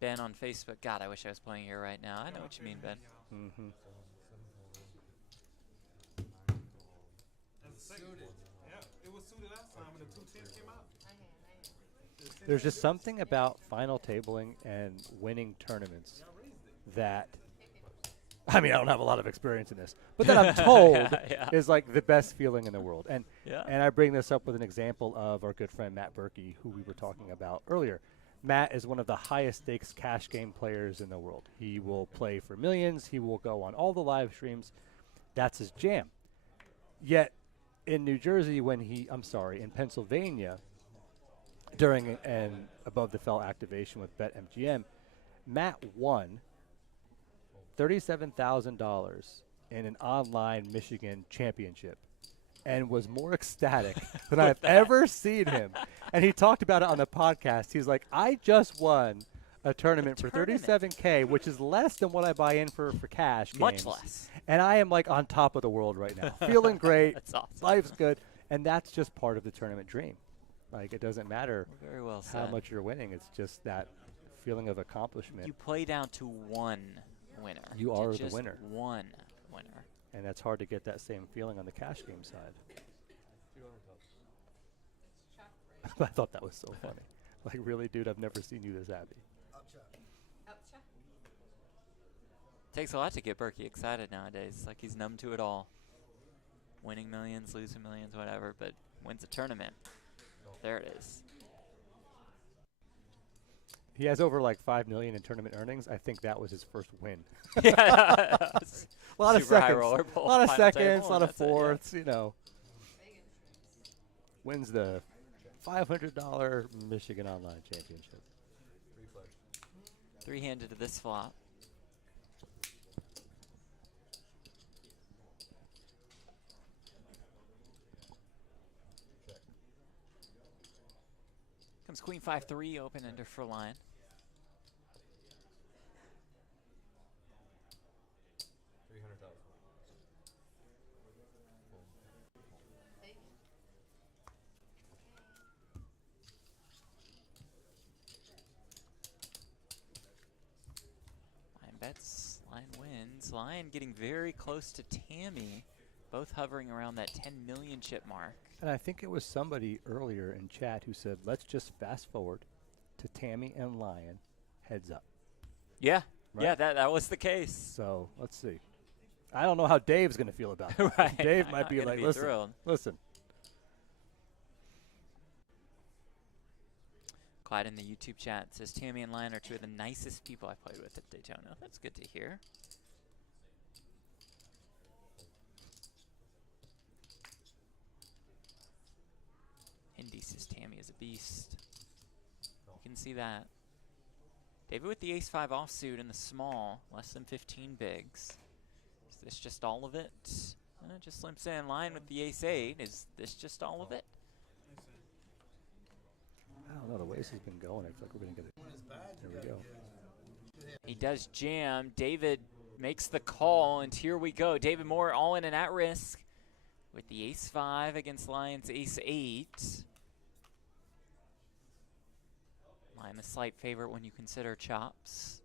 Ben on Facebook. God, I wish I was playing here right now. I know what you mean, Ben. Mm-hmm. That's the second one. Yeah, it was suited last time when the 210 came out. There's just something about final tabling and winning tournaments that, I mean, I don't have a lot of experience in this, but that I'm told Yeah. is like the best feeling in the world. And Yeah. and I bring this up with an example of our good friend Matt Berkey, who we were talking about earlier. Matt is one of the highest stakes cash game players in the world. He will play for millions. He will go on all the live streams. That's his jam. Yet in New Jersey, in Pennsylvania, during an above the fell activation with BetMGM, Matt won $37,000 in an online Michigan championship and was more ecstatic than I've ever seen him. And he talked about it on the podcast. He's like, I just won a tournament for $37K, which is less than what I buy in for cash Much games. less. And I am like on top of the world right now. Feeling great. That's awesome. Life's good. And that's just part of the tournament dream. Like, it doesn't matter Very well how said. much you're winning. It's just that feeling of accomplishment. You play down to one winner. You to are the just winner. One winner. And that's hard to get that same feeling on the cash game side. I thought that was so funny. Like, really, dude, I've never seen you this happy. Takes a lot to get Berkey excited nowadays. Like, he's numb to it all. Winning millions, losing millions, whatever, but wins a tournament. There it is. He has over like $5 million in tournament earnings. I think that was his first win. Yeah, a lot of super high seconds, roller a bowl, lot of final seconds, table, a lot and of that's it, yeah. fourths. You know, wins the $500 Michigan Online Championship. Three-handed to this flop. Comes queen 5-3, open ender for line. Line bets, line wins. Line getting very close to Tammy, both hovering around that 10 million chip mark. And I think it was somebody earlier in chat who said, let's just fast forward to Tammy and Lion heads up. Yeah, Right. yeah, that was the case. So let's see. I don't know how Dave's going to feel about that. Right. Dave I'm might not be gonna like, be listen, thrilled." listen. Clyde in the YouTube chat says Tammy and Lion are two of the nicest people I've played with at Daytona. That's good to hear. Indy says Tammy is a beast. You can see that. David with the ace-5 offsuit in the small, less than 15 bigs. Is this just all of it? Just limps in line with the ace-8. Is this just all of it? I don't know. The way this has been going, I feel like we're going to get it. There we go. He does jam. David makes the call, and here we go. David Moore all in and at risk with the ace-5 against Lion's ace-8. Lion the slight favorite when you consider chops.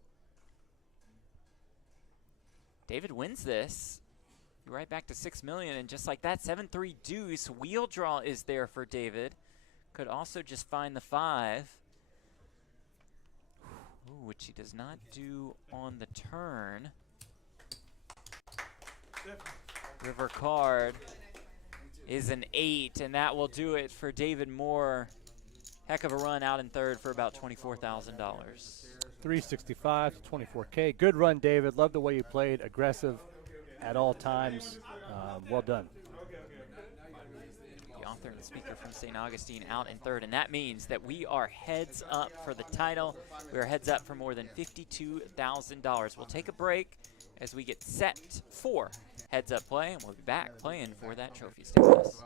David wins this. Right back to 6 million, and just like that, 7-3 deuce. Wheel draw is there for David. Could also just find the 5. Ooh, which he does not do on the turn. River card. is an 8, and that will do it for David Moore. Heck of a run out in third for about $24,000. 365 to 24K. Good run, David. Love the way you played. Aggressive at all times. Well done. The author and the speaker from St. Augustine out in third, and that means that we are heads up for the title. We are heads up for more than $52,000. We'll take a break as we get set for heads up play, and we'll be back playing for that trophy. Stay with us.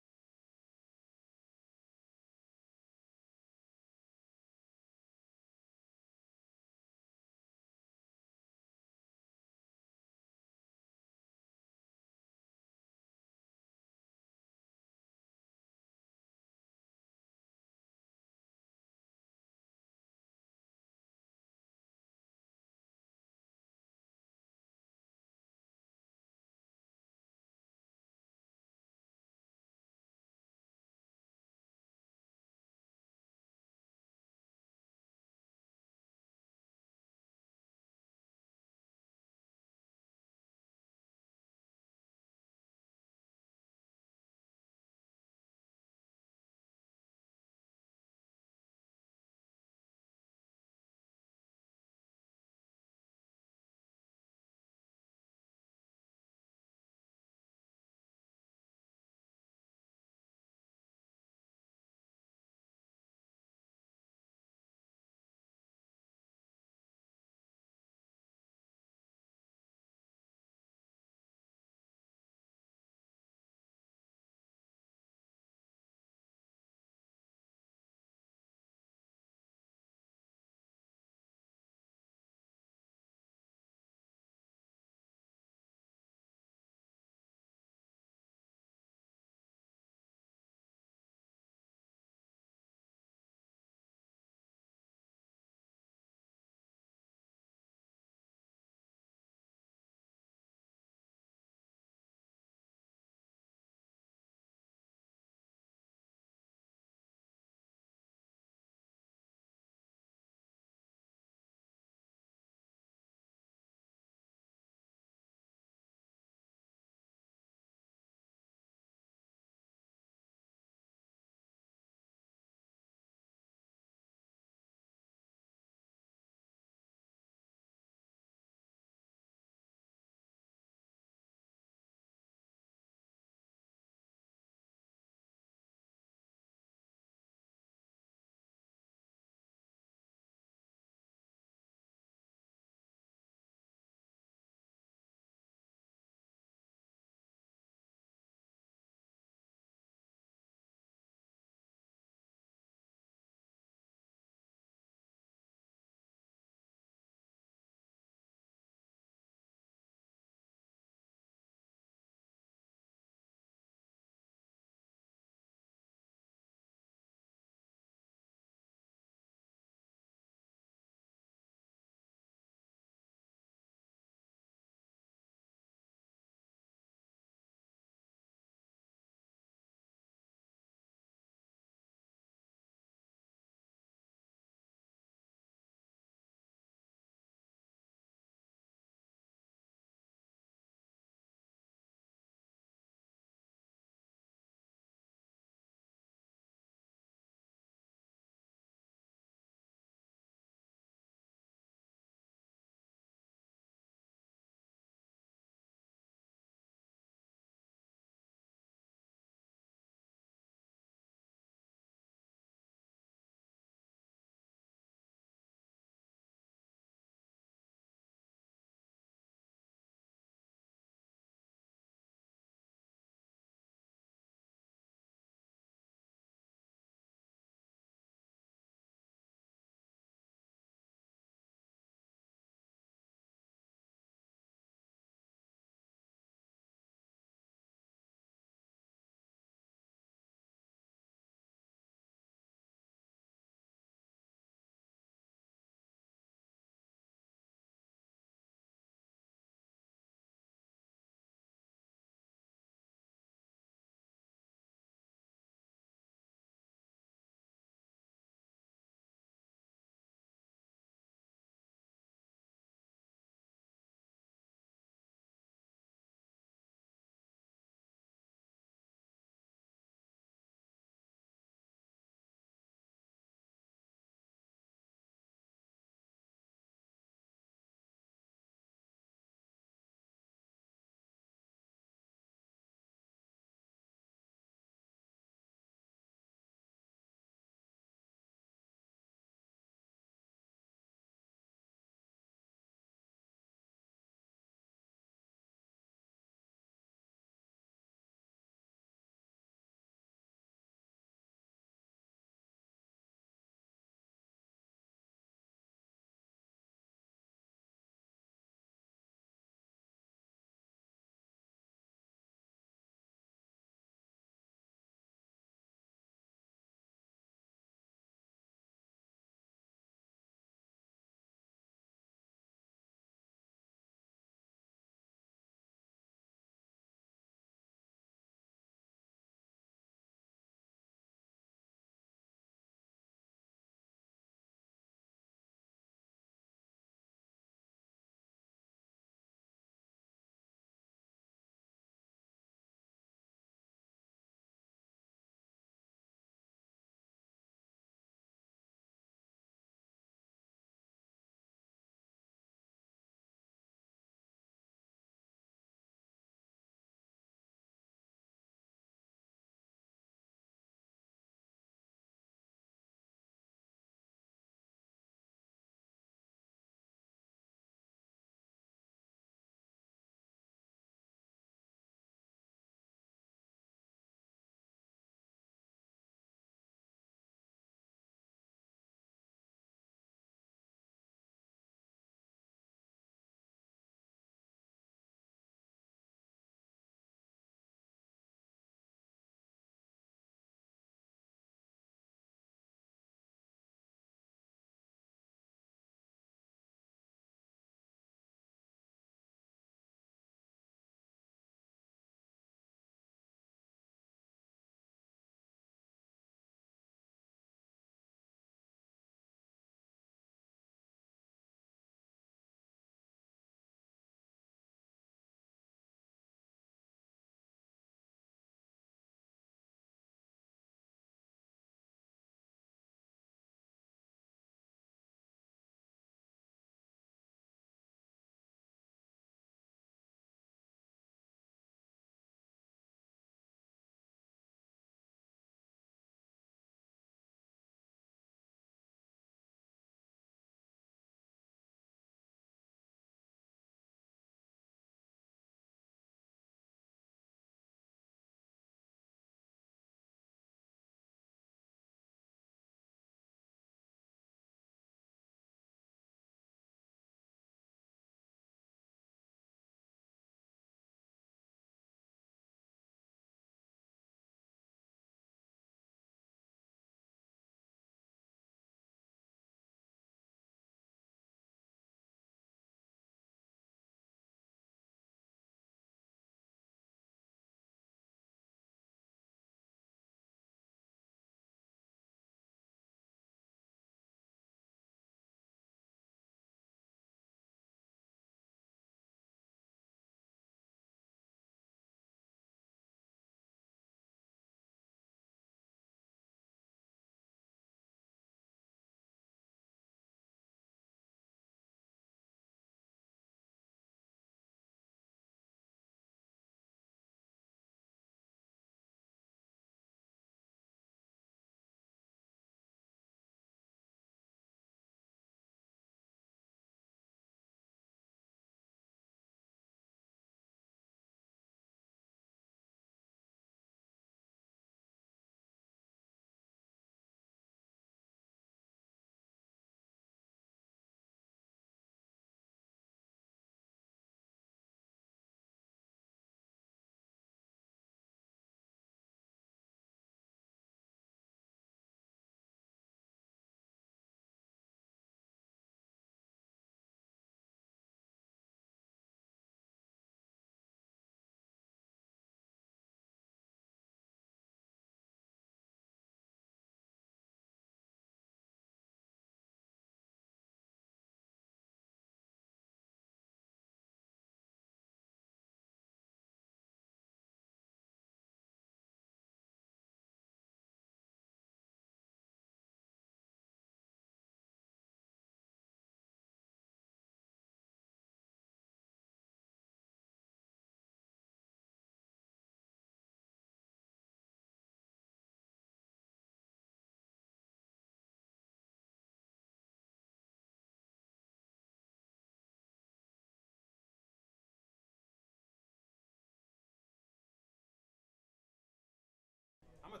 I'm 1,000%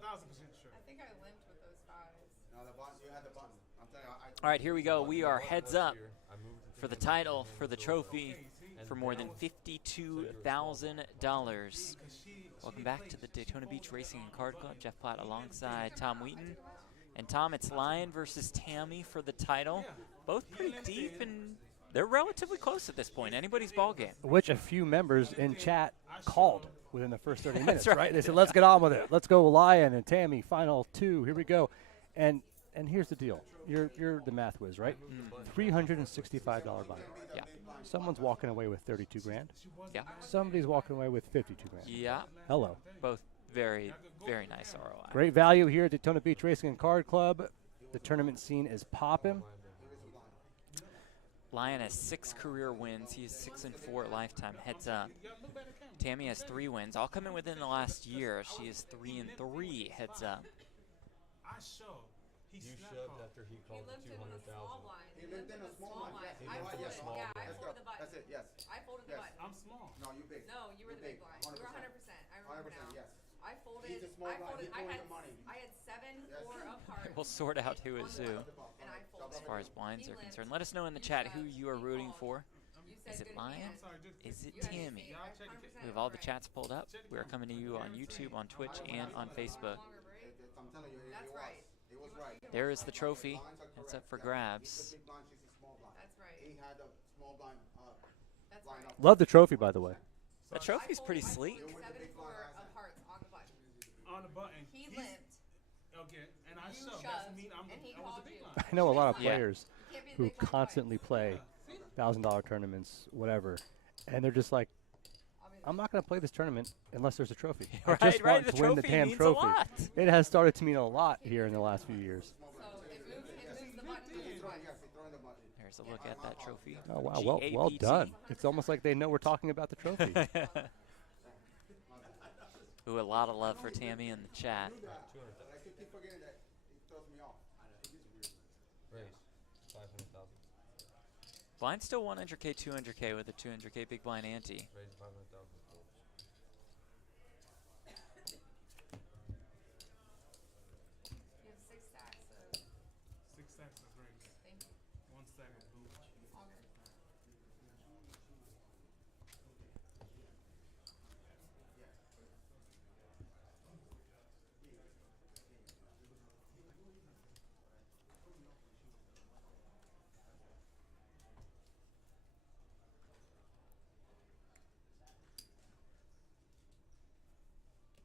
sure. I think I limped with those fives. No, the button. You had the button. I'm telling you. All right, here we go. We are heads up for the title, for the trophy, for more than $52,000. Welcome back to the Daytona Beach Racing and Card Club. Jeff Platt alongside Tom Wheaton. And Tom, it's Lion versus Tammy for the title. Both pretty deep, and they're relatively close at this point. Anybody's ball game. Which a few members in chat called within the first 30 minutes, right. right? They said, let's get on with it. Let's go Lion and Tammy, final two. Here we go. And here's the deal. You're the math whiz, right? $365 buy. Yeah. Someone's walking away with 32 grand. Yeah. Somebody's walking away with 52 grand. Yeah. Hello. Both very, very nice ROI. Great value here at Daytona Beach Racing and Card Club. The tournament scene is popping. Lion has 6 career wins. He is 6-4 lifetime. Heads up. Tammy has 3 wins, all coming within the last year. She is 3-3. Heads up. You shoved after he called the 200,000. He lived in a small blind. I folded, Yes, small yeah, I blind. folded the button. That's it. Yes. I folded the Yes. button. I'm small. No, you big. No, you were the big blind. You were 100%. I remember 100%. now. Yes. I folded. He's a small I blind. folded. He's I throwing had. the money. I had 7 Yes. 4 of hearts. We'll sort out who is who And I folded. as far as blinds He are limped. concerned. Let us know in the chat who you are He rooting called. for. You said Is it good Lion? hand. Is it You had Tammy? to say, I 100% We have all the right. chats pulled up. We are coming to you on YouTube, on Twitch, and on Facebook. Longer break. I'm telling you, That's it right. was. It was right. There is the trophy. Blinds are It's up correct. for Yes. grabs. He's a big blind. She's a small blind. That's right. He had a small blind. That's blind right. up. Love the trophy, by the way. That trophy's pretty I sleek. folded 7 4 of hearts on the button. On the button. He He's- limped. Okay, and I You shoved. shoved, That's mean I'm and he I was called the big you. blind. I know a lot of Yeah. players You can't be the who big blind constantly play $1,000 tournaments, whatever, and they're just like, twice. I'll be the I'm not going to play this tournament unless there's a trophy. Right, I just right. want The to win the trophy damn means a trophy. lot. It has started to mean a lot here in the last few years. So it moves the button twice. Yes, he's throwing the button. There's a look at that trophy. Oh, wow. Well GAPT. done. It's almost like they know we're talking about the trophy. Ooh, a lot of love for Tammy in the chat. But I keep forgetting that. He throws me off. It is weird. Raise 500,000. Blind still 100K, 200K with a 200K big blind ante. Raise 500,000. You have 6 stacks of 6 stacks of rings. thank you. 1 stack of blue. All good.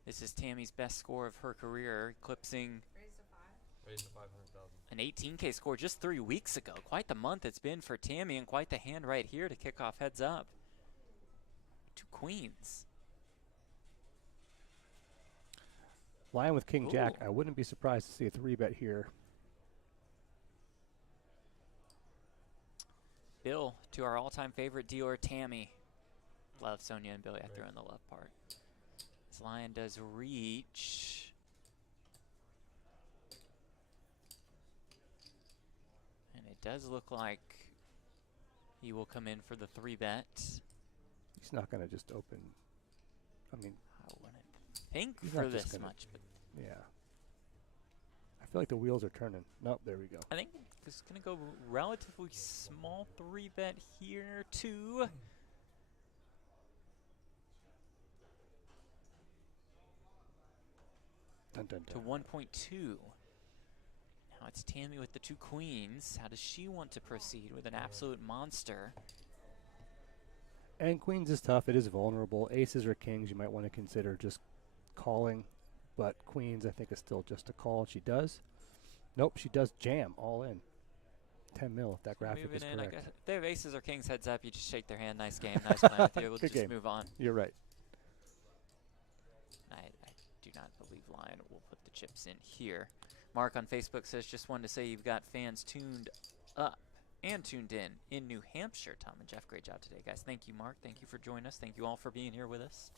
This is Tammy's best score of her career, eclipsing Raise to 5. Raise to 500,000. an 18K score just 3 weeks ago. Quite the month it's been for Tammy, and quite the hand right here to kick off Heads Up. 2 queens. Lion with King Jack. Ooh. I wouldn't be surprised to see a 3-bet here. Bill to our all-time favorite dealer, Tammy. Love Sonia and Billy. I threw in the love part. This Lion does reach. And it does look like he will come in for the 3-bet. He's not going to just open. I mean, I wouldn't think He's for not just this gonna- much, but yeah. I feel like the wheels are turning. Nope, there we go. I think this is going to go relatively small 3-bet here, too. Dun, dun, To dun. 1.2. Now it's Tammy with the 2 queens. How does she want to proceed with an absolute monster? And queens is tough. It is vulnerable. Aces or kings, you might want to consider just calling. But queens, I think, is still just a call. She does. Nope, she does jam all in. 10 mil, if that graphic Moving is in, I correct. guess. If they have aces or kings heads up, you just shake their hand. Nice game, nice plan with you. We'll Good just game. move on. You're right. I do not believe Lion will put the chips in here. Mark on Facebook says, just wanted to say you've got fans tuned up and tuned in New Hampshire. Tom and Jeff, great job today, guys. Thank you, Mark. Thank you for joining us. Thank you all for being here with us.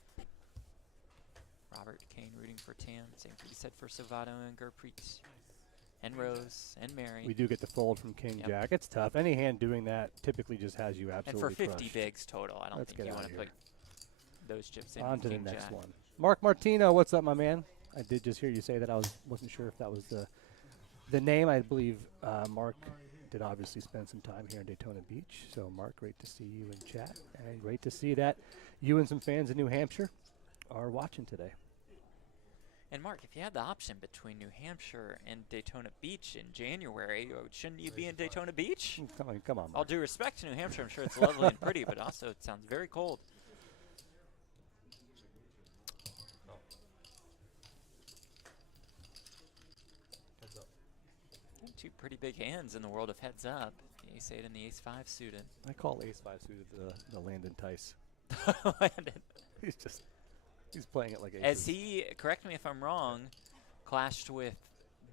Robert Kane rooting for Tam. Same thing he said for Savato and Gurpreet and Rose and Mary. We do get the fold from King Yep. Jack. It's tough. Any hand doing that typically just has you And absolutely for 50 crushed. bigs total, I don't Let's think get you out want to of put those chips in. On with to the King next Jack. one. Mark Martino, what's up, my man? I did just hear you say that. I wasn't sure if that was the name. I believe Mark did obviously spend some time here in Daytona Beach. So, Mark, great to see you in chat, and great to see that you and some fans in New Hampshire are watching today. And Mark, if you had the option between New Hampshire and Daytona Beach in January, shouldn't you be in Daytona Beach? Come on, Mark. All due respect to New Hampshire, I'm sure it's lovely and pretty, but also it sounds very cold. Heads up. Two pretty big hands in the world of heads up. The ace-8 and the ace-5 suited. I call ace-5 suited the Landon Tice. Landon. He's playing it like aces. As he, correct me if I'm wrong, clashed with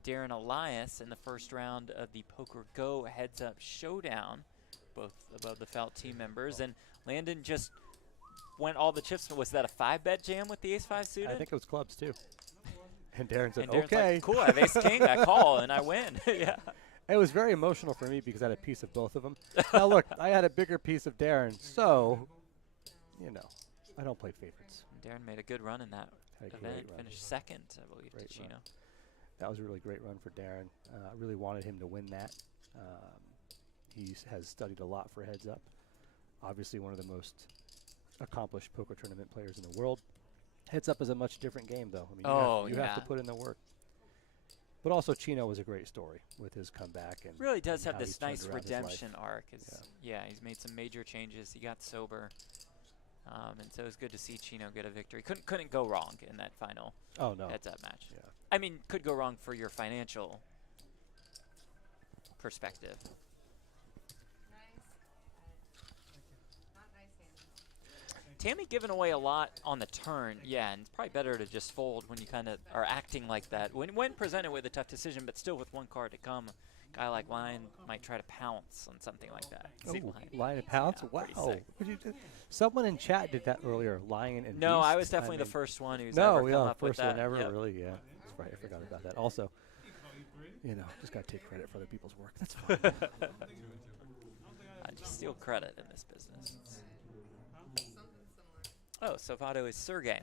Darren Elias in the first round of the Poker Go heads-up showdown, both above the Felt team members, and Landon just went all the chips. Was that a 5-bet jam with the ace-5 suited? I think it was clubs too. And Darren said, Darren's okay. like, cool, I have ace-king, I call, and I win. Yeah. It was very emotional for me because I had a piece of both of them. Now, look, I had a bigger piece of Darren, so, I don't play favorites. Darren made a good run in that event, finished second, I believe, to Chino. That was a really great run for Darren. I really wanted him to win that. He has studied a lot for Heads Up. Obviously one of the most accomplished poker tournament players in the world. Heads Up is a much different game, though. I mean, you have to put in the work. But also Chino was a great story with his comeback. And really does and have how this he's nice turned around his redemption life. arc. He's made some major changes. He got sober. And so it was good to see Chino get a victory. Couldn't go wrong in that final heads-up match. Yeah. I mean, could go wrong for your financial perspective. Tammy giving away a lot on the turn, and it's probably better to just fold when you kind of are acting like that. When presented with a tough decision, but still with one card to come, a guy like Lion might try to pounce on something like that. Lion and pounce? Yeah, wow. Someone in chat did that earlier, Lion and No, Beast. I was definitely the first one who's ever come up with that. First one ever, yep. really, yeah. That's right, I forgot about that. Also, just got to take credit for other people's work. That's fine. I just steal credit in this business. Oh, Sovato is Sergey.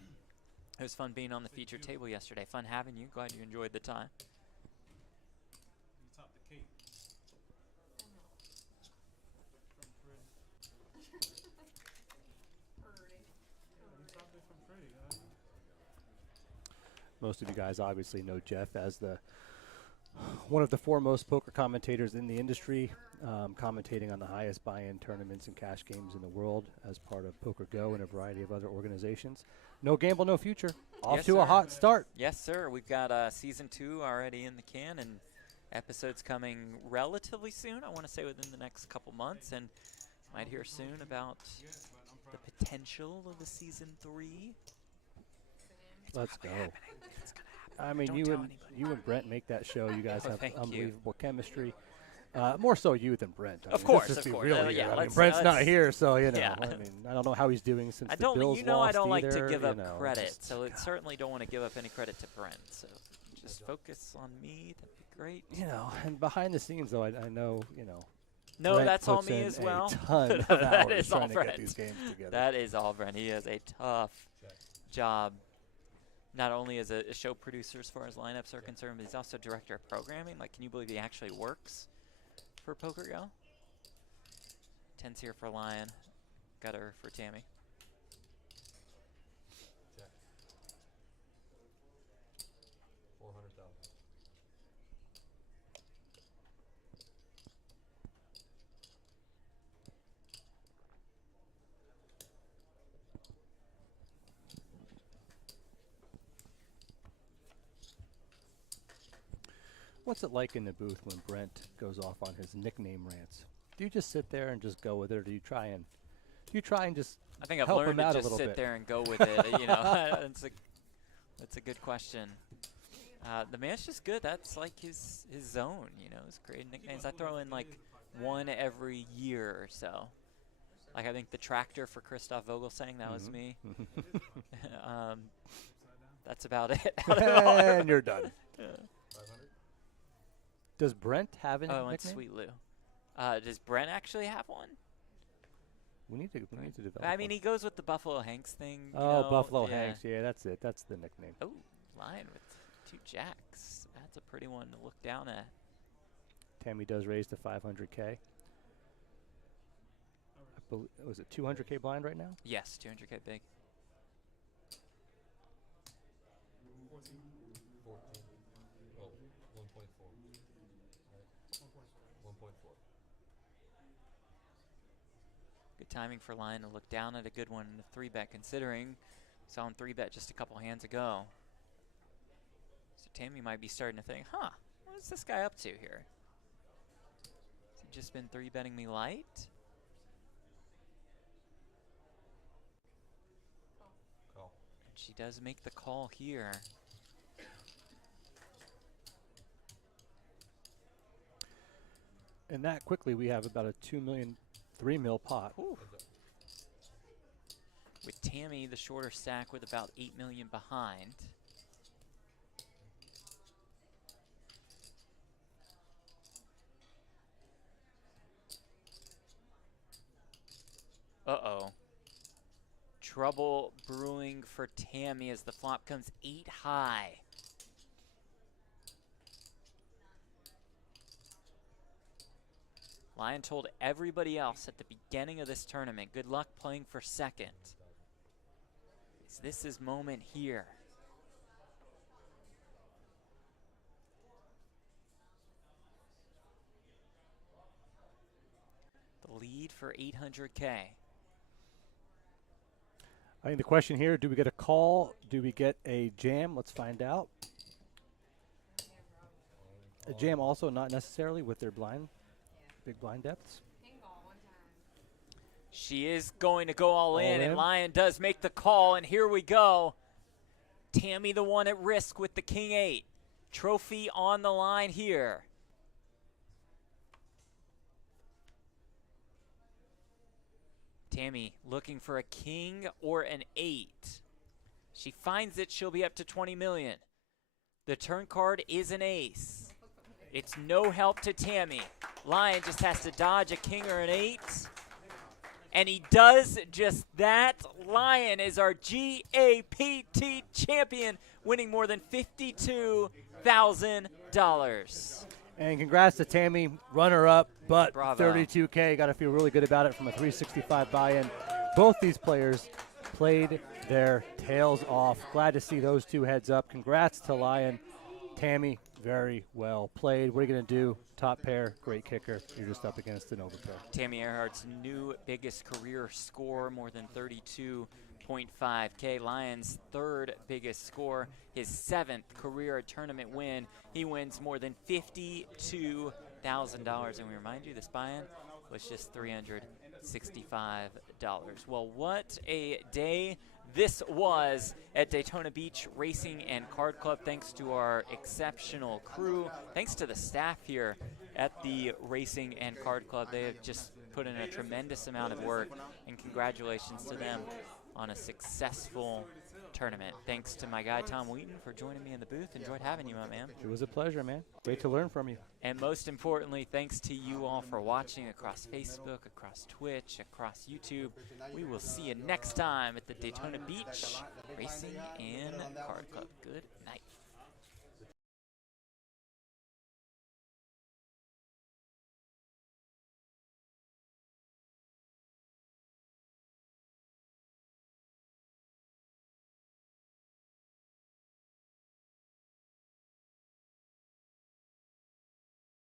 It was fun being on the featured table yesterday. Fun having you. Glad you enjoyed the time. You topped the cake. Most of you guys obviously know Jeff as one of the foremost poker commentators in the industry, commentating on the highest buy-in tournaments and cash games in the world as part of Poker Go and a variety of other organizations. No gamble, no future. Off to a hot start. Yes, sir. We've got season 2 already in the can, and episodes coming relatively soon. I want to say within the next couple months, and might hear soon about the potential of a season 3. Let's go. It's gonna happen. I mean, Don't you and Brent make that show. You guys have thank you. unbelievable chemistry. More so you than Brent. I Of mean, course, let's just of be course. real here. Yeah, I mean, Brent's not here, so Yeah. I mean, I don't know how he's doing since I the don't. Bills I lost don't like either, to give up credit, just- so I certainly don't want to give up any credit to Brent. So just focus on me. That'd be great. And behind the scenes, though, I know, No, Brent that's all puts me in as a well. ton of That hours is all trying to get Brent. these games together. That is all Brent. He has a tough job, not only as a show producer as far as lineups are concerned, but he's also director of programming. Like, can you believe he actually works for Poker Go? 10's here for Lion, gutter for Tammy. Check. 400,000. What's it like in the booth when Brent goes off on his nickname rants? Do you just sit there and just go with it, or do you try and just I think I've help learned him to out a just little sit bit? there and go with it. That's a good question. The man's just good. That's like his zone. His great nicknames. I throw in like one every year or so. Like, I think the tractor for Christoph Vogelsang, that was me. That's about it. And you're done. 500. Does Brent have any Oh, and nickname? Sweet Lou. Does Brent actually have one? We need to develop. I mean, one. he goes with the Buffalo Hanks thing. Buffalo Hanks. Yeah, that's it. That's the nickname. Oh, Lion with 2 jacks. That's a pretty one to look down at. Tammy does raise to 500K. Was it 200K blind right now? Yes, 200K big. 14. Oh, 1.4. Right. 1.4. Good timing for Lion to look down at a good one in a 3-bet, considering saw him 3-bet just a couple hands ago. So Tammy might be starting to think, huh, what is this guy up to here? Has he just been 3-betting me light? Call. And she does make the call here. And that quickly, we have about a 3 mil pot. Ooh. With Tammy, the shorter stack, with about 8 million behind. Uh-oh. Trouble brewing for Tammy as the flop comes 8 high. Lion told everybody else at the beginning of this tournament, good luck playing for second. Is this his moment here? The lead for 800K. I think the question here, do we get a call? Do we get a jam? Let's find out. A jam also not necessarily with their blind, big blind depths. She is going to go all in, and Lion does make the call, and here we go. Tammy the one at risk with the King 8. Trophy on the line here. Tammy looking for a king or an 8. She finds it, she'll be up to 20 million. The turn card is an ace. It's no help to Tammy. Lion just has to dodge a king or an 8. And he does just that. Lion is our GAPT champion, winning more than $52,000. And congrats to Tammy, runner-up, but Bravo. 32K. Got to feel really good about it from a 365 buy-in. Both these players played their tails off. Glad to see those two heads up. Congrats to Lion. Tammy, very well played. What are you going to do? Top pair, great kicker. You're just up against an overpair. Tammy Earhart's new biggest career score, more than 32.5K. Lion's third biggest score, his 7th career tournament win. He wins more than $52,000. And we remind you, this buy-in was just $365. Well, what a day this was at Daytona Beach Racing and Card Club. Thanks to our exceptional crew. Thanks to the staff here at the Racing and Card Club. They have just put in a tremendous amount of work, and congratulations to them on a successful tournament. Thanks to my guy, Tom Wheaton, for joining me in the booth. Enjoyed having you, my man. It was a pleasure, man. Great to learn from you. And most importantly, thanks to you all for watching across Facebook, across Twitch, across YouTube. We will see you next time at the Daytona Beach Racing and Card Club. Good night.